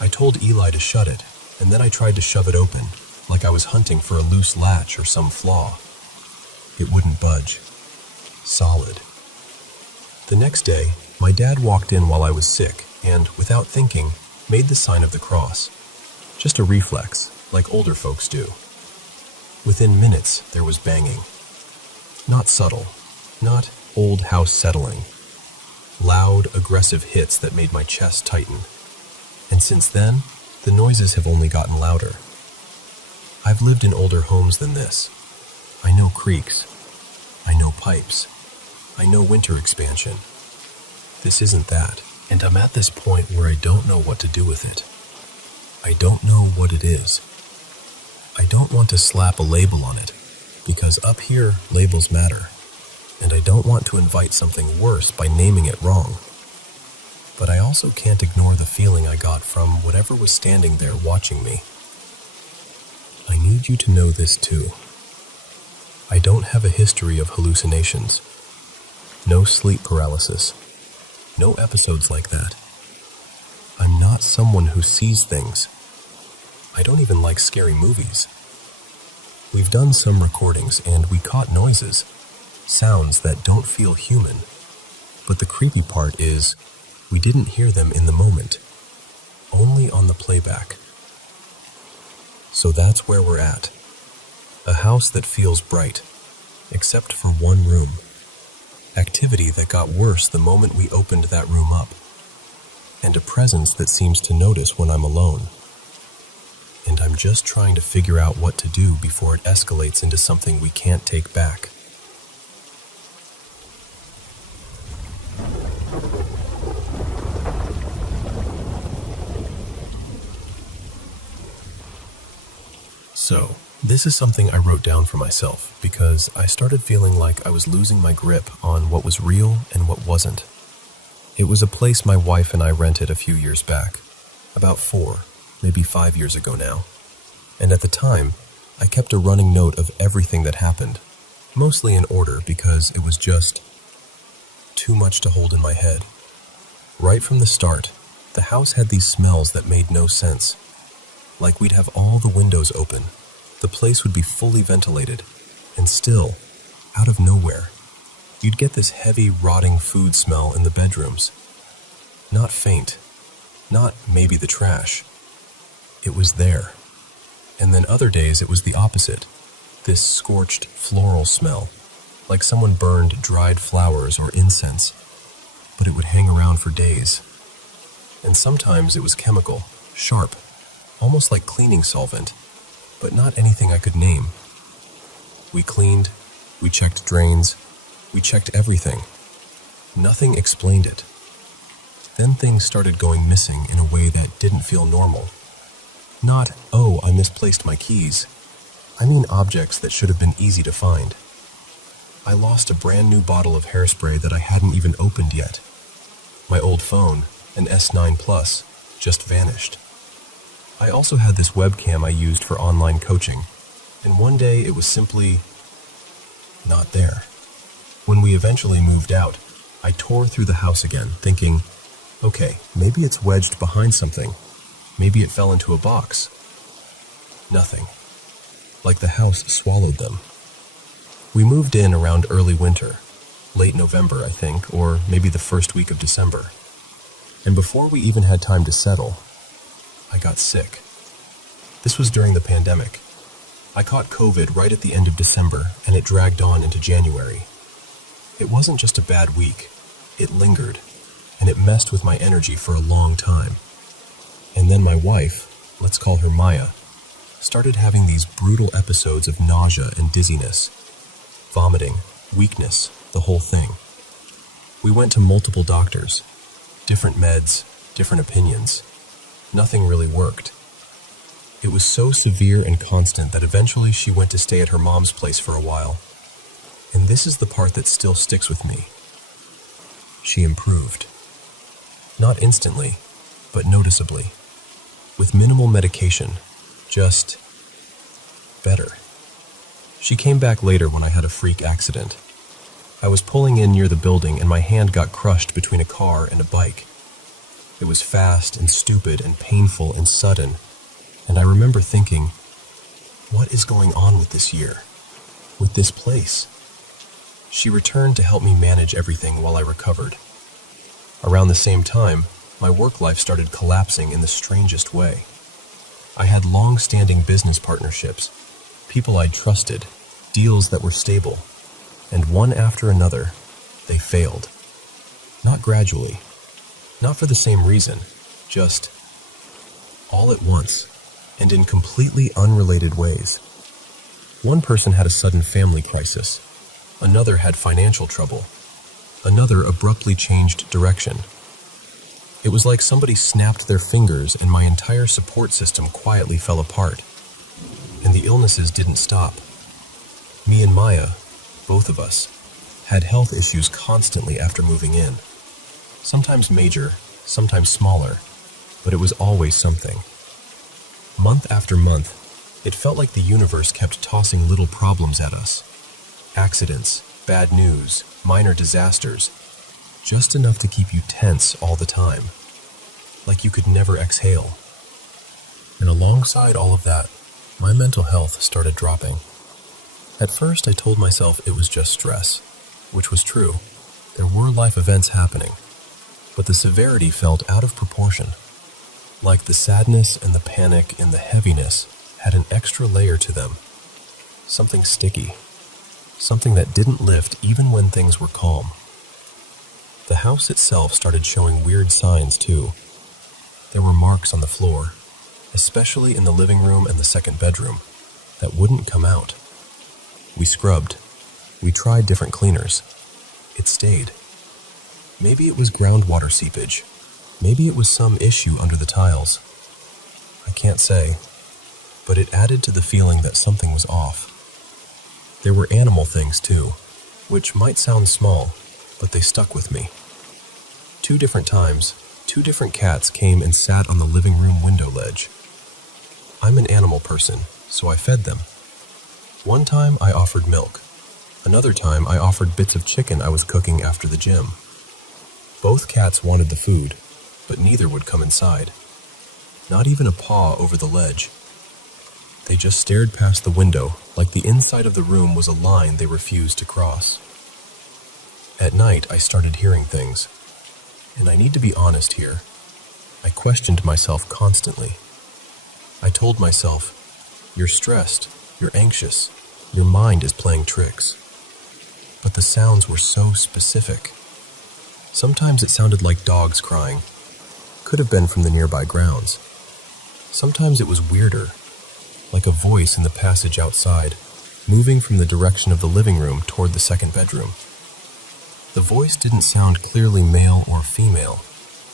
I told Eli to shut it, and then I tried to shove it open, like I was hunting for a loose latch or some flaw. It wouldn't budge. Solid. The next day, my dad walked in while I was sick and, without thinking, made the sign of the cross. Just a reflex, like older folks do. Within minutes, there was banging. Not subtle, not old house settling. Loud, aggressive hits that made my chest tighten. And since then, the noises have only gotten louder. I've lived in older homes than this. I know creaks. I know pipes. I know winter expansion. This isn't that, and I'm at this point where I don't know what to do with it. I don't know what it is. I don't want to slap a label on it, because up here, labels matter, and I don't want to invite something worse by naming it wrong. But I also can't ignore the feeling I got from whatever was standing there watching me. I need you to know this too. I don't have a history of hallucinations. No sleep paralysis. No episodes like that. I'm not someone who sees things. I don't even like scary movies. We've done some recordings and we caught noises, sounds that don't feel human. But the creepy part is, we didn't hear them in the moment, only on the playback. So that's where we're at. A house that feels bright, except for one room. Activity that got worse the moment we opened that room up. And a presence that seems to notice when I'm alone. And I'm just trying to figure out what to do before it escalates into something we can't take back. So, this is something I wrote down for myself because I started feeling like I was losing my grip on what was real and what wasn't. It was a place my wife and I rented a few years back, about 4, maybe 5 years ago now. And at the time, I kept a running note of everything that happened, mostly in order because it was just too much to hold in my head. Right from the start, the house had these smells that made no sense. Like we'd have all the windows open, the place would be fully ventilated, and still, out of nowhere, you'd get this heavy, rotting food smell in the bedrooms. Not faint, not maybe the trash. It was there. And then other days it was the opposite, this scorched floral smell, like someone burned dried flowers or incense, but it would hang around for days. And sometimes it was chemical, sharp, almost like cleaning solvent, but not anything I could name. We cleaned, we checked drains, we checked everything. Nothing explained it. Then things started going missing in a way that didn't feel normal. Not, oh, I misplaced my keys. I mean objects that should have been easy to find. I lost a brand new bottle of hairspray that I hadn't even opened yet. My old phone, an S9 Plus, just vanished. I also had this webcam I used for online coaching, and one day it was simply not there. When we eventually moved out, I tore through the house again, thinking, okay, maybe it's wedged behind something. Maybe it fell into a box. Nothing. Like the house swallowed them. We moved in around early winter, late November, I think, or maybe the first week of December. And before we even had time to settle, I got sick. This was during the pandemic. I caught COVID right at the end of December, and it dragged on into January. It wasn't just a bad week. It lingered, and it messed with my energy for a long time. And then my wife, let's call her Maya, started having these brutal episodes of nausea and dizziness, vomiting, weakness, the whole thing. We went to multiple doctors, different meds, different opinions. Nothing really worked. It was so severe and constant that eventually she went to stay at her mom's place for a while. And this is the part that still sticks with me. She improved. Not instantly, but noticeably. With minimal medication, just better. She came back later when I had a freak accident. I was pulling in near the building and my hand got crushed between a car and a bike. It was fast and stupid and painful and sudden, and I remember thinking, what is going on with this year? With this place? She returned to help me manage everything while I recovered. Around the same time, my work life started collapsing in the strangest way. I had long-standing business partnerships, people I'd trusted, deals that were stable, and one after another, they failed. Not gradually, not for the same reason, just all at once, and in completely unrelated ways. One person had a sudden family crisis, another had financial trouble, another abruptly changed direction. It was like somebody snapped their fingers and my entire support system quietly fell apart. And the illnesses didn't stop. Me and Maya, both of us, had health issues constantly after moving in. Sometimes major, sometimes smaller, but it was always something. Month after month, it felt like the universe kept tossing little problems at us. Accidents, bad news, minor disasters, just enough to keep you tense all the time, like you could never exhale. And alongside all of that, my mental health started dropping. At first, I told myself it was just stress, which was true. There were life events happening, but the severity felt out of proportion. Like the sadness and the panic and the heaviness had an extra layer to them. Something sticky. Something that didn't lift even when things were calm. The house itself started showing weird signs too. There were marks on the floor, especially in the living room and the second bedroom, that wouldn't come out. We scrubbed. We tried different cleaners. It stayed. Maybe it was groundwater seepage. Maybe it was some issue under the tiles. I can't say, but it added to the feeling that something was off. There were animal things too, which might sound small, but they stuck with me. 2 different times, 2 different cats came and sat on the living room window ledge. I'm an animal person, so I fed them. One time I offered milk. Another time I offered bits of chicken I was cooking after the gym. Both cats wanted the food, but neither would come inside. Not even a paw over the ledge. They just stared past the window like the inside of the room was a line they refused to cross. At night, I started hearing things. And I need to be honest here. I questioned myself constantly. I told myself, you're stressed, you're anxious, your mind is playing tricks. But the sounds were so specific. Sometimes it sounded like dogs crying. Could have been from the nearby grounds. Sometimes it was weirder, like a voice in the passage outside, moving from the direction of the living room toward the second bedroom. The voice didn't sound clearly male or female,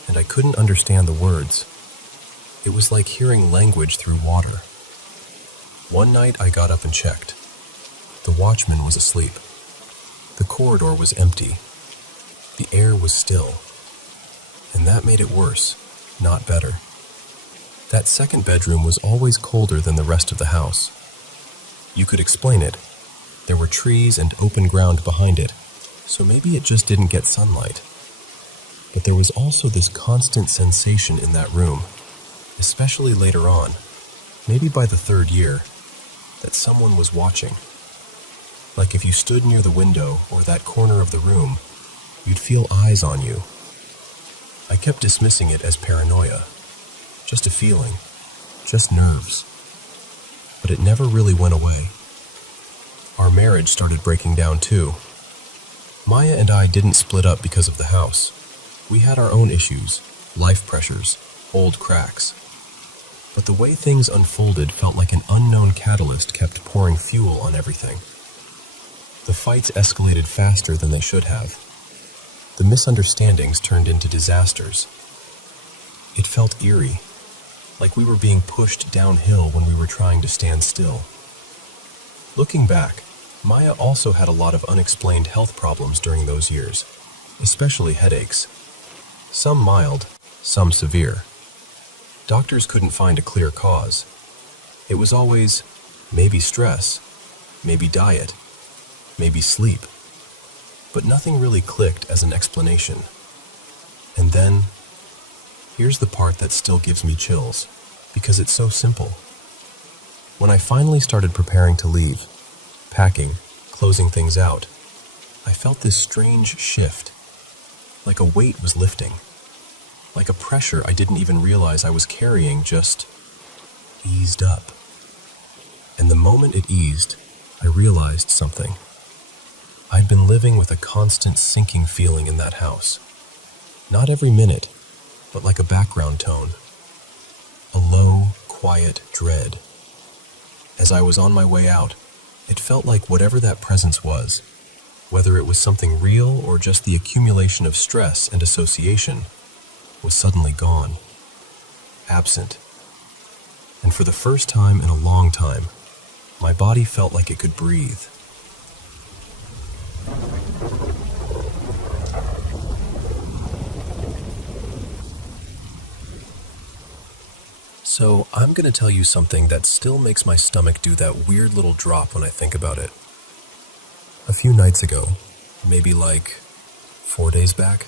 and I couldn't understand the words. It was like hearing language through water. One night I got up and checked. The watchman was asleep. The corridor was empty. The air was still. And that made it worse, not better. That second bedroom was always colder than the rest of the house. You could explain it. There were trees and open ground behind it, so maybe it just didn't get sunlight. But there was also this constant sensation in that room, especially later on, maybe by the 3rd year, that someone was watching. Like if you stood near the window or that corner of the room, you'd feel eyes on you. I kept dismissing it as paranoia, just a feeling, just nerves. But it never really went away. Our marriage started breaking down too. Maya and I didn't split up because of the house. We had our own issues, life pressures, old cracks. But the way things unfolded felt like an unknown catalyst kept pouring fuel on everything. The fights escalated faster than they should have. The misunderstandings turned into disasters. It felt eerie, like we were being pushed downhill when we were trying to stand still. Looking back, Maya also had a lot of unexplained health problems during those years, especially headaches. Some mild, some severe. Doctors couldn't find a clear cause. It was always maybe stress, maybe diet, maybe sleep. But nothing really clicked as an explanation. And then, here's the part that still gives me chills, because it's so simple. When I finally started preparing to leave, packing, closing things out, I felt this strange shift, like a weight was lifting, like a pressure I didn't even realize I was carrying just eased up. And the moment it eased, I realized something. I'd been living with a constant sinking feeling in that house. Not every minute, but like a background tone. A low, quiet dread. As I was on my way out, it felt like whatever that presence was, whether it was something real or just the accumulation of stress and association, was suddenly gone. Absent. And for the first time in a long time, my body felt like it could breathe. So, I'm going to tell you something that still makes my stomach do that weird little drop when I think about it. A few nights ago, maybe like 4 days back,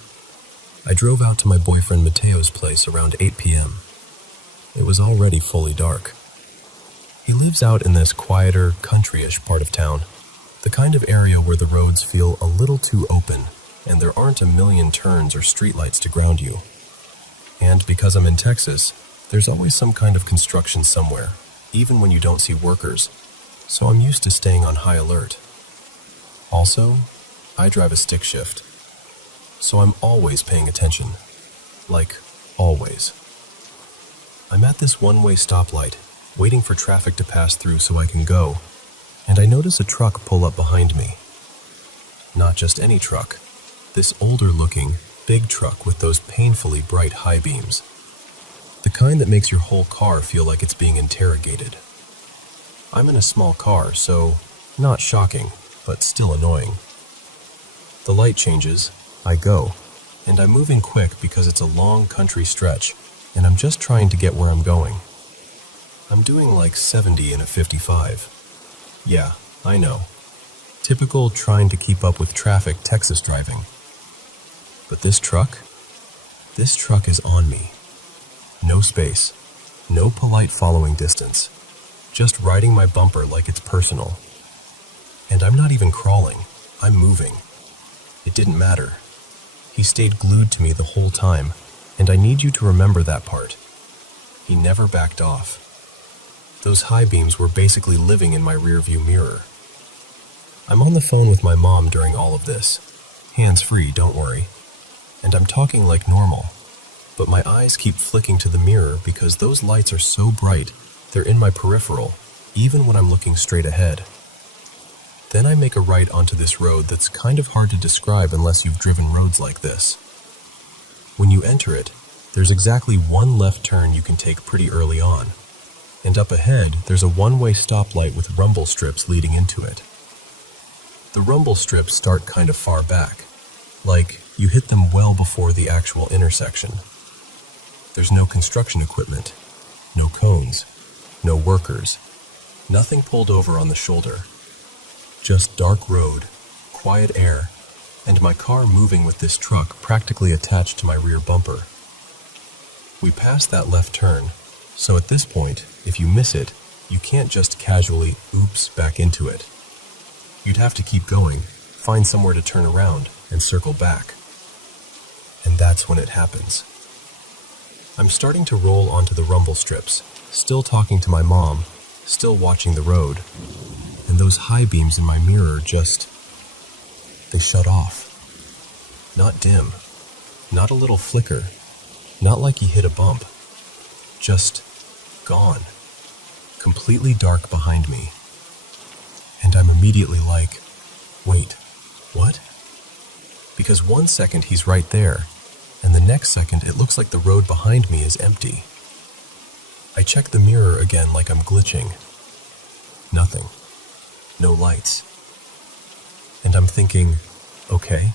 I drove out to my boyfriend Mateo's place around 8 p.m. It was already fully dark. He lives out in this quieter, country-ish part of town, the kind of area where the roads feel a little too open and there aren't a million turns or streetlights to ground you. And because I'm in Texas, there's always some kind of construction somewhere, even when you don't see workers, so I'm used to staying on high alert. Also, I drive a stick shift, so I'm always paying attention. Like, always. I'm at this one-way stoplight, waiting for traffic to pass through so I can go, and I notice a truck pull up behind me. Not just any truck, this older-looking, big truck with those painfully bright high beams. The kind that makes your whole car feel like it's being interrogated. I'm in a small car, so not shocking, but still annoying. The light changes, I go, and I'm moving quick because it's a long country stretch, and I'm just trying to get where I'm going. I'm doing like 70 in a 55. Yeah, I know. Typical trying to keep up with traffic Texas driving. But this truck is on me. No space, no polite following distance, just riding my bumper like it's personal. And I'm not even crawling, I'm moving. It didn't matter. He stayed glued to me the whole time, and I need you to remember that part. He never backed off. Those high beams were basically living in my rearview mirror. I'm on the phone with my mom during all of this. Hands-free, don't worry. And I'm talking like normal. But my eyes keep flicking to the mirror because those lights are so bright, they're in my peripheral, even when I'm looking straight ahead. Then I make a right onto this road that's kind of hard to describe unless you've driven roads like this. When you enter it, there's exactly one left turn you can take pretty early on. And up ahead, there's a one-way stoplight with rumble strips leading into it. The rumble strips start kind of far back, like you hit them well before the actual intersection. There's no construction equipment, no cones, no workers, nothing pulled over on the shoulder. Just dark road, quiet air, and my car moving with this truck practically attached to my rear bumper. We pass that left turn, so at this point, if you miss it, you can't just casually oops back into it. You'd have to keep going, find somewhere to turn around, and circle back. And that's when it happens. I'm starting to roll onto the rumble strips, still talking to my mom, still watching the road, and those high beams in my mirror they shut off. Not dim, not a little flicker, not like he hit a bump, just gone, completely dark behind me. And I'm immediately like, wait, what? Because 1 second he's right there, and the next second it looks like the road behind me is empty. I check the mirror again like I'm glitching. Nothing. No lights. And I'm thinking, okay,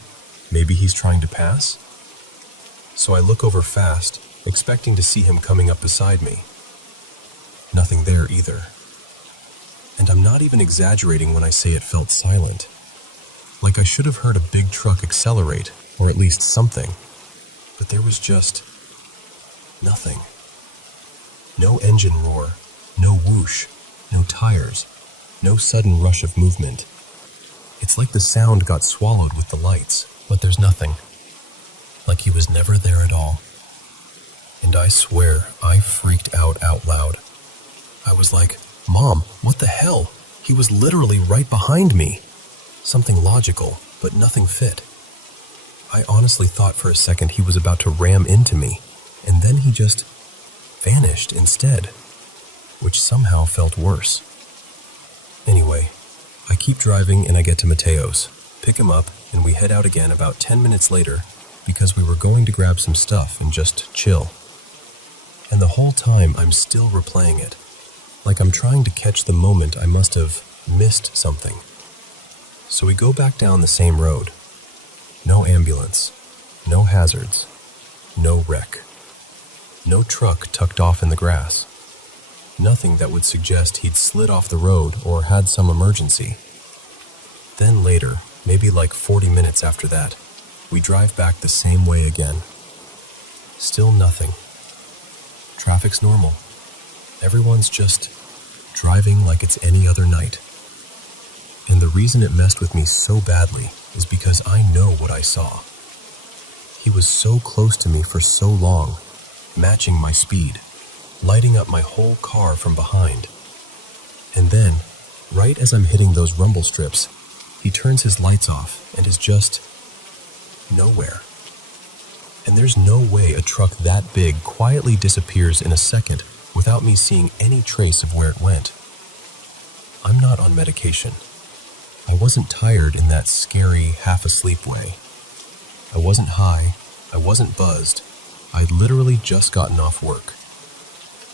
maybe he's trying to pass? So I look over fast, expecting to see him coming up beside me. Nothing there either. And I'm not even exaggerating when I say it felt silent. Like I should have heard a big truck accelerate, or at least something. But there was just nothing. No engine roar, no whoosh, no tires, no sudden rush of movement. It's like the sound got swallowed with the lights, but there's nothing. Like he was never there at all. And I swear, I freaked out loud. I was like, "Mom, what the hell? He was literally right behind me." Something logical, but nothing fit. I honestly thought for a second he was about to ram into me, and then he just vanished instead, which somehow felt worse. Anyway, I keep driving and I get to Mateo's, pick him up, and we head out again about 10 minutes later because we were going to grab some stuff and just chill. And the whole time I'm still replaying it, like I'm trying to catch the moment I must have missed something. So we go back down the same road. No ambulance, no hazards, no wreck, no truck tucked off in the grass. Nothing that would suggest he'd slid off the road or had some emergency. Then later, maybe like 40 minutes after that, we drive back the same way again. Still nothing. Traffic's normal. Everyone's just driving like it's any other night. And the reason it messed with me so badly is because I know what I saw. He was so close to me for so long, matching my speed, lighting up my whole car from behind. And then, right as I'm hitting those rumble strips, he turns his lights off and is just nowhere. And there's no way a truck that big quietly disappears in a second without me seeing any trace of where it went. I'm not on medication. I wasn't tired in that scary, half-asleep way. I wasn't high. I wasn't buzzed. I'd literally just gotten off work.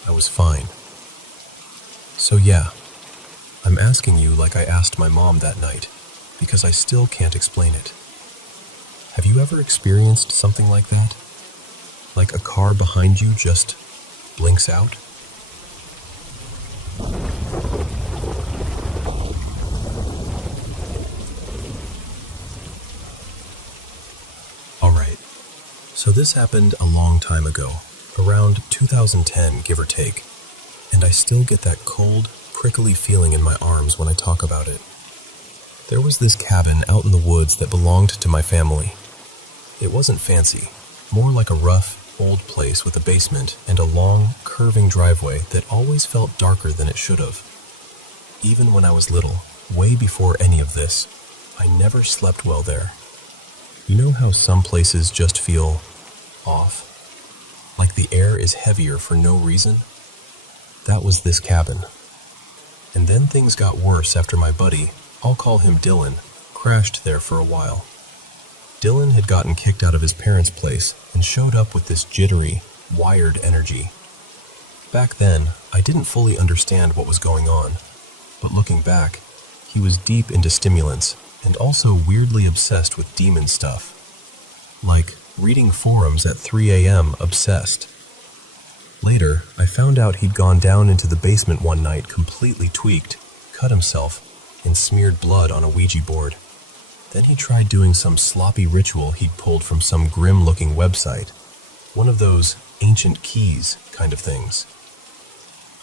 I was fine. So yeah, I'm asking you like I asked my mom that night, because I still can't explain it. Have you ever experienced something like that? Like a car behind you just blinks out? Alright, so this happened a long time ago, around 2010, give or take, and I still get that cold, prickly feeling in my arms when I talk about it. There was this cabin out in the woods that belonged to my family. It wasn't fancy, more like a rough, old place with a basement and a long, curving driveway that always felt darker than it should have. Even when I was little, way before any of this, I never slept well there. You know how some places just feel off? Like the air is heavier for no reason? That was this cabin. And then things got worse after my buddy, I'll call him Dylan, crashed there for a while. Dylan had gotten kicked out of his parents' place and showed up with this jittery, wired energy. Back then, I didn't fully understand what was going on, but looking back, he was deep into stimulants and also weirdly obsessed with demon stuff. Like reading forums at 3 a.m. obsessed. Later, I found out he'd gone down into the basement one night completely tweaked, cut himself, and smeared blood on a Ouija board. Then he tried doing some sloppy ritual he'd pulled from some grim-looking website, one of those ancient keys kind of things.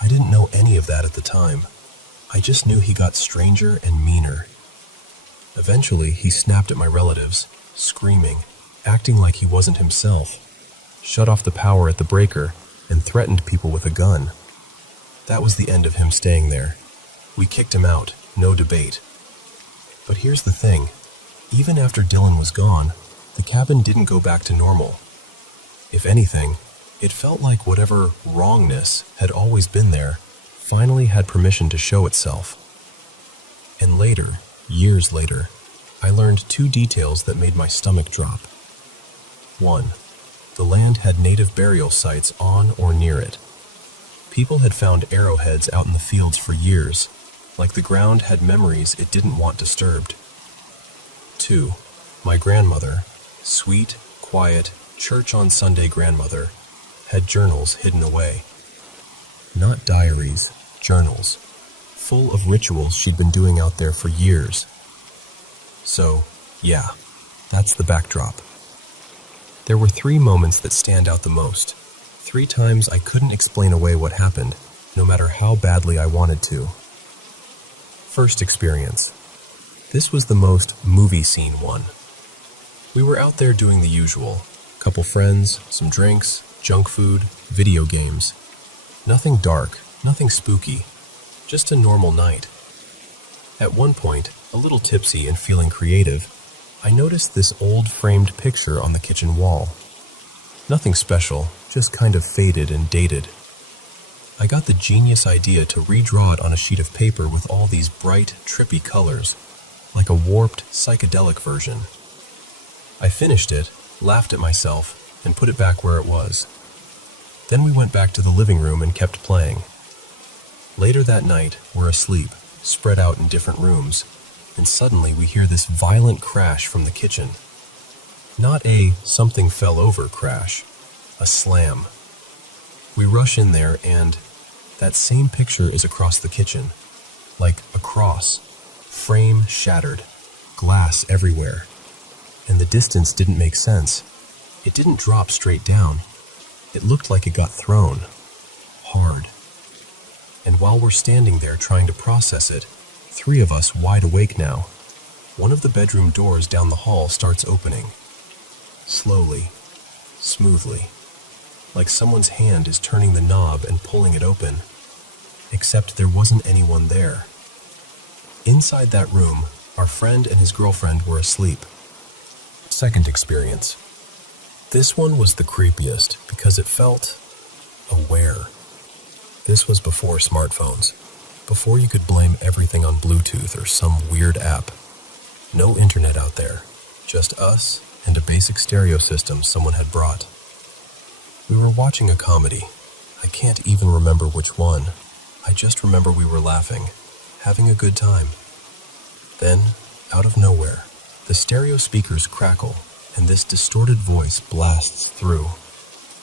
I didn't know any of that at the time. I just knew he got stranger and meaner. Eventually, he snapped at my relatives, screaming, acting like he wasn't himself, shut off the power at the breaker, and threatened people with a gun. That was the end of him staying there. We kicked him out, no debate. But here's the thing. Even after Dylan was gone, the cabin didn't go back to normal. If anything, it felt like whatever wrongness had always been there finally had permission to show itself. And later, years later, I learned two details that made my stomach drop. One, the land had native burial sites on or near it. People had found arrowheads out in the fields for years, like the ground had memories it didn't want disturbed. 2. My grandmother, sweet, quiet, church on Sunday grandmother, had journals hidden away. Not diaries, journals, full of rituals she'd been doing out there for years. So, yeah, that's the backdrop. There were 3 moments that stand out the most. 3 times I couldn't explain away what happened, no matter how badly I wanted to. First experience. This was the most movie scene one. We were out there doing the usual. Couple friends, some drinks, junk food, video games. Nothing dark, nothing spooky. Just a normal night. At one point, a little tipsy and feeling creative, I noticed this old framed picture on the kitchen wall. Nothing special, just kind of faded and dated. I got the genius idea to redraw it on a sheet of paper with all these bright, trippy colors, like a warped, psychedelic version. I finished it, laughed at myself, and put it back where it was. Then we went back to the living room and kept playing. Later that night, we're asleep, spread out in different rooms, and suddenly we hear this violent crash from the kitchen. Not a something fell over crash, a slam. We rush in there and that same picture is across the kitchen, like a cross, frame shattered, glass everywhere. And the distance didn't make sense. It didn't drop straight down. It looked like it got thrown, hard. And while we're standing there trying to process it, 3 of us wide awake now, one of the bedroom doors down the hall starts opening. Slowly, smoothly, like someone's hand is turning the knob and pulling it open, except there wasn't anyone there. Inside that room, our friend and his girlfriend were asleep. Second experience. This one was the creepiest because it felt aware. This was before smartphones, before you could blame everything on Bluetooth or some weird app. No internet out there, just us and a basic stereo system someone had brought. We were watching a comedy. I can't even remember which one. I just remember we were laughing, having a good time. Then, out of nowhere, the stereo speakers crackle and this distorted voice blasts through,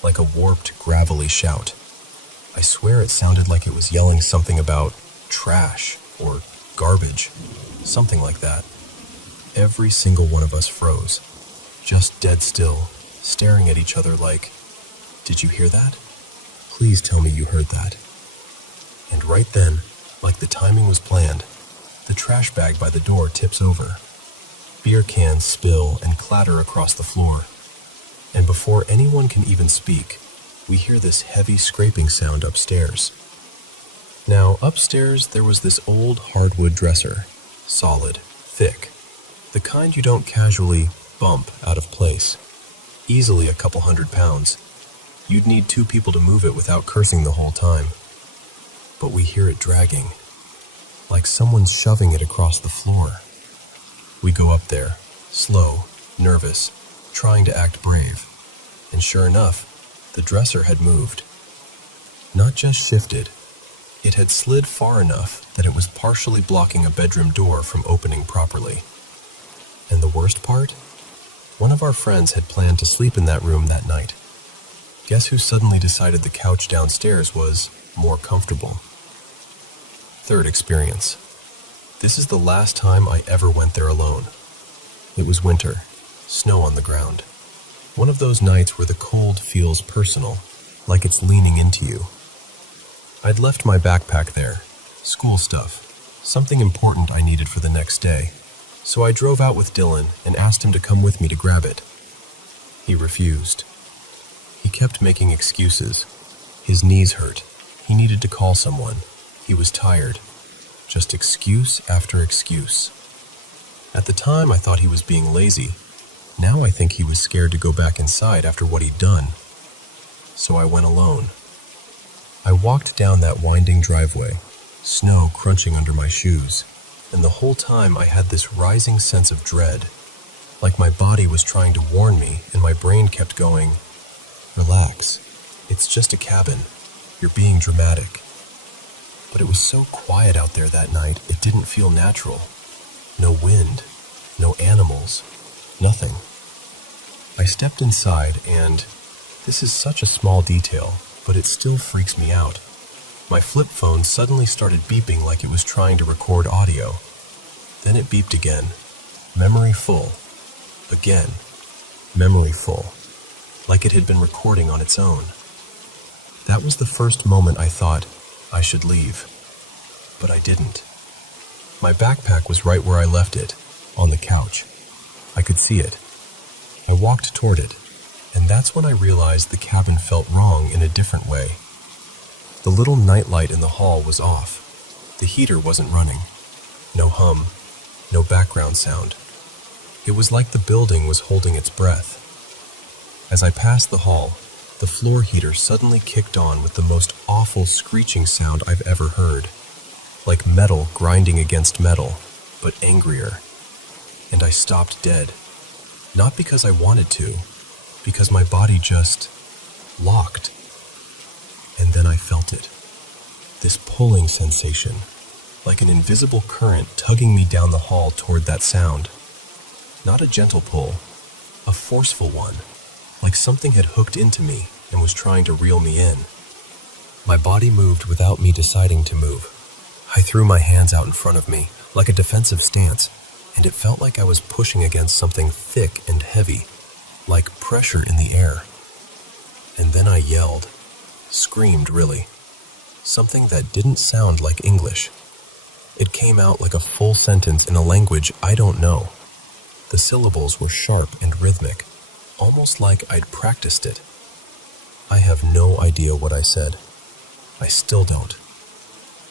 like a warped, gravelly shout. I swear it sounded like it was yelling something about trash or garbage, something like that. Every single one of us froze, just dead still, staring at each other like, "Did you hear that? Please tell me you heard that." And right then, like the timing was planned, the trash bag by the door tips over. Beer cans spill and clatter across the floor. And before anyone can even speak, we hear this heavy scraping sound upstairs. Now, upstairs there was this old hardwood dresser, solid, thick, the kind you don't casually bump out of place, easily a couple 100 pounds. You'd need 2 people to move it without cursing the whole time. But we hear it dragging, like someone's shoving it across the floor. We go up there, slow, nervous, trying to act brave. And sure enough, the dresser had moved. Not just shifted, it had slid far enough that it was partially blocking a bedroom door from opening properly. And the worst part? One of our friends had planned to sleep in that room that night. Guess who suddenly decided the couch downstairs was more comfortable? Third experience. This is the last time I ever went there alone. It was winter, snow on the ground. One of those nights where the cold feels personal, like it's leaning into you. I'd left my backpack there, school stuff, something important I needed for the next day. So I drove out with Dylan and asked him to come with me to grab it. He refused. He kept making excuses. His knees hurt. He needed to call someone. He was tired. Just excuse after excuse. At the time, I thought he was being lazy. Now I think he was scared to go back inside after what he'd done. So I went alone. I walked down that winding driveway, snow crunching under my shoes, and the whole time I had this rising sense of dread, like my body was trying to warn me and my brain kept going, "Relax, it's just a cabin, you're being dramatic." But it was so quiet out there that night, it didn't feel natural. No wind, no animals, nothing. I stepped inside and, this is such a small detail, but it still freaks me out. My flip phone suddenly started beeping like it was trying to record audio. Then it beeped again. Memory full. Again. Memory full. Like it had been recording on its own. That was the first moment I thought I should leave. But I didn't. My backpack was right where I left it, on the couch. I could see it. I walked toward it, and that's when I realized the cabin felt wrong in a different way. The little nightlight in the hall was off. The heater wasn't running. No hum, no background sound. It was like the building was holding its breath. As I passed the hall, the floor heater suddenly kicked on with the most awful screeching sound I've ever heard. Like metal grinding against metal, but angrier. And I stopped dead. Not because I wanted to, because my body just locked. And then I felt it. This pulling sensation, like an invisible current tugging me down the hall toward that sound. Not a gentle pull, a forceful one, like something had hooked into me and was trying to reel me in. My body moved without me deciding to move. I threw my hands out in front of me, like a defensive stance, and it felt like I was pushing against something thick and heavy, like pressure in the air. And then I yelled, screamed really, something that didn't sound like English. It came out like a full sentence in a language I don't know. The syllables were sharp and rhythmic, almost like I'd practiced it. I have no idea what I said. I still don't.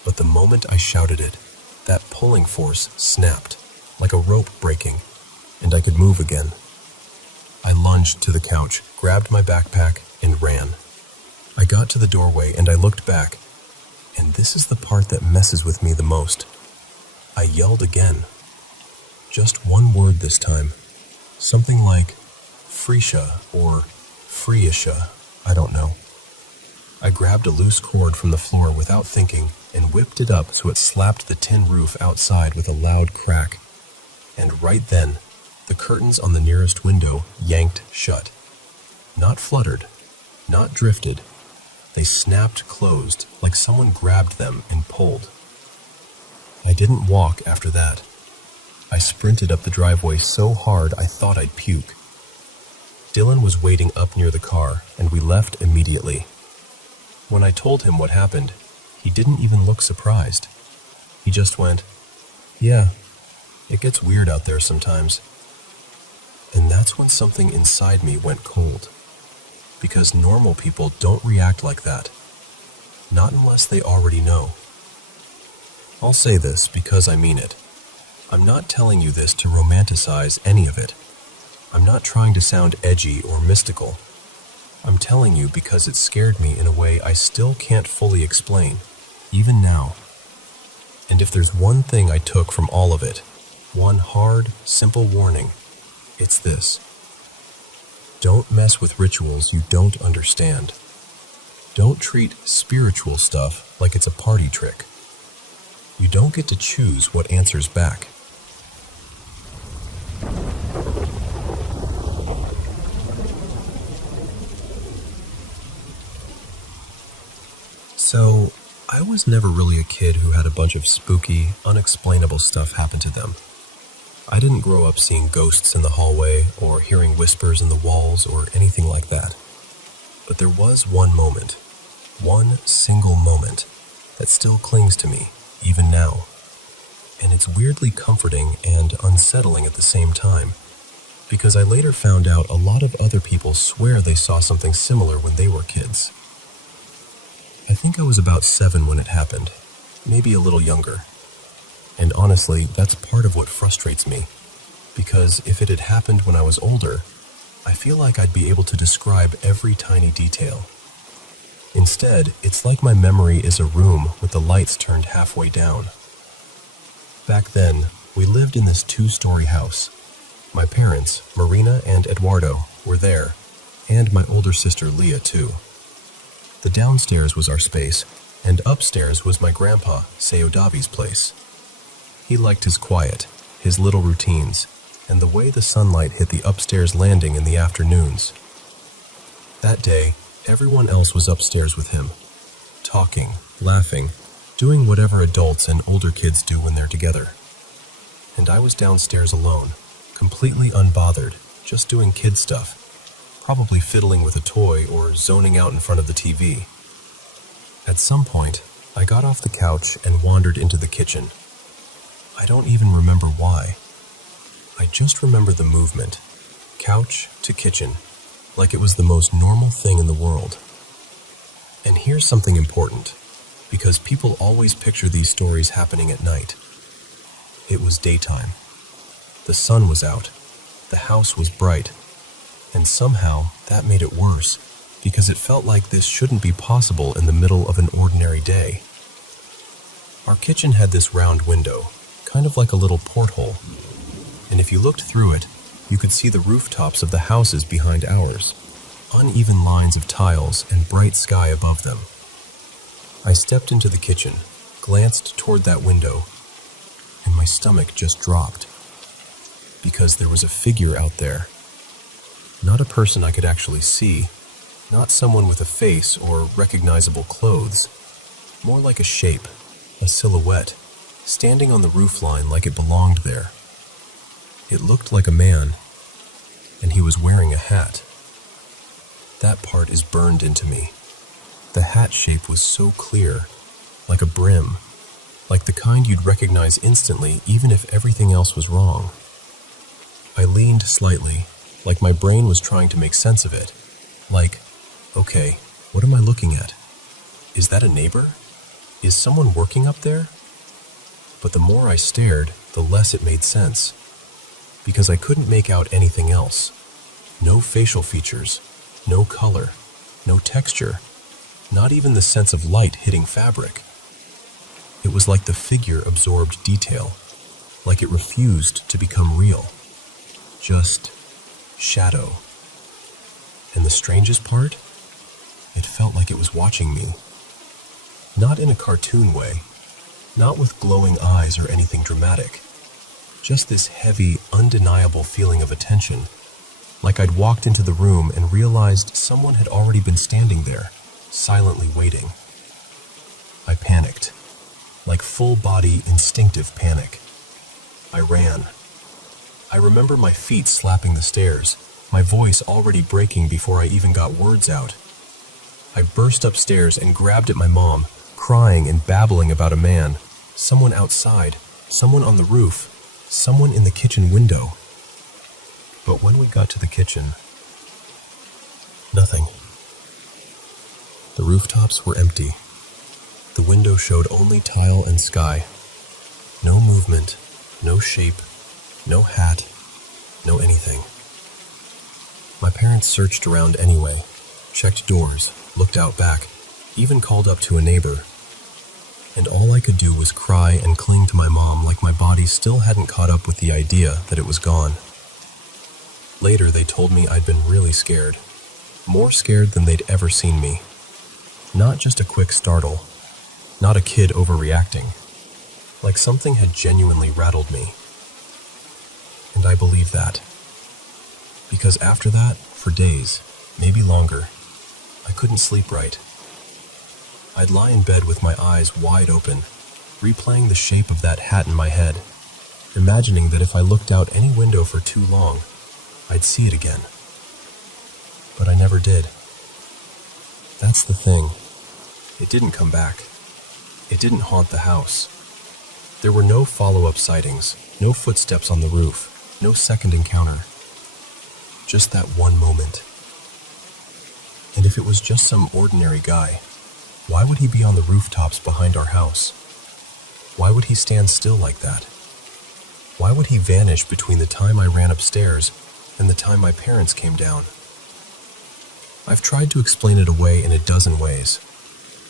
But the moment I shouted it, that pulling force snapped, like a rope breaking, and I could move again. I lunged to the couch, grabbed my backpack, and ran. I got to the doorway and I looked back, and this is the part that messes with me the most. I yelled again. Just one word this time. Something like Freesha or Freesha, I don't know. I grabbed a loose cord from the floor without thinking and whipped it up so it slapped the tin roof outside with a loud crack. And right then, the curtains on the nearest window yanked shut. Not fluttered, not drifted. They snapped closed like someone grabbed them and pulled. I didn't walk after that. I sprinted up the driveway so hard I thought I'd puke. Dylan was waiting up near the car, and we left immediately. When I told him what happened, he didn't even look surprised. He just went, "Yeah, it gets weird out there sometimes." And that's when something inside me went cold. Because normal people don't react like that. Not unless they already know. I'll say this because I mean it. I'm not telling you this to romanticize any of it. I'm not trying to sound edgy or mystical. I'm telling you because it scared me in a way I still can't fully explain, even now. And if there's one thing I took from all of it, one hard, simple warning, it's this. Don't mess with rituals you don't understand. Don't treat spiritual stuff like it's a party trick. You don't get to choose what answers back. So, I was never really a kid who had a bunch of spooky, unexplainable stuff happen to them. I didn't grow up seeing ghosts in the hallway or hearing whispers in the walls or anything like that. But there was one moment, one single moment, that still clings to me, even now. And it's weirdly comforting and unsettling at the same time, because I later found out a lot of other people swear they saw something similar when they were kids. I think I was about 7 when it happened, maybe a little younger. And honestly, that's part of what frustrates me, because if it had happened when I was older, I feel like I'd be able to describe every tiny detail. Instead, it's like my memory is a room with the lights turned halfway down. Back then, we lived in this 2-story house. My parents, Marina and Eduardo, were there, and my older sister Leah too. The downstairs was our space, and upstairs was my grandpa, Seodavi's place. He liked his quiet, his little routines, and the way the sunlight hit the upstairs landing in the afternoons. That day, everyone else was upstairs with him, talking, laughing, doing whatever adults and older kids do when they're together. And I was downstairs alone, completely unbothered, just doing kid stuff, probably fiddling with a toy or zoning out in front of the TV. At some point, I got off the couch and wandered into the kitchen. I don't even remember why. I just remember the movement, couch to kitchen, like it was the most normal thing in the world. And here's something important, because people always picture these stories happening at night. It was daytime. The sun was out. The house was bright. And somehow that made it worse, because it felt like this shouldn't be possible in the middle of an ordinary day. Our kitchen had this round window, kind of like a little porthole. And if you looked through it, you could see the rooftops of the houses behind ours, uneven lines of tiles and bright sky above them. I stepped into the kitchen, glanced toward that window, and my stomach just dropped. Because there was a figure out there. Not a person I could actually see, not someone with a face or recognizable clothes, more like a shape, a silhouette, standing on the roofline like it belonged there. It looked like a man, and he was wearing a hat. That part is burned into me. The hat shape was so clear, like a brim, like the kind you'd recognize instantly even if everything else was wrong. I leaned slightly, like my brain was trying to make sense of it. Like, okay, what am I looking at? Is that a neighbor? Is someone working up there? But the more I stared, the less it made sense. Because I couldn't make out anything else. No facial features, no color, no texture, not even the sense of light hitting fabric. It was like the figure absorbed detail, like it refused to become real. Just shadow. And the strangest part? It felt like it was watching me. Not in a cartoon way, not with glowing eyes or anything dramatic. Just this heavy, undeniable feeling of attention, like I'd walked into the room and realized someone had already been standing there, silently waiting. I panicked, like full-body, instinctive panic. I ran. I remember my feet slapping the stairs, my voice already breaking before I even got words out. I burst upstairs and grabbed at my mom, crying and babbling about a man, someone outside, someone on the roof, someone in the kitchen window. But when we got to the kitchen, nothing. The rooftops were empty. The window showed only tile and sky. No movement, no shape, no hat, no anything. My parents searched around anyway, checked doors, looked out back, even called up to a neighbor. And all I could do was cry and cling to my mom like my body still hadn't caught up with the idea that it was gone. Later, they told me I'd been really scared. More scared than they'd ever seen me. Not just a quick startle. Not a kid overreacting. Like something had genuinely rattled me. And I believe that. Because after that, for days, maybe longer, I couldn't sleep right. I'd lie in bed with my eyes wide open, replaying the shape of that hat in my head, imagining that if I looked out any window for too long, I'd see it again. But I never did. That's the thing. It didn't come back. It didn't haunt the house. There were no follow-up sightings, no footsteps on the roof, no second encounter. Just that one moment. And if it was just some ordinary guy, why would he be on the rooftops behind our house? Why would he stand still like that? Why would he vanish between the time I ran upstairs and the time my parents came down? I've tried to explain it away in a dozen ways.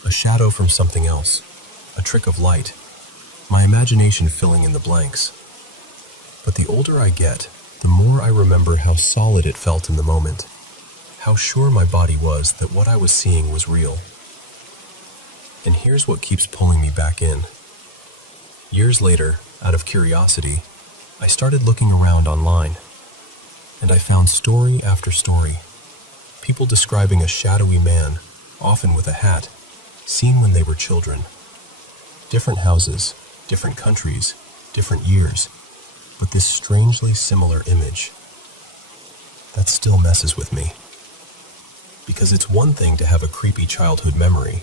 A shadow from something else, a trick of light, my imagination filling in the blanks. But the older I get, the more I remember how solid it felt in the moment, how sure my body was that what I was seeing was real. And here's what keeps pulling me back in. Years later, out of curiosity, I started looking around online, and I found story after story. People describing a shadowy man, often with a hat, seen when they were children. Different houses, different countries, different years, but this strangely similar image. That still messes with me. Because it's one thing to have a creepy childhood memory.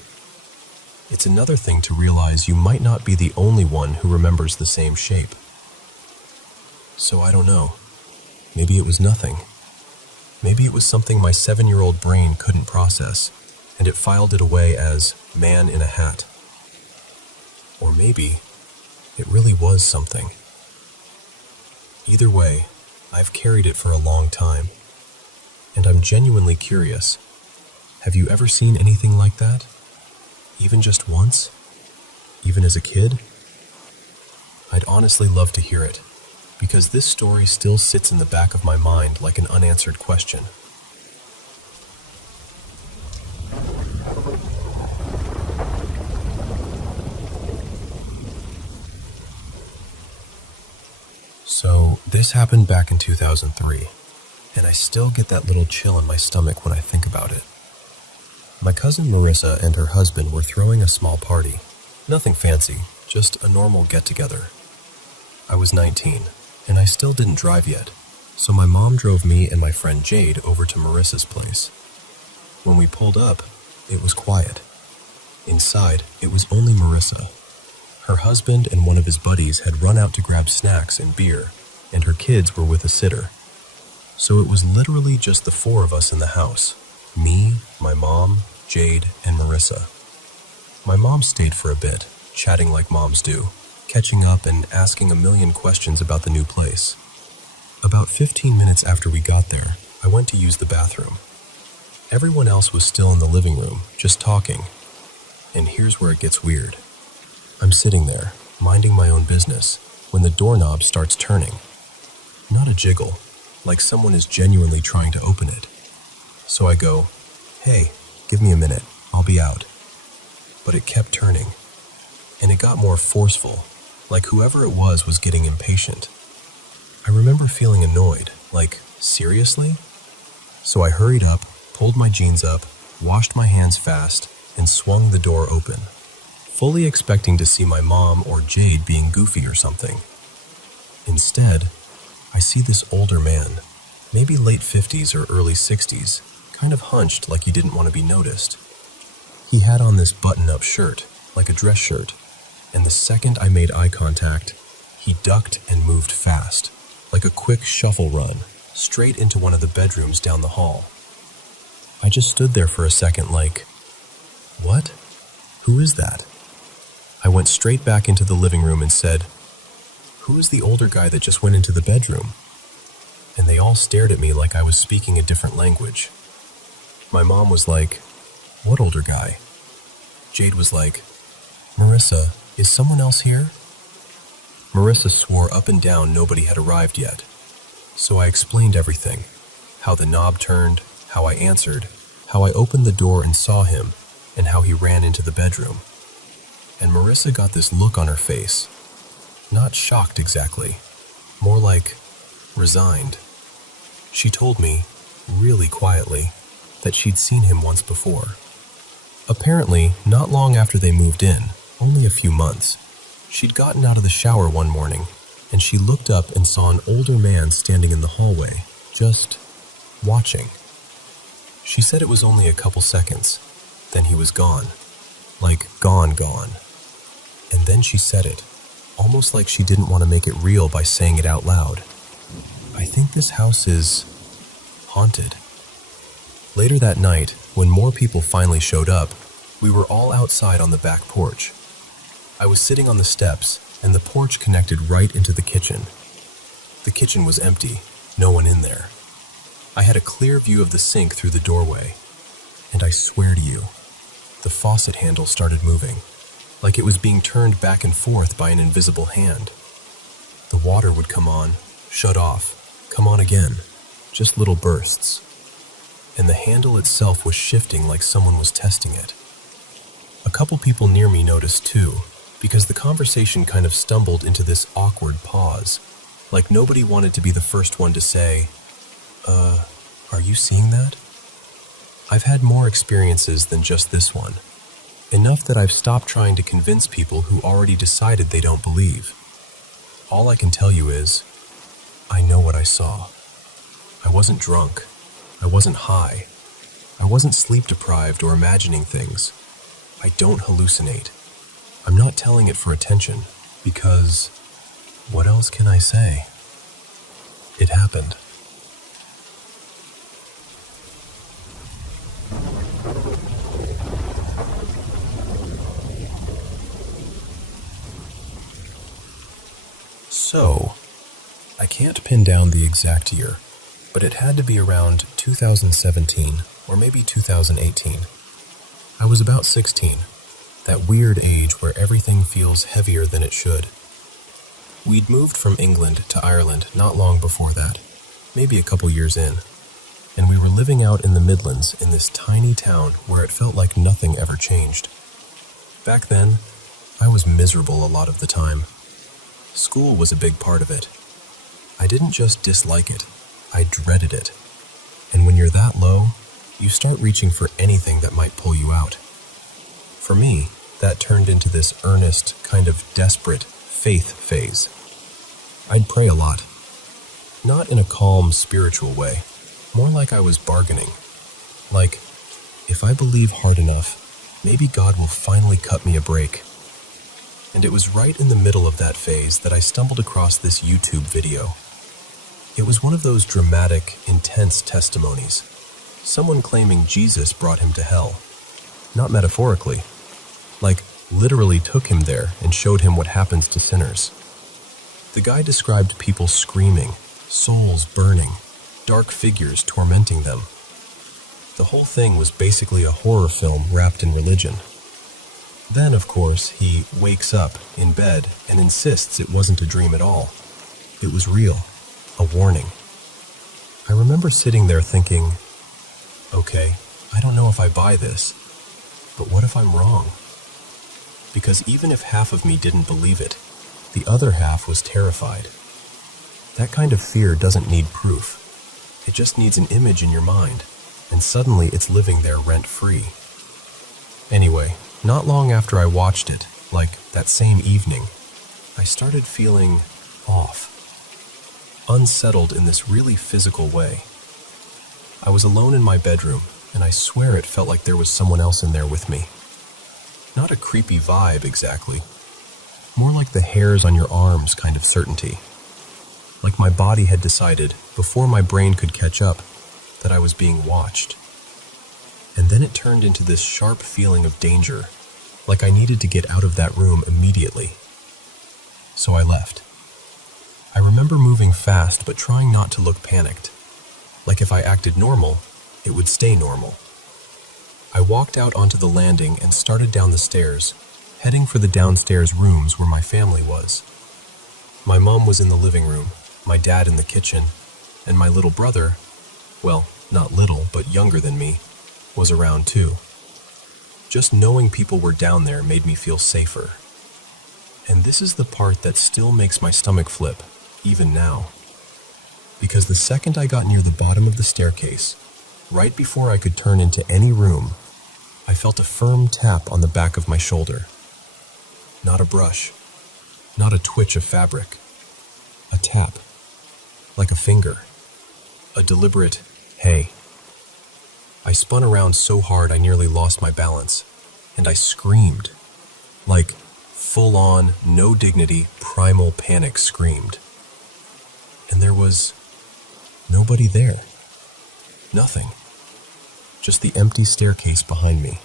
It's another thing to realize you might not be the only one who remembers the same shape. So I don't know. Maybe it was nothing. Maybe it was something my 7-year-old brain couldn't process, and it filed it away as man in a hat. Or maybe it really was something. Either way, I've carried it for a long time, and I'm genuinely curious. Have you ever seen anything like that? Even just once? Even as a kid? I'd honestly love to hear it, because this story still sits in the back of my mind like an unanswered question. So, this happened back in 2003, and I still get that little chill in my stomach when I think about it. My cousin Marissa and her husband were throwing a small party. Nothing fancy, just a normal get-together. I was 19, and I still didn't drive yet, so my mom drove me and my friend Jade over to Marissa's place. When we pulled up, it was quiet. Inside, it was only Marissa. Her husband and one of his buddies had run out to grab snacks and beer, and her kids were with a sitter. So it was literally just the 4 of us in the house. Me, my mom, Jade, and Marissa. My mom stayed for a bit, chatting like moms do, catching up and asking a million questions about the new place. About 15 minutes after we got there, I went to use the bathroom. Everyone else was still in the living room, just talking. And here's where it gets weird. I'm sitting there, minding my own business, when the doorknob starts turning. Not a jiggle, like someone is genuinely trying to open it. So I go, "Hey, give me a minute, I'll be out." But it kept turning, and it got more forceful, like whoever it was getting impatient. I remember feeling annoyed, like, seriously? So I hurried up, pulled my jeans up, washed my hands fast, and swung the door open, fully expecting to see my mom or Jade being goofy or something. Instead, I see this older man, maybe late 50s or early 60s, kind of hunched like he didn't want to be noticed. He had on this button-up shirt, like a dress shirt, and the second I made eye contact, he ducked and moved fast, like a quick shuffle run, straight into one of the bedrooms down the hall. I just stood there for a second like, what? Who is that? I went straight back into the living room and said, "Who is the older guy that just went into the bedroom?" And they all stared at me like I was speaking a different language. My mom was like, "What older guy?" Jade was like, "Marissa, is someone else here?" Marissa swore up and down nobody had arrived yet. So I explained everything, how the knob turned, how I answered, how I opened the door and saw him, and how he ran into the bedroom. And Marissa got this look on her face, not shocked exactly, more like resigned. She told me, really quietly, that she'd seen him once before. Apparently, not long after they moved in, only a few months, she'd gotten out of the shower one morning, and she looked up and saw an older man standing in the hallway, just watching. She said it was only a couple seconds, then he was gone, like gone. And then she said it, almost like she didn't want to make it real by saying it out loud. "I think this house is haunted." Later that night, when more people finally showed up, we were all outside on the back porch. I was sitting on the steps, and the porch connected right into the kitchen. The kitchen was empty, no one in there. I had a clear view of the sink through the doorway, and I swear to you, the faucet handle started moving, like it was being turned back and forth by an invisible hand. The water would come on, shut off, come on again, just little bursts. And the handle itself was shifting like someone was testing it. A couple people near me noticed too, because the conversation kind of stumbled into this awkward pause. Like nobody wanted to be the first one to say, are you seeing that? I've had more experiences than just this one. Enough that I've stopped trying to convince people who already decided they don't believe. All I can tell you is, I know what I saw. I wasn't drunk. I wasn't high. I wasn't sleep-deprived or imagining things. I don't hallucinate. I'm not telling it for attention, because what else can I say? It happened. So, I can't pin down the exact year, but it had to be around 2017 or maybe 2018. I was about 16, that weird age where everything feels heavier than it should. We'd moved from England to Ireland not long before that, maybe a couple years in, and we were living out in the Midlands in this tiny town where it felt like nothing ever changed. Back then, I was miserable a lot of the time. School was a big part of it. I didn't just dislike it, I dreaded it. And when you're that low, you start reaching for anything that might pull you out. For me, that turned into this earnest, kind of desperate faith phase. I'd pray a lot. Not in a calm, spiritual way, more like I was bargaining. Like, if I believe hard enough, maybe God will finally cut me a break. And it was right in the middle of that phase that I stumbled across this YouTube video. It was one of those dramatic, intense testimonies. Someone claiming Jesus brought him to hell. Not metaphorically. Like, literally took him there and showed him what happens to sinners. The guy described people screaming, souls burning, dark figures tormenting them. The whole thing was basically a horror film wrapped in religion. Then, of course, he wakes up in bed and insists it wasn't a dream at all. It was real, a warning. I remember sitting there thinking, okay, I don't know if I buy this, but what if I'm wrong? Because even if half of me didn't believe it, the other half was terrified. That kind of fear doesn't need proof. It just needs an image in your mind, and suddenly it's living there rent-free. Anyway, not long after I watched it, like that same evening, I started feeling off. Unsettled in this really physical way. I was alone in my bedroom, and I swear it felt like there was someone else in there with me. Not a creepy vibe exactly. More like the hairs on your arms kind of certainty. Like my body had decided, before my brain could catch up, that I was being watched. And then it turned into this sharp feeling of danger, like I needed to get out of that room immediately. So I left. I remember moving fast but trying not to look panicked. Like if I acted normal, it would stay normal. I walked out onto the landing and started down the stairs, heading for the downstairs rooms where my family was. My mom was in the living room, my dad in the kitchen, and my little brother, well, not little, but younger than me, was around too. Just knowing people were down there made me feel safer. And this is the part that still makes my stomach flip, even now. Because the second I got near the bottom of the staircase, right before I could turn into any room, I felt a firm tap on the back of my shoulder. Not a brush, not a twitch of fabric. A tap, like a finger. A deliberate, hey. I spun around so hard I nearly lost my balance, and I screamed. Like, full-on, no dignity, primal panic screamed. And there was nobody there. Nothing. Just the empty staircase behind me.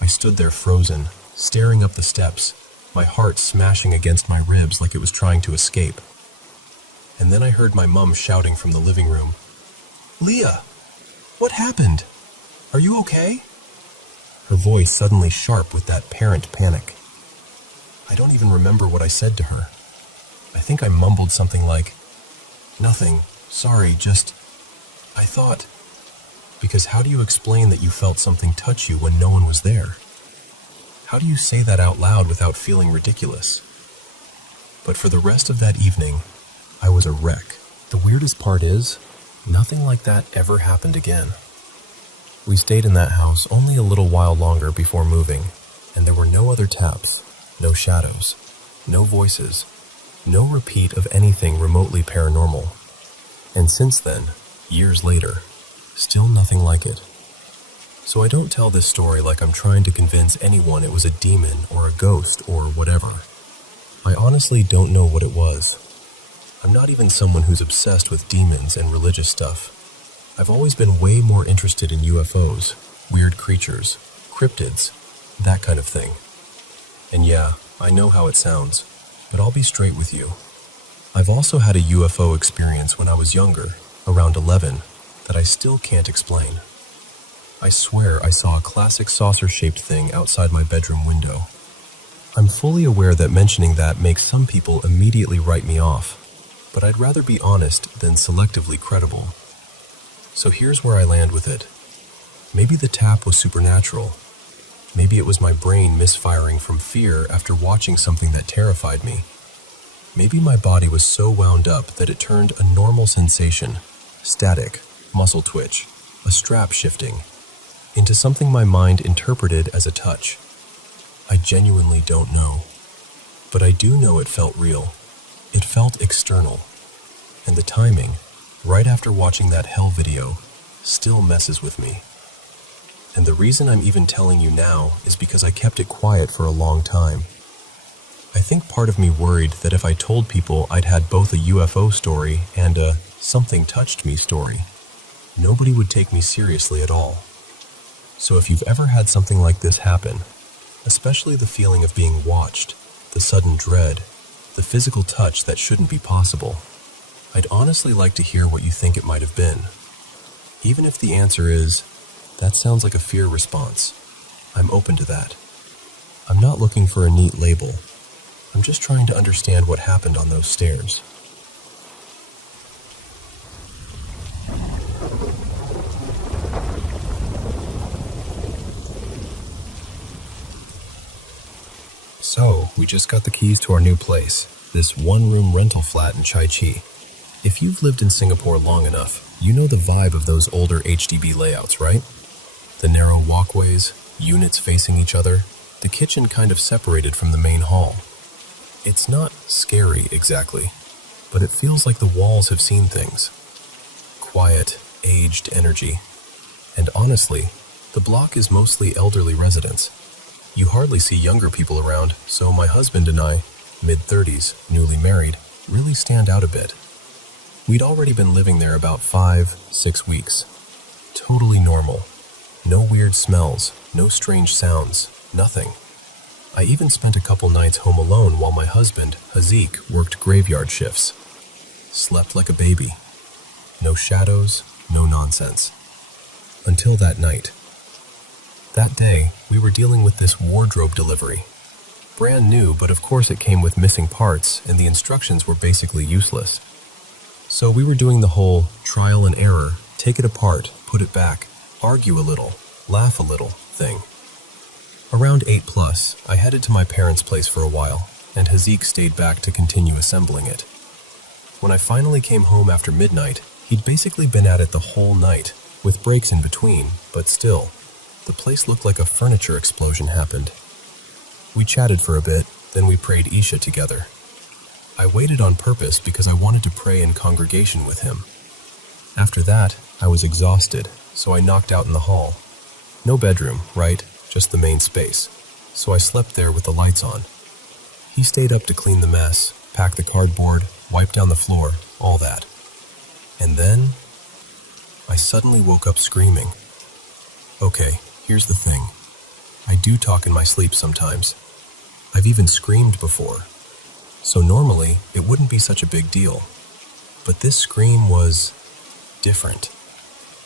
I stood there frozen, staring up the steps, my heart smashing against my ribs like it was trying to escape. And then I heard my mom shouting from the living room, "Leah! What happened? Are you okay?" Her voice suddenly sharp with that parent panic. I don't even remember what I said to her. I think I mumbled something like, "Nothing, sorry, just, I thought." Because how do you explain that you felt something touch you when no one was there? How do you say that out loud without feeling ridiculous? But for the rest of that evening, I was a wreck. The weirdest part is, nothing like that ever happened again. We stayed in that house only a little while longer before moving, and there were no other taps, no shadows, no voices, no repeat of anything remotely paranormal. And since then, years later, still nothing like it. So I don't tell this story like I'm trying to convince anyone it was a demon or a ghost or whatever. I honestly don't know what it was. I'm not even someone who's obsessed with demons and religious stuff. I've always been way more interested in UFOs, weird creatures, cryptids, that kind of thing. And yeah, I know how it sounds, but I'll be straight with you. I've also had a UFO experience when I was younger, around 11, that I still can't explain. I swear I saw a classic saucer-shaped thing outside my bedroom window. I'm fully aware that mentioning that makes some people immediately write me off, but I'd rather be honest than selectively credible. So here's where I land with it. Maybe the tap was supernatural. Maybe it was my brain misfiring from fear after watching something that terrified me. Maybe my body was so wound up that it turned a normal sensation, static, muscle twitch, a strap shifting, into something my mind interpreted as a touch. I genuinely don't know. But I do know it felt real. It felt external. And the timing, right after watching that hell video, still messes with me. And the reason I'm even telling you now is because I kept it quiet for a long time. I think part of me worried that if I told people I'd had both a UFO story and a something touched me story, nobody would take me seriously at all. So if you've ever had something like this happen, especially the feeling of being watched, the sudden dread, the physical touch that shouldn't be possible, I'd honestly like to hear what you think it might have been. Even if the answer is, that sounds like a fear response, I'm open to that. I'm not looking for a neat label. I'm just trying to understand what happened on those stairs. So, we just got the keys to our new place, this one-room rental flat in Chai Chi. If you've lived in Singapore long enough, you know the vibe of those older HDB layouts, right? The narrow walkways, units facing each other, the kitchen kind of separated from the main hall. It's not scary exactly, but it feels like the walls have seen things. Quiet, aged energy. And honestly, the block is mostly elderly residents. You hardly see younger people around, so my husband and I, mid-30s, newly married, really stand out a bit. We'd already been living there about 5-6 weeks. Totally normal. No weird smells, no strange sounds, nothing. I even spent a couple nights home alone while my husband, Hazik, worked graveyard shifts. Slept like a baby. No shadows, no nonsense. Until that night. That day, we were dealing with this wardrobe delivery. Brand new, but of course it came with missing parts, and the instructions were basically useless. So we were doing the whole trial and error, take it apart, put it back, argue a little, laugh a little thing. Around 8+, I headed to my parents' place for a while, and Hazik stayed back to continue assembling it. When I finally came home after midnight, he'd basically been at it the whole night, with breaks in between, but still, the place looked like a furniture explosion happened. We chatted for a bit, then we prayed Isha together. I waited on purpose because I wanted to pray in congregation with him. After that, I was exhausted, so I knocked out in the hall. No bedroom, right? Just the main space. So I slept there with the lights on. He stayed up to clean the mess, pack the cardboard, wipe down the floor, all that. And then, I suddenly woke up screaming. Okay, here's the thing. I do talk in my sleep sometimes. I've even screamed before. So normally, it wouldn't be such a big deal. But this scream was different.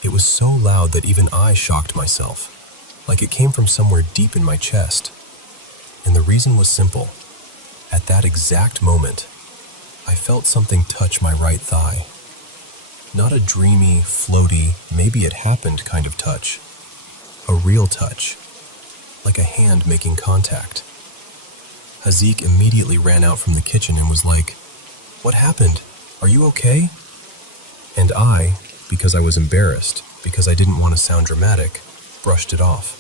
It was so loud that even I shocked myself, like it came from somewhere deep in my chest. And the reason was simple. At that exact moment, I felt something touch my right thigh. Not a dreamy, floaty, maybe it happened kind of touch. A real touch, like a hand making contact. Hazik immediately ran out from the kitchen and was like, "What happened?" "Are you okay?" And I, because I was embarrassed, because I didn't want to sound dramatic, brushed it off.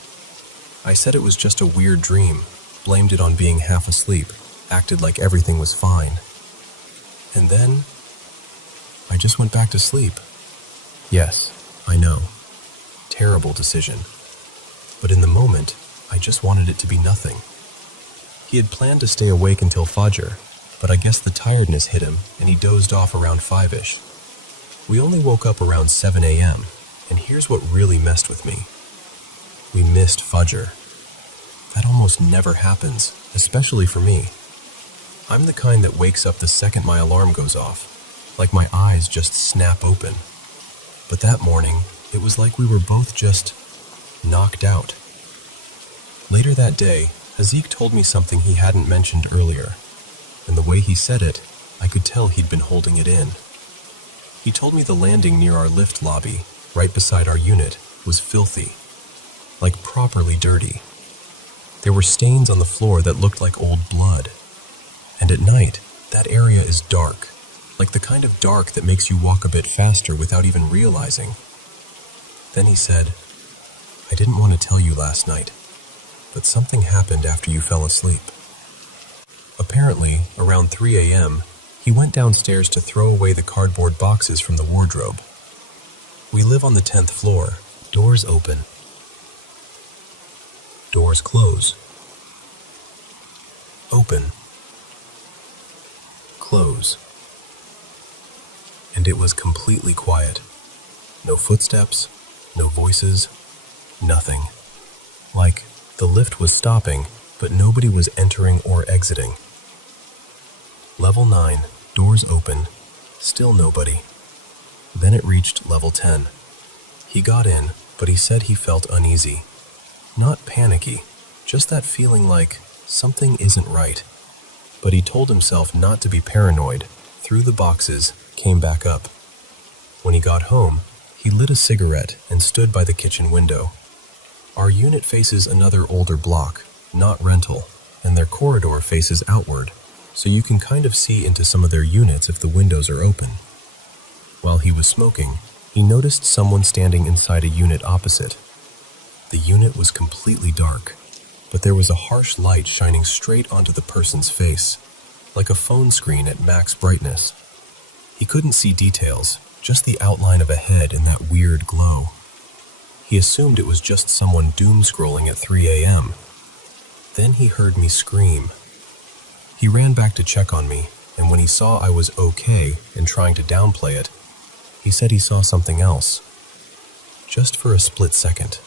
I said it was just a weird dream, blamed it on being half asleep, acted like everything was fine. And then, I just went back to sleep. Yes, I know. Terrible decision. But in the moment, I just wanted it to be nothing. He had planned to stay awake until Fajr, but I guess the tiredness hit him and he dozed off around 5-ish. We only woke up around 7 a.m., and here's what really messed with me. We missed Fajr. That almost never happens, especially for me. I'm the kind that wakes up the second my alarm goes off, like my eyes just snap open. But that morning, it was like we were both just knocked out. Later that day, Hazik told me something he hadn't mentioned earlier, and the way he said it, I could tell he'd been holding it in. He told me the landing near our lift lobby, right beside our unit, was filthy, like properly dirty. There were stains on the floor that looked like old blood. And at night, that area is dark, like the kind of dark that makes you walk a bit faster without even realizing. Then he said, "I didn't want to tell you last night, but something happened after you fell asleep." Apparently, around 3 a.m., he went downstairs to throw away the cardboard boxes from the wardrobe. We live on the 10th floor. Doors open. Doors close. Open. Close. And it was completely quiet. No footsteps, no voices, nothing. Like the lift was stopping, but nobody was entering or exiting. Level 9, doors open, still nobody. Then it reached level 10. He got in, but he said he felt uneasy. Not panicky, just that feeling like something isn't right. But he told himself not to be paranoid, threw the boxes, came back up. When he got home, he lit a cigarette and stood by the kitchen window. Our unit faces another older block, not rental, and their corridor faces outward, so you can kind of see into some of their units if the windows are open. While he was smoking, he noticed someone standing inside a unit opposite. The unit was completely dark, but there was a harsh light shining straight onto the person's face, like a phone screen at max brightness. He couldn't see details, just the outline of a head in that weird glow. He assumed it was just someone doom-scrolling at 3 a.m. Then he heard me scream. He ran back to check on me, and when he saw I was okay and trying to downplay it, he said he saw something else. Just for a split second.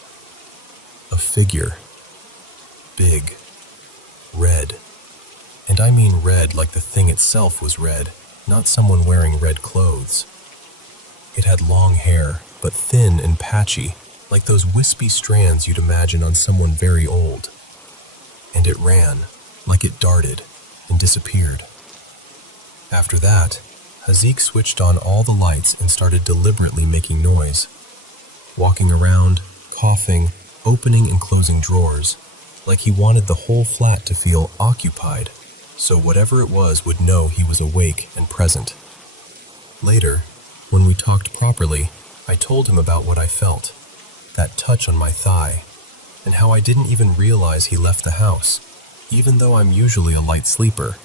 A figure. Big. Red. And I mean red like the thing itself was red, not someone wearing red clothes. It had long hair, but thin and patchy, like those wispy strands you'd imagine on someone very old. And it ran, like it darted, and disappeared. After that, Hazik switched on all the lights and started deliberately making noise. Walking around, coughing, opening and closing drawers, like he wanted the whole flat to feel occupied, so whatever it was would know he was awake and present. Later, when we talked properly, I told him about what I felt, that touch on my thigh, and how I didn't even realize he left the house, even though I'm usually a light sleeper.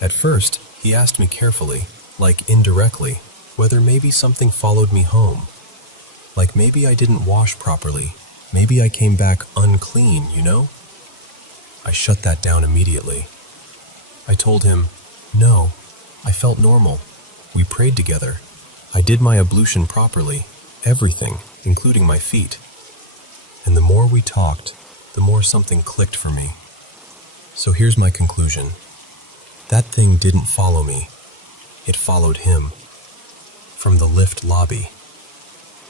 At first, he asked me carefully, like indirectly, whether maybe something followed me home. Like maybe I didn't wash properly, maybe I came back unclean, you know? I shut that down immediately. I told him, no, I felt normal. We prayed together. I did my ablution properly, everything, including my feet. And the more we talked, the more something clicked for me. So here's my conclusion. That thing didn't follow me. It followed him. From the lift lobby.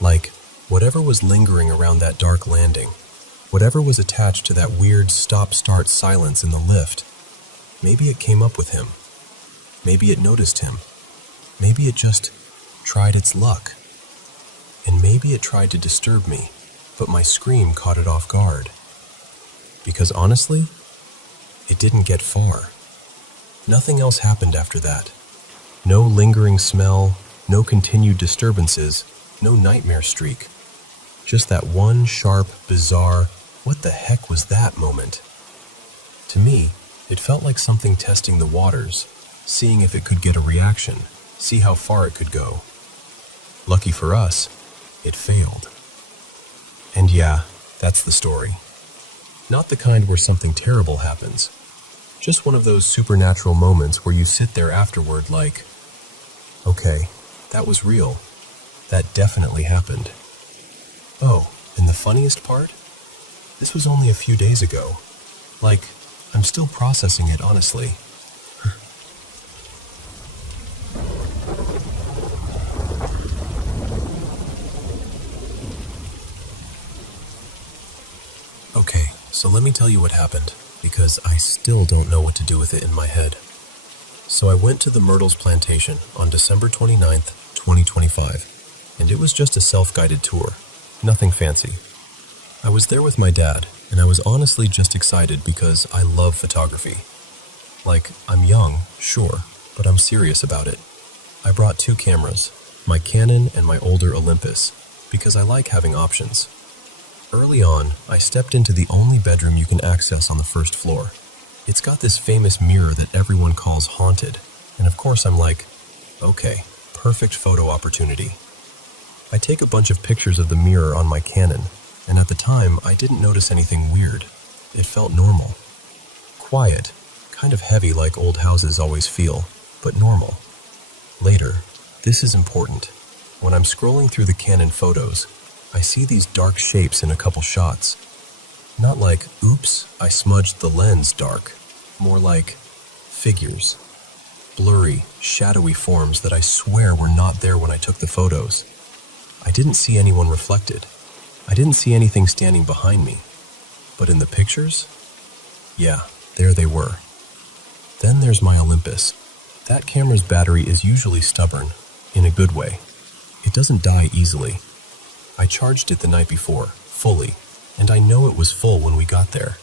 Like, whatever was lingering around that dark landing, whatever was attached to that weird stop-start silence in the lift, maybe it came up with him. Maybe it noticed him. Maybe it just tried its luck. And maybe it tried to disturb me, but my scream caught it off guard. Because honestly, it didn't get far. Nothing else happened after that. No lingering smell, no continued disturbances, no nightmare streak. Just that one sharp, bizarre, what the heck was that moment? To me, it felt like something testing the waters, seeing if it could get a reaction, see how far it could go. Lucky for us, it failed. And yeah, that's the story. Not the kind where something terrible happens. Just one of those supernatural moments where you sit there afterward like, okay, that was real. That definitely happened. Oh, and the funniest part? This was only a few days ago. Like, I'm still processing it, honestly. Okay, so let me tell you what happened, because I still don't know what to do with it in my head. So I went to the Myrtles Plantation on December 29th, 2025, and it was just a self-guided tour, nothing fancy. I was there with my dad, and I was honestly just excited because I love photography. Like, I'm young, sure, but I'm serious about it. I brought 2 cameras, my Canon and my older Olympus, because I like having options. Early on, I stepped into the only bedroom you can access on the first floor. It's got this famous mirror that everyone calls haunted, and of course I'm like, okay, perfect photo opportunity. I take a bunch of pictures of the mirror on my Canon, and at the time I didn't notice anything weird. It felt normal. Quiet, kind of heavy like old houses always feel, but normal. Later, this is important. When I'm scrolling through the Canon photos, I see these dark shapes in a couple shots. Not like, oops, I smudged the lens dark. More like figures. Blurry, shadowy forms that I swear were not there when I took the photos. I didn't see anyone reflected. I didn't see anything standing behind me. But in the pictures? Yeah, there they were. Then there's my Olympus. That camera's battery is usually stubborn, in a good way. It doesn't die easily. I charged it the night before, fully, and I know it was full when we got there.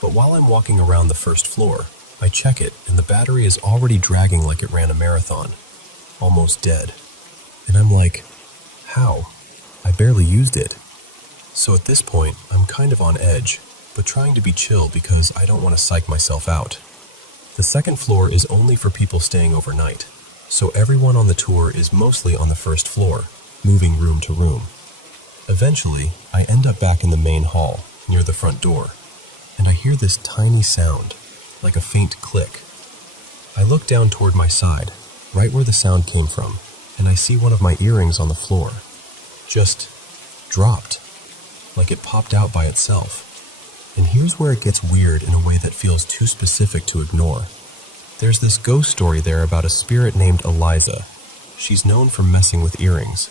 But while I'm walking around the first floor, I check it and the battery is already dragging like it ran a marathon. Almost dead. And I'm like, how? I barely used it. So at this point, I'm kind of on edge, but trying to be chill because I don't want to psych myself out. The second floor is only for people staying overnight, so everyone on the tour is mostly on the first floor, moving room to room. Eventually, I end up back in the main hall, near the front door, and I hear this tiny sound, like a faint click. I look down toward my side, right where the sound came from, and I see one of my earrings on the floor. Just dropped, like it popped out by itself. And here's where it gets weird in a way that feels too specific to ignore. There's this ghost story there about a spirit named Eliza. She's known for messing with earrings,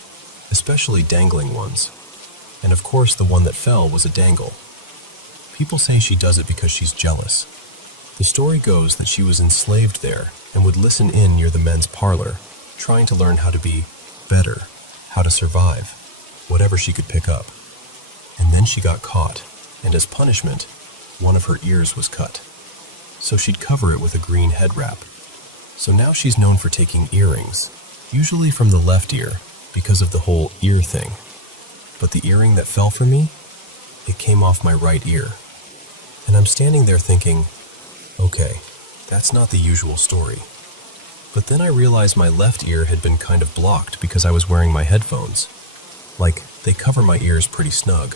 especially dangling ones. And of course the one that fell was a dangle. People say she does it because she's jealous. The story goes that she was enslaved there and would listen in near the men's parlor, trying to learn how to be better, how to survive, whatever she could pick up. And then she got caught, and as punishment, one of her ears was cut. So she'd cover it with a green head wrap. So now she's known for taking earrings, usually from the left ear, because of the whole ear thing. But the earring that fell for me, it came off my right ear. And I'm standing there thinking, okay, that's not the usual story. But then I realized my left ear had been kind of blocked because I was wearing my headphones. Like, they cover my ears pretty snug.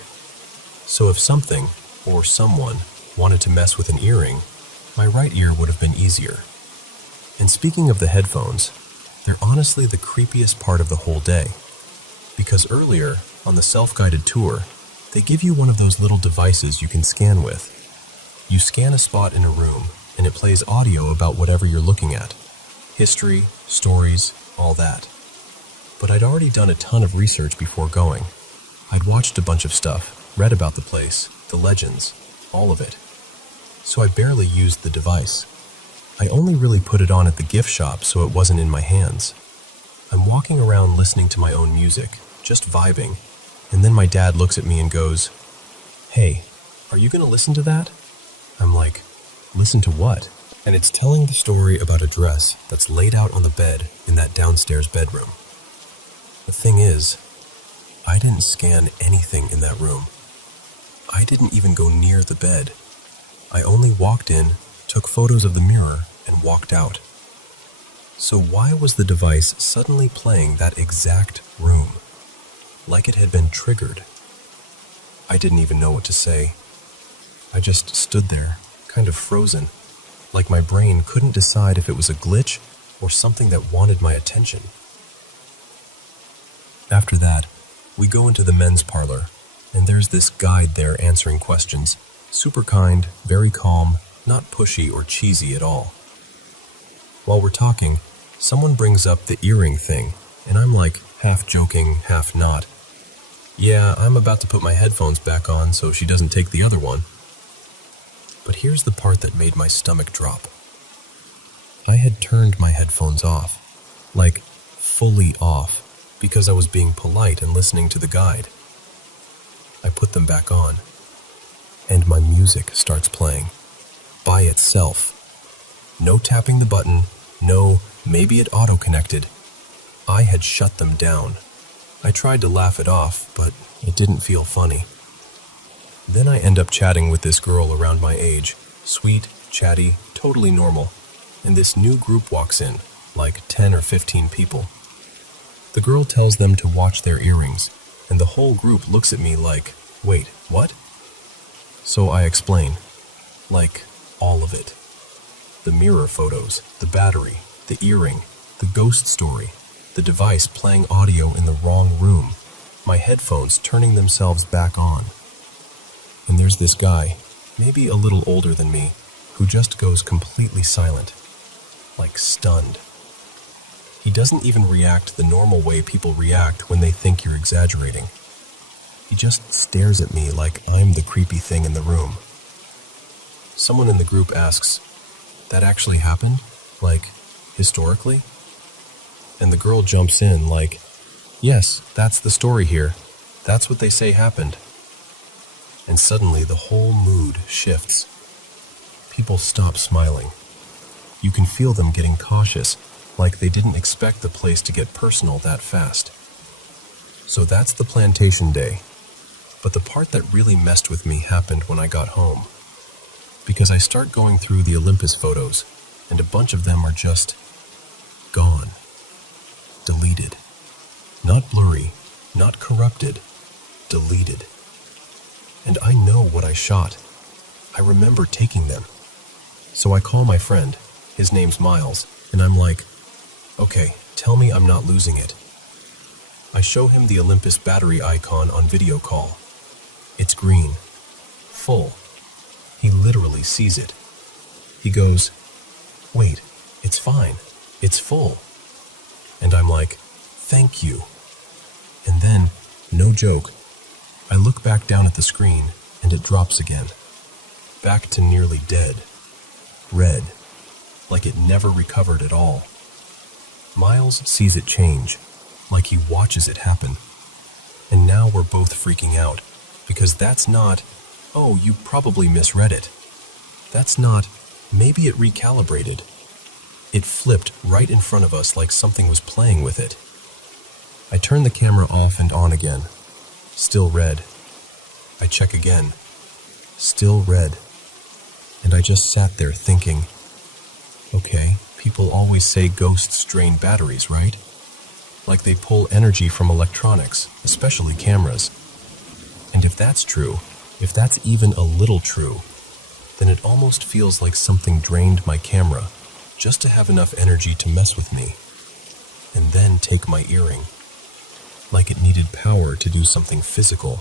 So if something, or someone, wanted to mess with an earring, my right ear would have been easier. And speaking of the headphones, they're honestly the creepiest part of the whole day. Because earlier, on the self-guided tour, they give you one of those little devices you can scan with. You scan a spot in a room, and it plays audio about whatever you're looking at. History, stories, all that. But I'd already done a ton of research before going. I'd watched a bunch of stuff, read about the place, the legends, all of it. So I barely used the device. I only really put it on at the gift shop so it wasn't in my hands. I'm walking around listening to my own music, just vibing, and then my dad looks at me and goes, "Hey, are you gonna listen to that?" I'm like, "Listen to what?" And it's telling the story about a dress that's laid out on the bed in that downstairs bedroom. The thing is, I didn't scan anything in that room. I didn't even go near the bed. I only walked in, took photos of the mirror, and walked out. So why was the device suddenly playing that exact room? Like it had been triggered. I didn't even know what to say. I just stood there, kind of frozen, like my brain couldn't decide if it was a glitch or something that wanted my attention. After that, we go into the men's parlor, and there's this guide there answering questions. Super kind, very calm, not pushy or cheesy at all. While we're talking, someone brings up the earring thing, and I'm like, half joking, half not. Yeah, I'm about to put my headphones back on so she doesn't take the other one. But here's the part that made my stomach drop. I had turned my headphones off, like fully off, because I was being polite and listening to the guide. I put them back on, and my music starts playing, by itself. No tapping the button, no, maybe it auto-connected. I had shut them down. I tried to laugh it off, but it didn't feel funny. Then I end up chatting with this girl around my age, sweet, chatty, totally normal, and this new group walks in, like 10 or 15 people. The girl tells them to watch their earrings, and the whole group looks at me like, wait, what? So I explain, like, all of it. The mirror photos, the battery, the earring, the ghost story, the device playing audio in the wrong room, my headphones turning themselves back on. And there's this guy, maybe a little older than me, who just goes completely silent, like stunned. He doesn't even react the normal way people react when they think you're exaggerating. He just stares at me like I'm the creepy thing in the room. Someone in the group asks, "That actually happened? Like, historically?" And the girl jumps in like, "Yes, that's the story here. That's what they say happened." And suddenly the whole mood shifts. People stop smiling. You can feel them getting cautious, like they didn't expect the place to get personal that fast. So that's the plantation day. But the part that really messed with me happened when I got home. Because I start going through the Olympus photos, and a bunch of them are just gone. Deleted. Not blurry, not corrupted, deleted. And I know what I shot. I remember taking them. So I call my friend, his name's Miles, and I'm like, "Okay, tell me I'm not losing it." I show him the Olympus battery icon on video call. It's green. Full. He literally sees it. He goes, "Wait, it's fine. It's full." And I'm like, "Thank you." And then, no joke, I look back down at the screen and it drops again. Back to nearly dead. Red. Like it never recovered at all. Miles sees it change, like he watches it happen. And now we're both freaking out, because that's not, "Oh, you probably misread it." That's not, "Maybe it recalibrated." It flipped right in front of us like something was playing with it. I turn the camera off and on again. Still red. I check again. Still red. And I just sat there thinking, okay, people always say ghosts drain batteries, right? Like they pull energy from electronics, especially cameras. And if that's true, if that's even a little true, then it almost feels like something drained my camera just to have enough energy to mess with me, and then take my earring. Like it needed power to do something physical.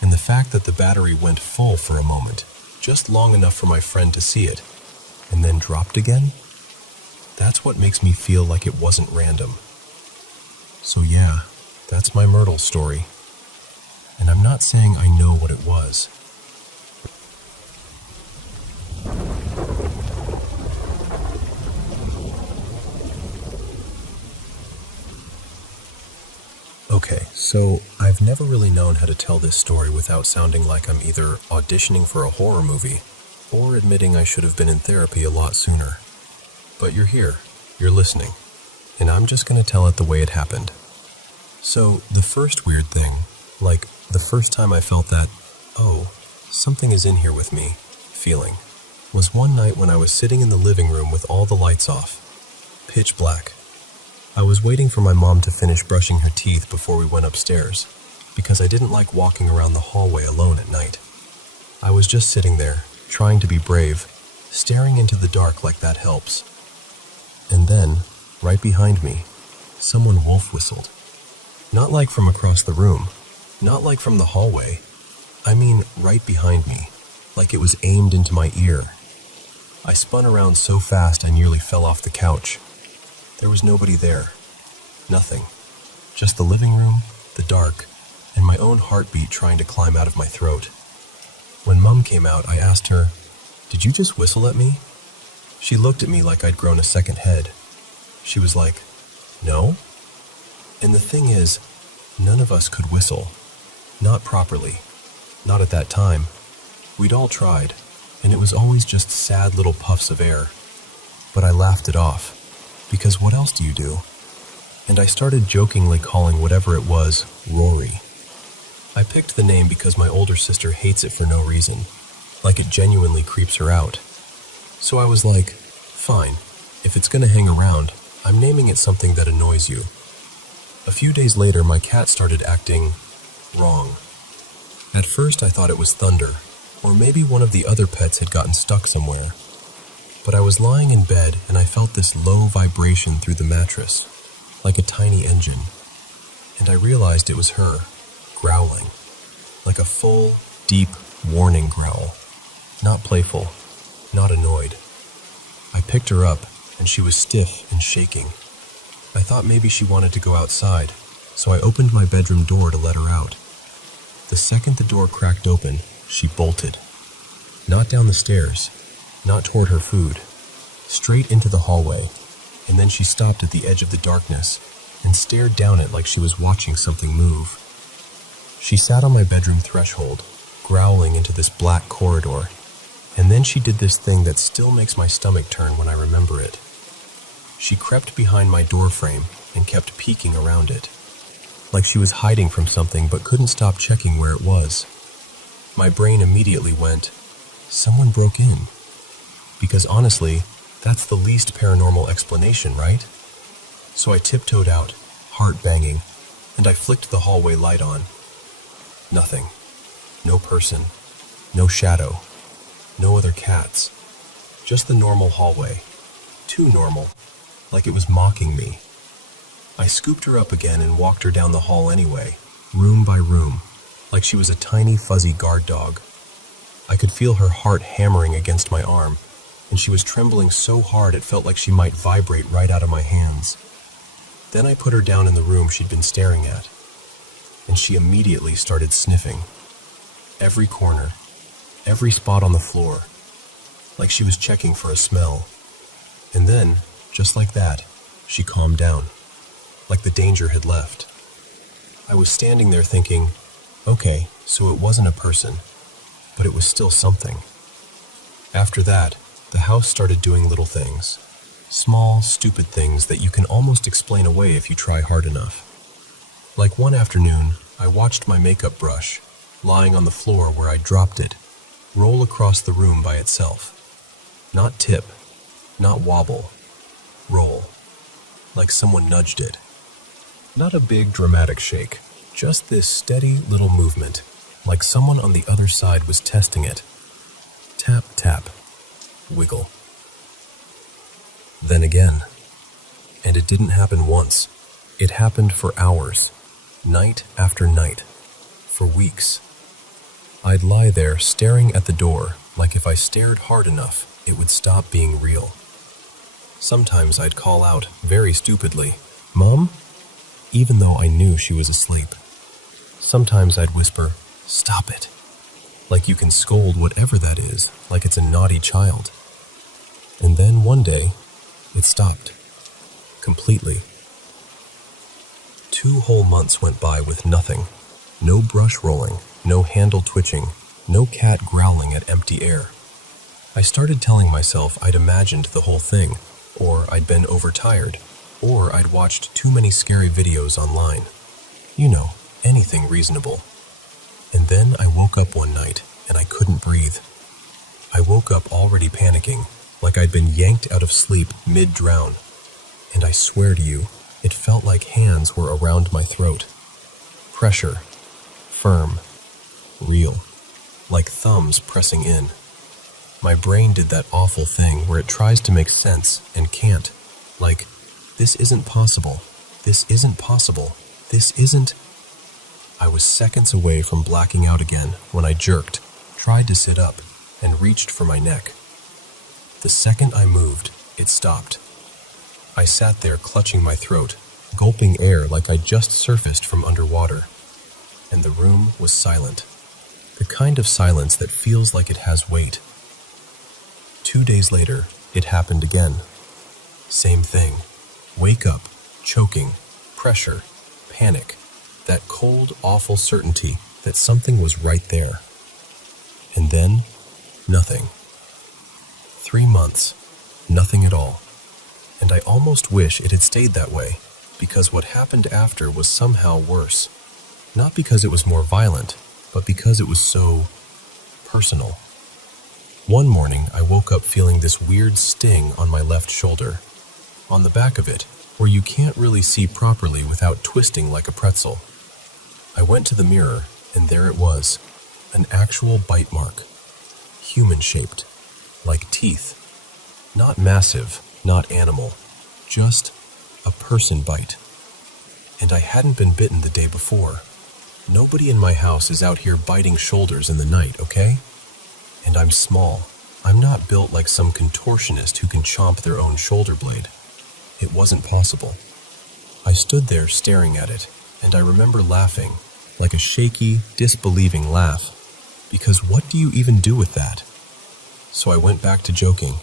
And the fact that the battery went full for a moment, just long enough for my friend to see it, and then dropped again, that's what makes me feel like it wasn't random. So yeah, that's my Myrtle story. And I'm not saying I know what it was. Okay, so I've never really known how to tell this story without sounding like I'm either auditioning for a horror movie or admitting I should have been in therapy a lot sooner. But you're here, you're listening, and I'm just gonna tell it the way it happened. So, the first weird thing, like the first time I felt that, oh, something is in here with me, feeling, was one night when I was sitting in the living room with all the lights off, pitch black. I was waiting for my mom to finish brushing her teeth before we went upstairs, because I didn't like walking around the hallway alone at night. I was just sitting there, trying to be brave, staring into the dark like that helps. And then, right behind me, someone wolf whistled. Not like from across the room, not like from the hallway. I mean, right behind me, like it was aimed into my ear. I spun around so fast I nearly fell off the couch. There was nobody there. Nothing. Just the living room, the dark, and my own heartbeat trying to climb out of my throat. When Mum came out, I asked her, "Did you just whistle at me?" She looked at me like I'd grown a second head. She was like, "No?" And the thing is, none of us could whistle. Not properly. Not at that time. We'd all tried, and it was always just sad little puffs of air. But I laughed it off, because what else do you do? And I started jokingly calling whatever it was, Rory. I picked the name because my older sister hates it for no reason, like it genuinely creeps her out. So I was like, fine, if it's gonna hang around, I'm naming it something that annoys you. A few days later, my cat started acting wrong. At first I thought it was Thunder, or maybe one of the other pets had gotten stuck somewhere. But I was lying in bed and I felt this low vibration through the mattress, like a tiny engine. And I realized it was her, growling, like a full, deep, warning growl. Not playful, not annoyed. I picked her up and she was stiff and shaking. I thought maybe she wanted to go outside, so I opened my bedroom door to let her out. The second the door cracked open, she bolted. Not down the stairs, not toward her food, straight into the hallway, and then she stopped at the edge of the darkness and stared down it like she was watching something move. She sat on my bedroom threshold, growling into this black corridor, and then she did this thing that still makes my stomach turn when I remember it. She crept behind my door frame and kept peeking around it, like she was hiding from something but couldn't stop checking where it was. My brain immediately went, someone broke in. Because honestly, that's the least paranormal explanation, right? So I tiptoed out, heart banging, and I flicked the hallway light on. Nothing. No person. No shadow. No other cats. Just the normal hallway. Too normal. Like it was mocking me. I scooped her up again and walked her down the hall anyway, room by room, like she was a tiny fuzzy guard dog. I could feel her heart hammering against my arm, and she was trembling so hard it felt like she might vibrate right out of my hands. Then I put her down in the room she'd been staring at, and she immediately started sniffing. Every corner, every spot on the floor, like she was checking for a smell. And then, just like that, she calmed down, like the danger had left. I was standing there thinking, okay, so it wasn't a person, but it was still something. After that, the house started doing little things. Small, stupid things that you can almost explain away if you try hard enough. Like one afternoon, I watched my makeup brush, lying on the floor where I dropped it, roll across the room by itself. Not tip, not wobble, roll, like someone nudged it. Not a big dramatic shake, just this steady little movement, like someone on the other side was testing it. Tap, tap, wiggle. Then again. And it didn't happen once. It happened for hours, night after night, for weeks. I'd lie there staring at the door, like if I stared hard enough, it would stop being real. Sometimes I'd call out, very stupidly, "Mom?" even though I knew she was asleep. Sometimes I'd whisper, "Stop it," like you can scold whatever that is, like it's a naughty child. And then one day, it stopped. Completely. 2 whole months went by with nothing. No brush rolling, no handle twitching, no cat growling at empty air. I started telling myself I'd imagined the whole thing, or I'd been overtired, or I'd watched too many scary videos online. You know, anything reasonable. And then I woke up one night and I couldn't breathe. I woke up already panicking, like I'd been yanked out of sleep mid-drown. And I swear to you, it felt like hands were around my throat. Pressure. Firm. Real. Like thumbs pressing in. My brain did that awful thing where it tries to make sense and can't. Like, this isn't possible. This isn't possible. This isn't... I was seconds away from blacking out again when I jerked, tried to sit up, and reached for my neck. The second I moved, it stopped. I sat there clutching my throat, gulping air like I'd just surfaced from underwater. And the room was silent. The kind of silence that feels like it has weight. 2 days later, it happened again. Same thing. Wake up, choking, pressure, panic, that cold, awful certainty that something was right there. And then, nothing. 3 months, nothing at all. And I almost wish it had stayed that way, because what happened after was somehow worse. Not because it was more violent, but because it was so personal. One morning, I woke up feeling this weird sting on my left shoulder. On the back of it, where you can't really see properly without twisting like a pretzel. I went to the mirror, and there it was, an actual bite mark. Human-shaped, like teeth. Not massive, not animal, just a person bite. And I hadn't been bitten the day before. Nobody in my house is out here biting shoulders in the night, okay? And I'm small. I'm not built like some contortionist who can chomp their own shoulder blade. It wasn't possible. I stood there staring at it, and I remember laughing, like a shaky, disbelieving laugh. Because what do you even do with that? So I went back to joking.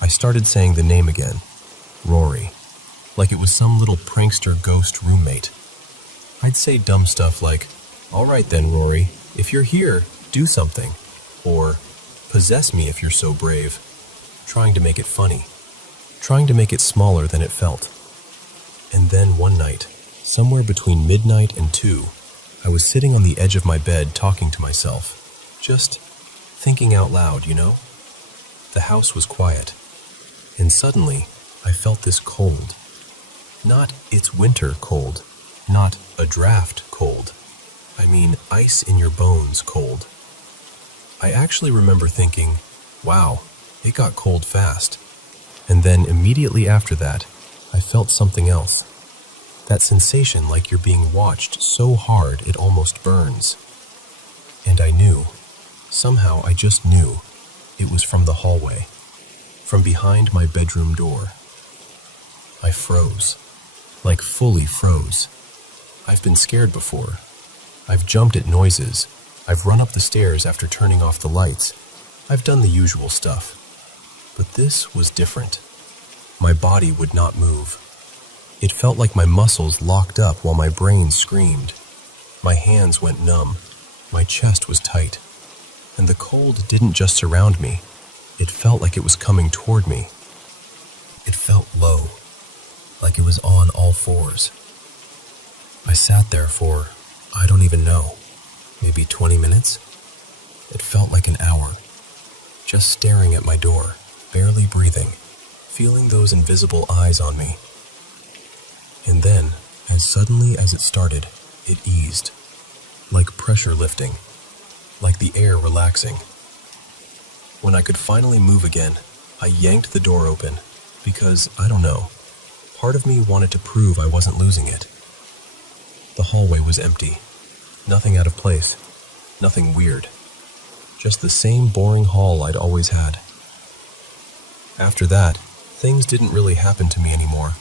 I started saying the name again, Rory, like it was some little prankster ghost roommate. I'd say dumb stuff like, "All right then, Rory, if you're here, do something," or "Possess me if you're so brave," trying to make it funny, trying to make it smaller than it felt. And then one night, somewhere between midnight and 2, I was sitting on the edge of my bed talking to myself, just thinking out loud, you know? The house was quiet, and suddenly I felt this cold. Not it's winter cold, not a draft cold. I mean ice in your bones cold. I actually remember thinking, wow, it got cold fast. And then immediately after that, I felt something else. That sensation like you're being watched so hard it almost burns. And I knew, somehow I just knew, it was from the hallway, from behind my bedroom door. I froze, like fully froze. I've been scared before. I've jumped at noises. I've run up the stairs after turning off the lights. I've done the usual stuff. But this was different. My body would not move. It felt like my muscles locked up while my brain screamed. My hands went numb. My chest was tight. And the cold didn't just surround me. It felt like it was coming toward me. It felt low, like it was on all fours. I sat there for, I don't even know, maybe 20 minutes? It felt like an hour, just staring at my door, barely breathing, feeling those invisible eyes on me. And then, as suddenly as it started, it eased, like pressure lifting, like the air relaxing. When I could finally move again, I yanked the door open, because, I don't know, part of me wanted to prove I wasn't losing it. The hallway was empty. Nothing out of place. Nothing weird. Just the same boring hall I'd always had. After that, things didn't really happen to me anymore.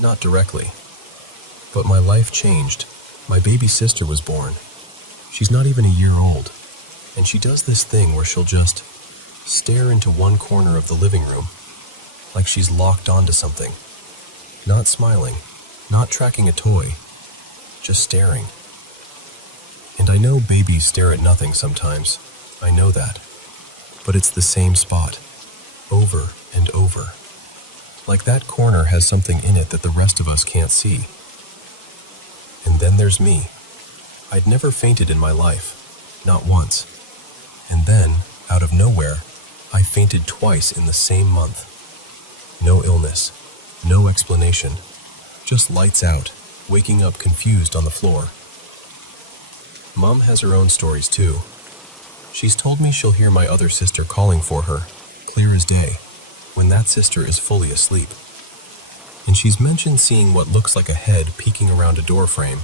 Not directly. But my life changed. My baby sister was born. She's not even a year old. And she does this thing where she'll just stare into one corner of the living room, like she's locked onto something. Not smiling, not tracking a toy, just staring. And I know babies stare at nothing sometimes. I know that. but it's the same spot, over and over. Like that corner has something in it that the rest of us can't see. And then there's me. I'd never fainted in my life, not once. And then, out of nowhere, I fainted twice in the same month. No illness, no explanation, just lights out, waking up confused on the floor. Mom has her own stories too. She's told me she'll hear my other sister calling for her, clear as day, when that sister is fully asleep. And she's mentioned seeing what looks like a head peeking around a door frame,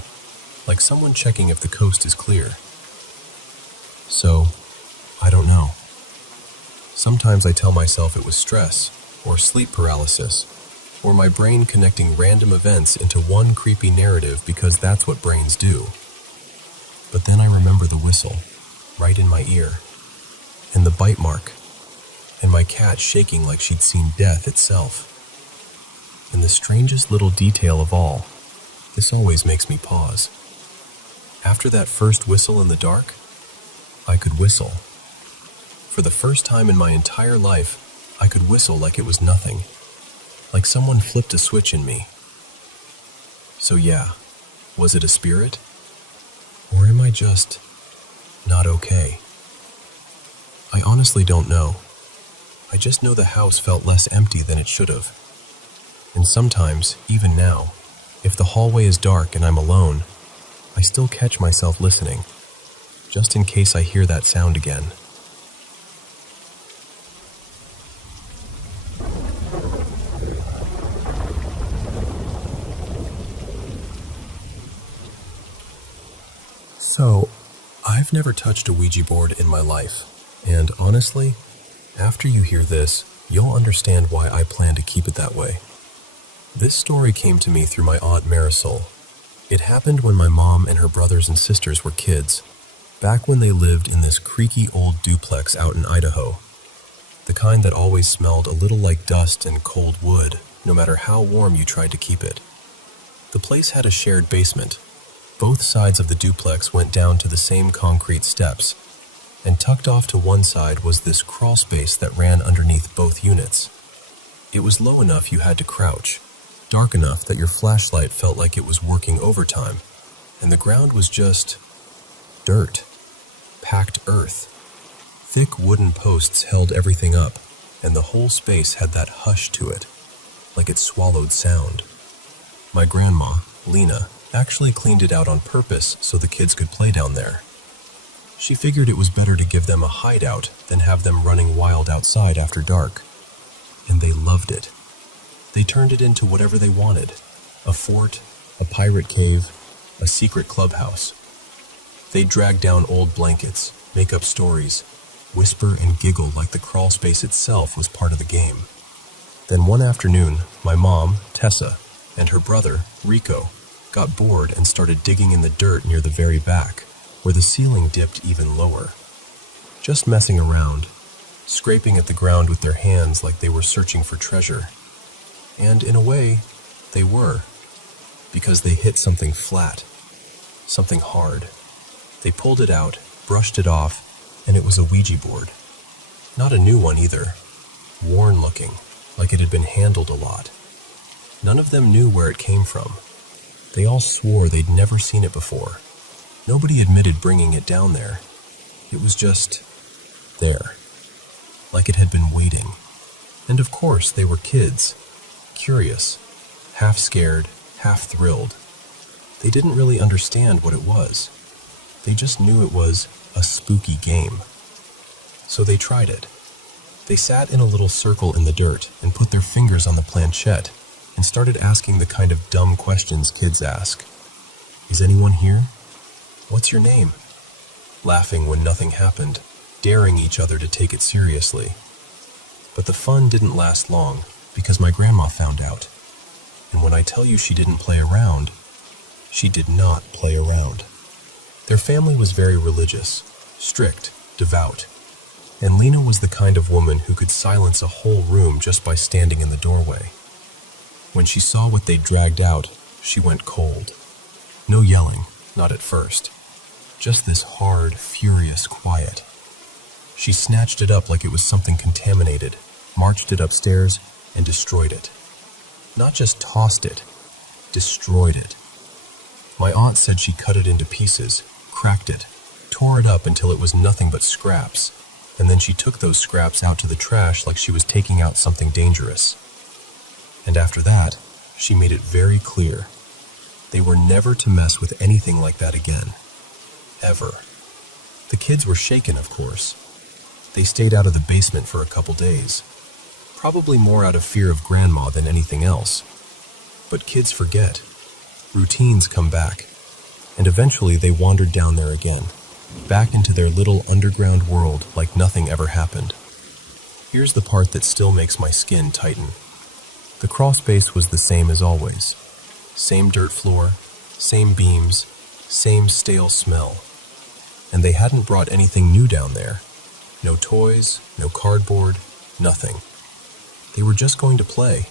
like someone checking if the coast is clear. So, I don't know. Sometimes I tell myself it was stress, or sleep paralysis, or my brain connecting random events into one creepy narrative because that's what brains do. But then I remember the whistle, right in my ear, and the bite mark, and my cat shaking like she'd seen death itself. And the strangest little detail of all, this always makes me pause. After that first whistle in the dark, I could whistle. For the first time in my entire life, I could whistle like it was nothing, like someone flipped a switch in me. So yeah, was it a spirit? Or am I just not okay? I honestly don't know. I just know the house felt less empty than it should have. And sometimes, even now, if the hallway is dark and I'm alone, I still catch myself listening, just in case I hear that sound again. So, I've never touched a Ouija board in my life, and honestly, after you hear this, you'll understand why I plan to keep it that way. This story came to me through my aunt Marisol. It happened when my mom and her brothers and sisters were kids, back when they lived in this creaky old duplex out in Idaho, the kind that always smelled a little like dust and cold wood, no matter how warm you tried to keep it. The place had a shared basement. Both sides of the duplex went down to the same concrete steps, and tucked off to one side was this crawl space that ran underneath both units. It was low enough you had to crouch, dark enough that your flashlight felt like it was working overtime, and the ground was just dirt, packed earth. Thick wooden posts held everything up, and the whole space had that hush to it, like it swallowed sound. My grandma, Lena, actually cleaned it out on purpose so the kids could play down there. She figured it was better to give them a hideout than have them running wild outside after dark. And they loved it. They turned it into whatever they wanted. A fort, a pirate cave, a secret clubhouse. They'd drag down old blankets, make up stories, whisper and giggle like the crawl space itself was part of the game. Then one afternoon, my mom, Tessa, and her brother, Rico, got bored and started digging in the dirt near the very back, where the ceiling dipped even lower. Just messing around, scraping at the ground with their hands like they were searching for treasure. And in a way, they were, because they hit something flat, something hard. They pulled it out, brushed it off, and it was a Ouija board. Not a new one either, worn looking, like it had been handled a lot. None of them knew where it came from. They all swore they'd never seen it before. Nobody admitted bringing it down there. It was just there, like it had been waiting. And of course, they were kids, curious, half scared, half thrilled. They didn't really understand what it was. They just knew it was a spooky game. So they tried it. They sat in a little circle in the dirt and put their fingers on the planchette and started asking the kind of dumb questions kids ask. Is anyone here? What's your name? Laughing when nothing happened, daring each other to take it seriously. But the fun didn't last long because my grandma found out. And when I tell you she didn't play around, she did not play around. Their family was very religious, strict, devout. And Lena was the kind of woman who could silence a whole room just by standing in the doorway. When she saw what they'd dragged out, she went cold. No yelling, not at first. Just this hard, furious quiet. She snatched it up like it was something contaminated, marched it upstairs, and destroyed it. Not just tossed it, destroyed it. My aunt said she cut it into pieces, cracked it, tore it up until it was nothing but scraps, and then she took those scraps out to the trash like she was taking out something dangerous. And after that, she made it very clear. They were never to mess with anything like that again. Ever. The kids were shaken, of course. They stayed out of the basement for a couple days, probably more out of fear of Grandma than anything else. But kids forget. Routines come back, and eventually they wandered down there again, back into their little underground world like nothing ever happened. Here's the part that still makes my skin tighten. The crawl space was the same as always. Same dirt floor, same beams, same stale smell. And they hadn't brought anything new down there. No toys, no cardboard, nothing. They were just going to play.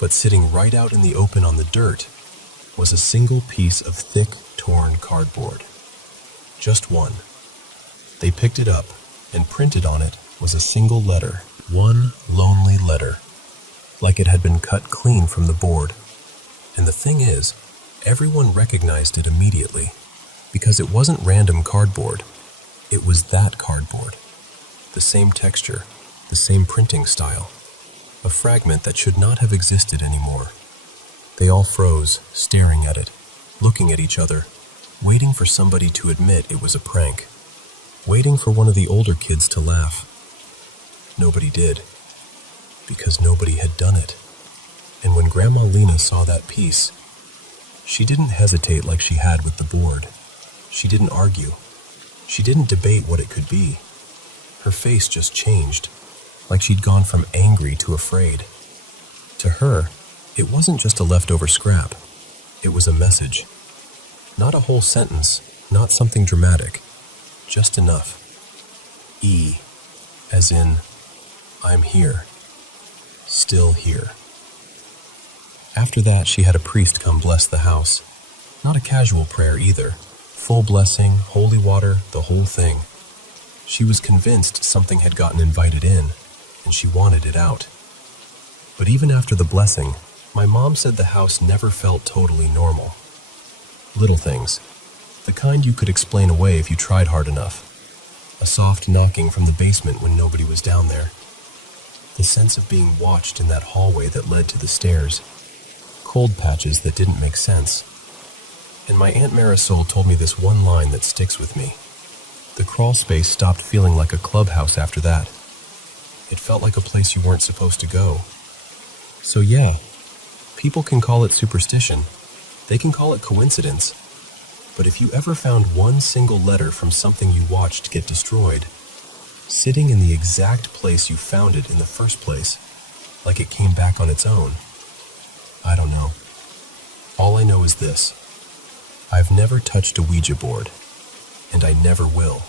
But sitting right out in the open on the dirt was a single piece of thick, torn cardboard. Just one. They picked it up, and printed on it was a single letter, one lonely letter, like it had been cut clean from the board. And the thing is, everyone recognized it immediately, because it wasn't random cardboard. It was that cardboard. The same texture, the same printing style. A fragment that should not have existed anymore. They all froze, staring at it, looking at each other, waiting for somebody to admit it was a prank, waiting for one of the older kids to laugh. Nobody did, because nobody had done it. And when Grandma Lena saw that piece, she didn't hesitate like she had with the board. She didn't argue. She didn't debate what it could be. Her face just changed, like she'd gone from angry to afraid. To her, it wasn't just a leftover scrap. It was a message. Not a whole sentence, not something dramatic, just enough. E, as in, I'm here. Still here. After that, she had a priest come bless the house. Not a casual prayer either. Full blessing, holy water, the whole thing. She was convinced something had gotten invited in, and she wanted it out. But even after the blessing, my mom said the house never felt totally normal. Little things. The kind you could explain away if you tried hard enough. A soft knocking from the basement when nobody was down there. The sense of being watched in that hallway that led to the stairs. Cold patches that didn't make sense. And my Aunt Marisol told me this one line that sticks with me. The crawl space stopped feeling like a clubhouse after that. It felt like a place you weren't supposed to go. So yeah, people can call it superstition. They can call it coincidence. But if you ever found one single letter from something you watched get destroyed, sitting in the exact place you found it in the first place, like it came back on its own, I don't know. All I know is this. I've never touched a Ouija board, and I never will.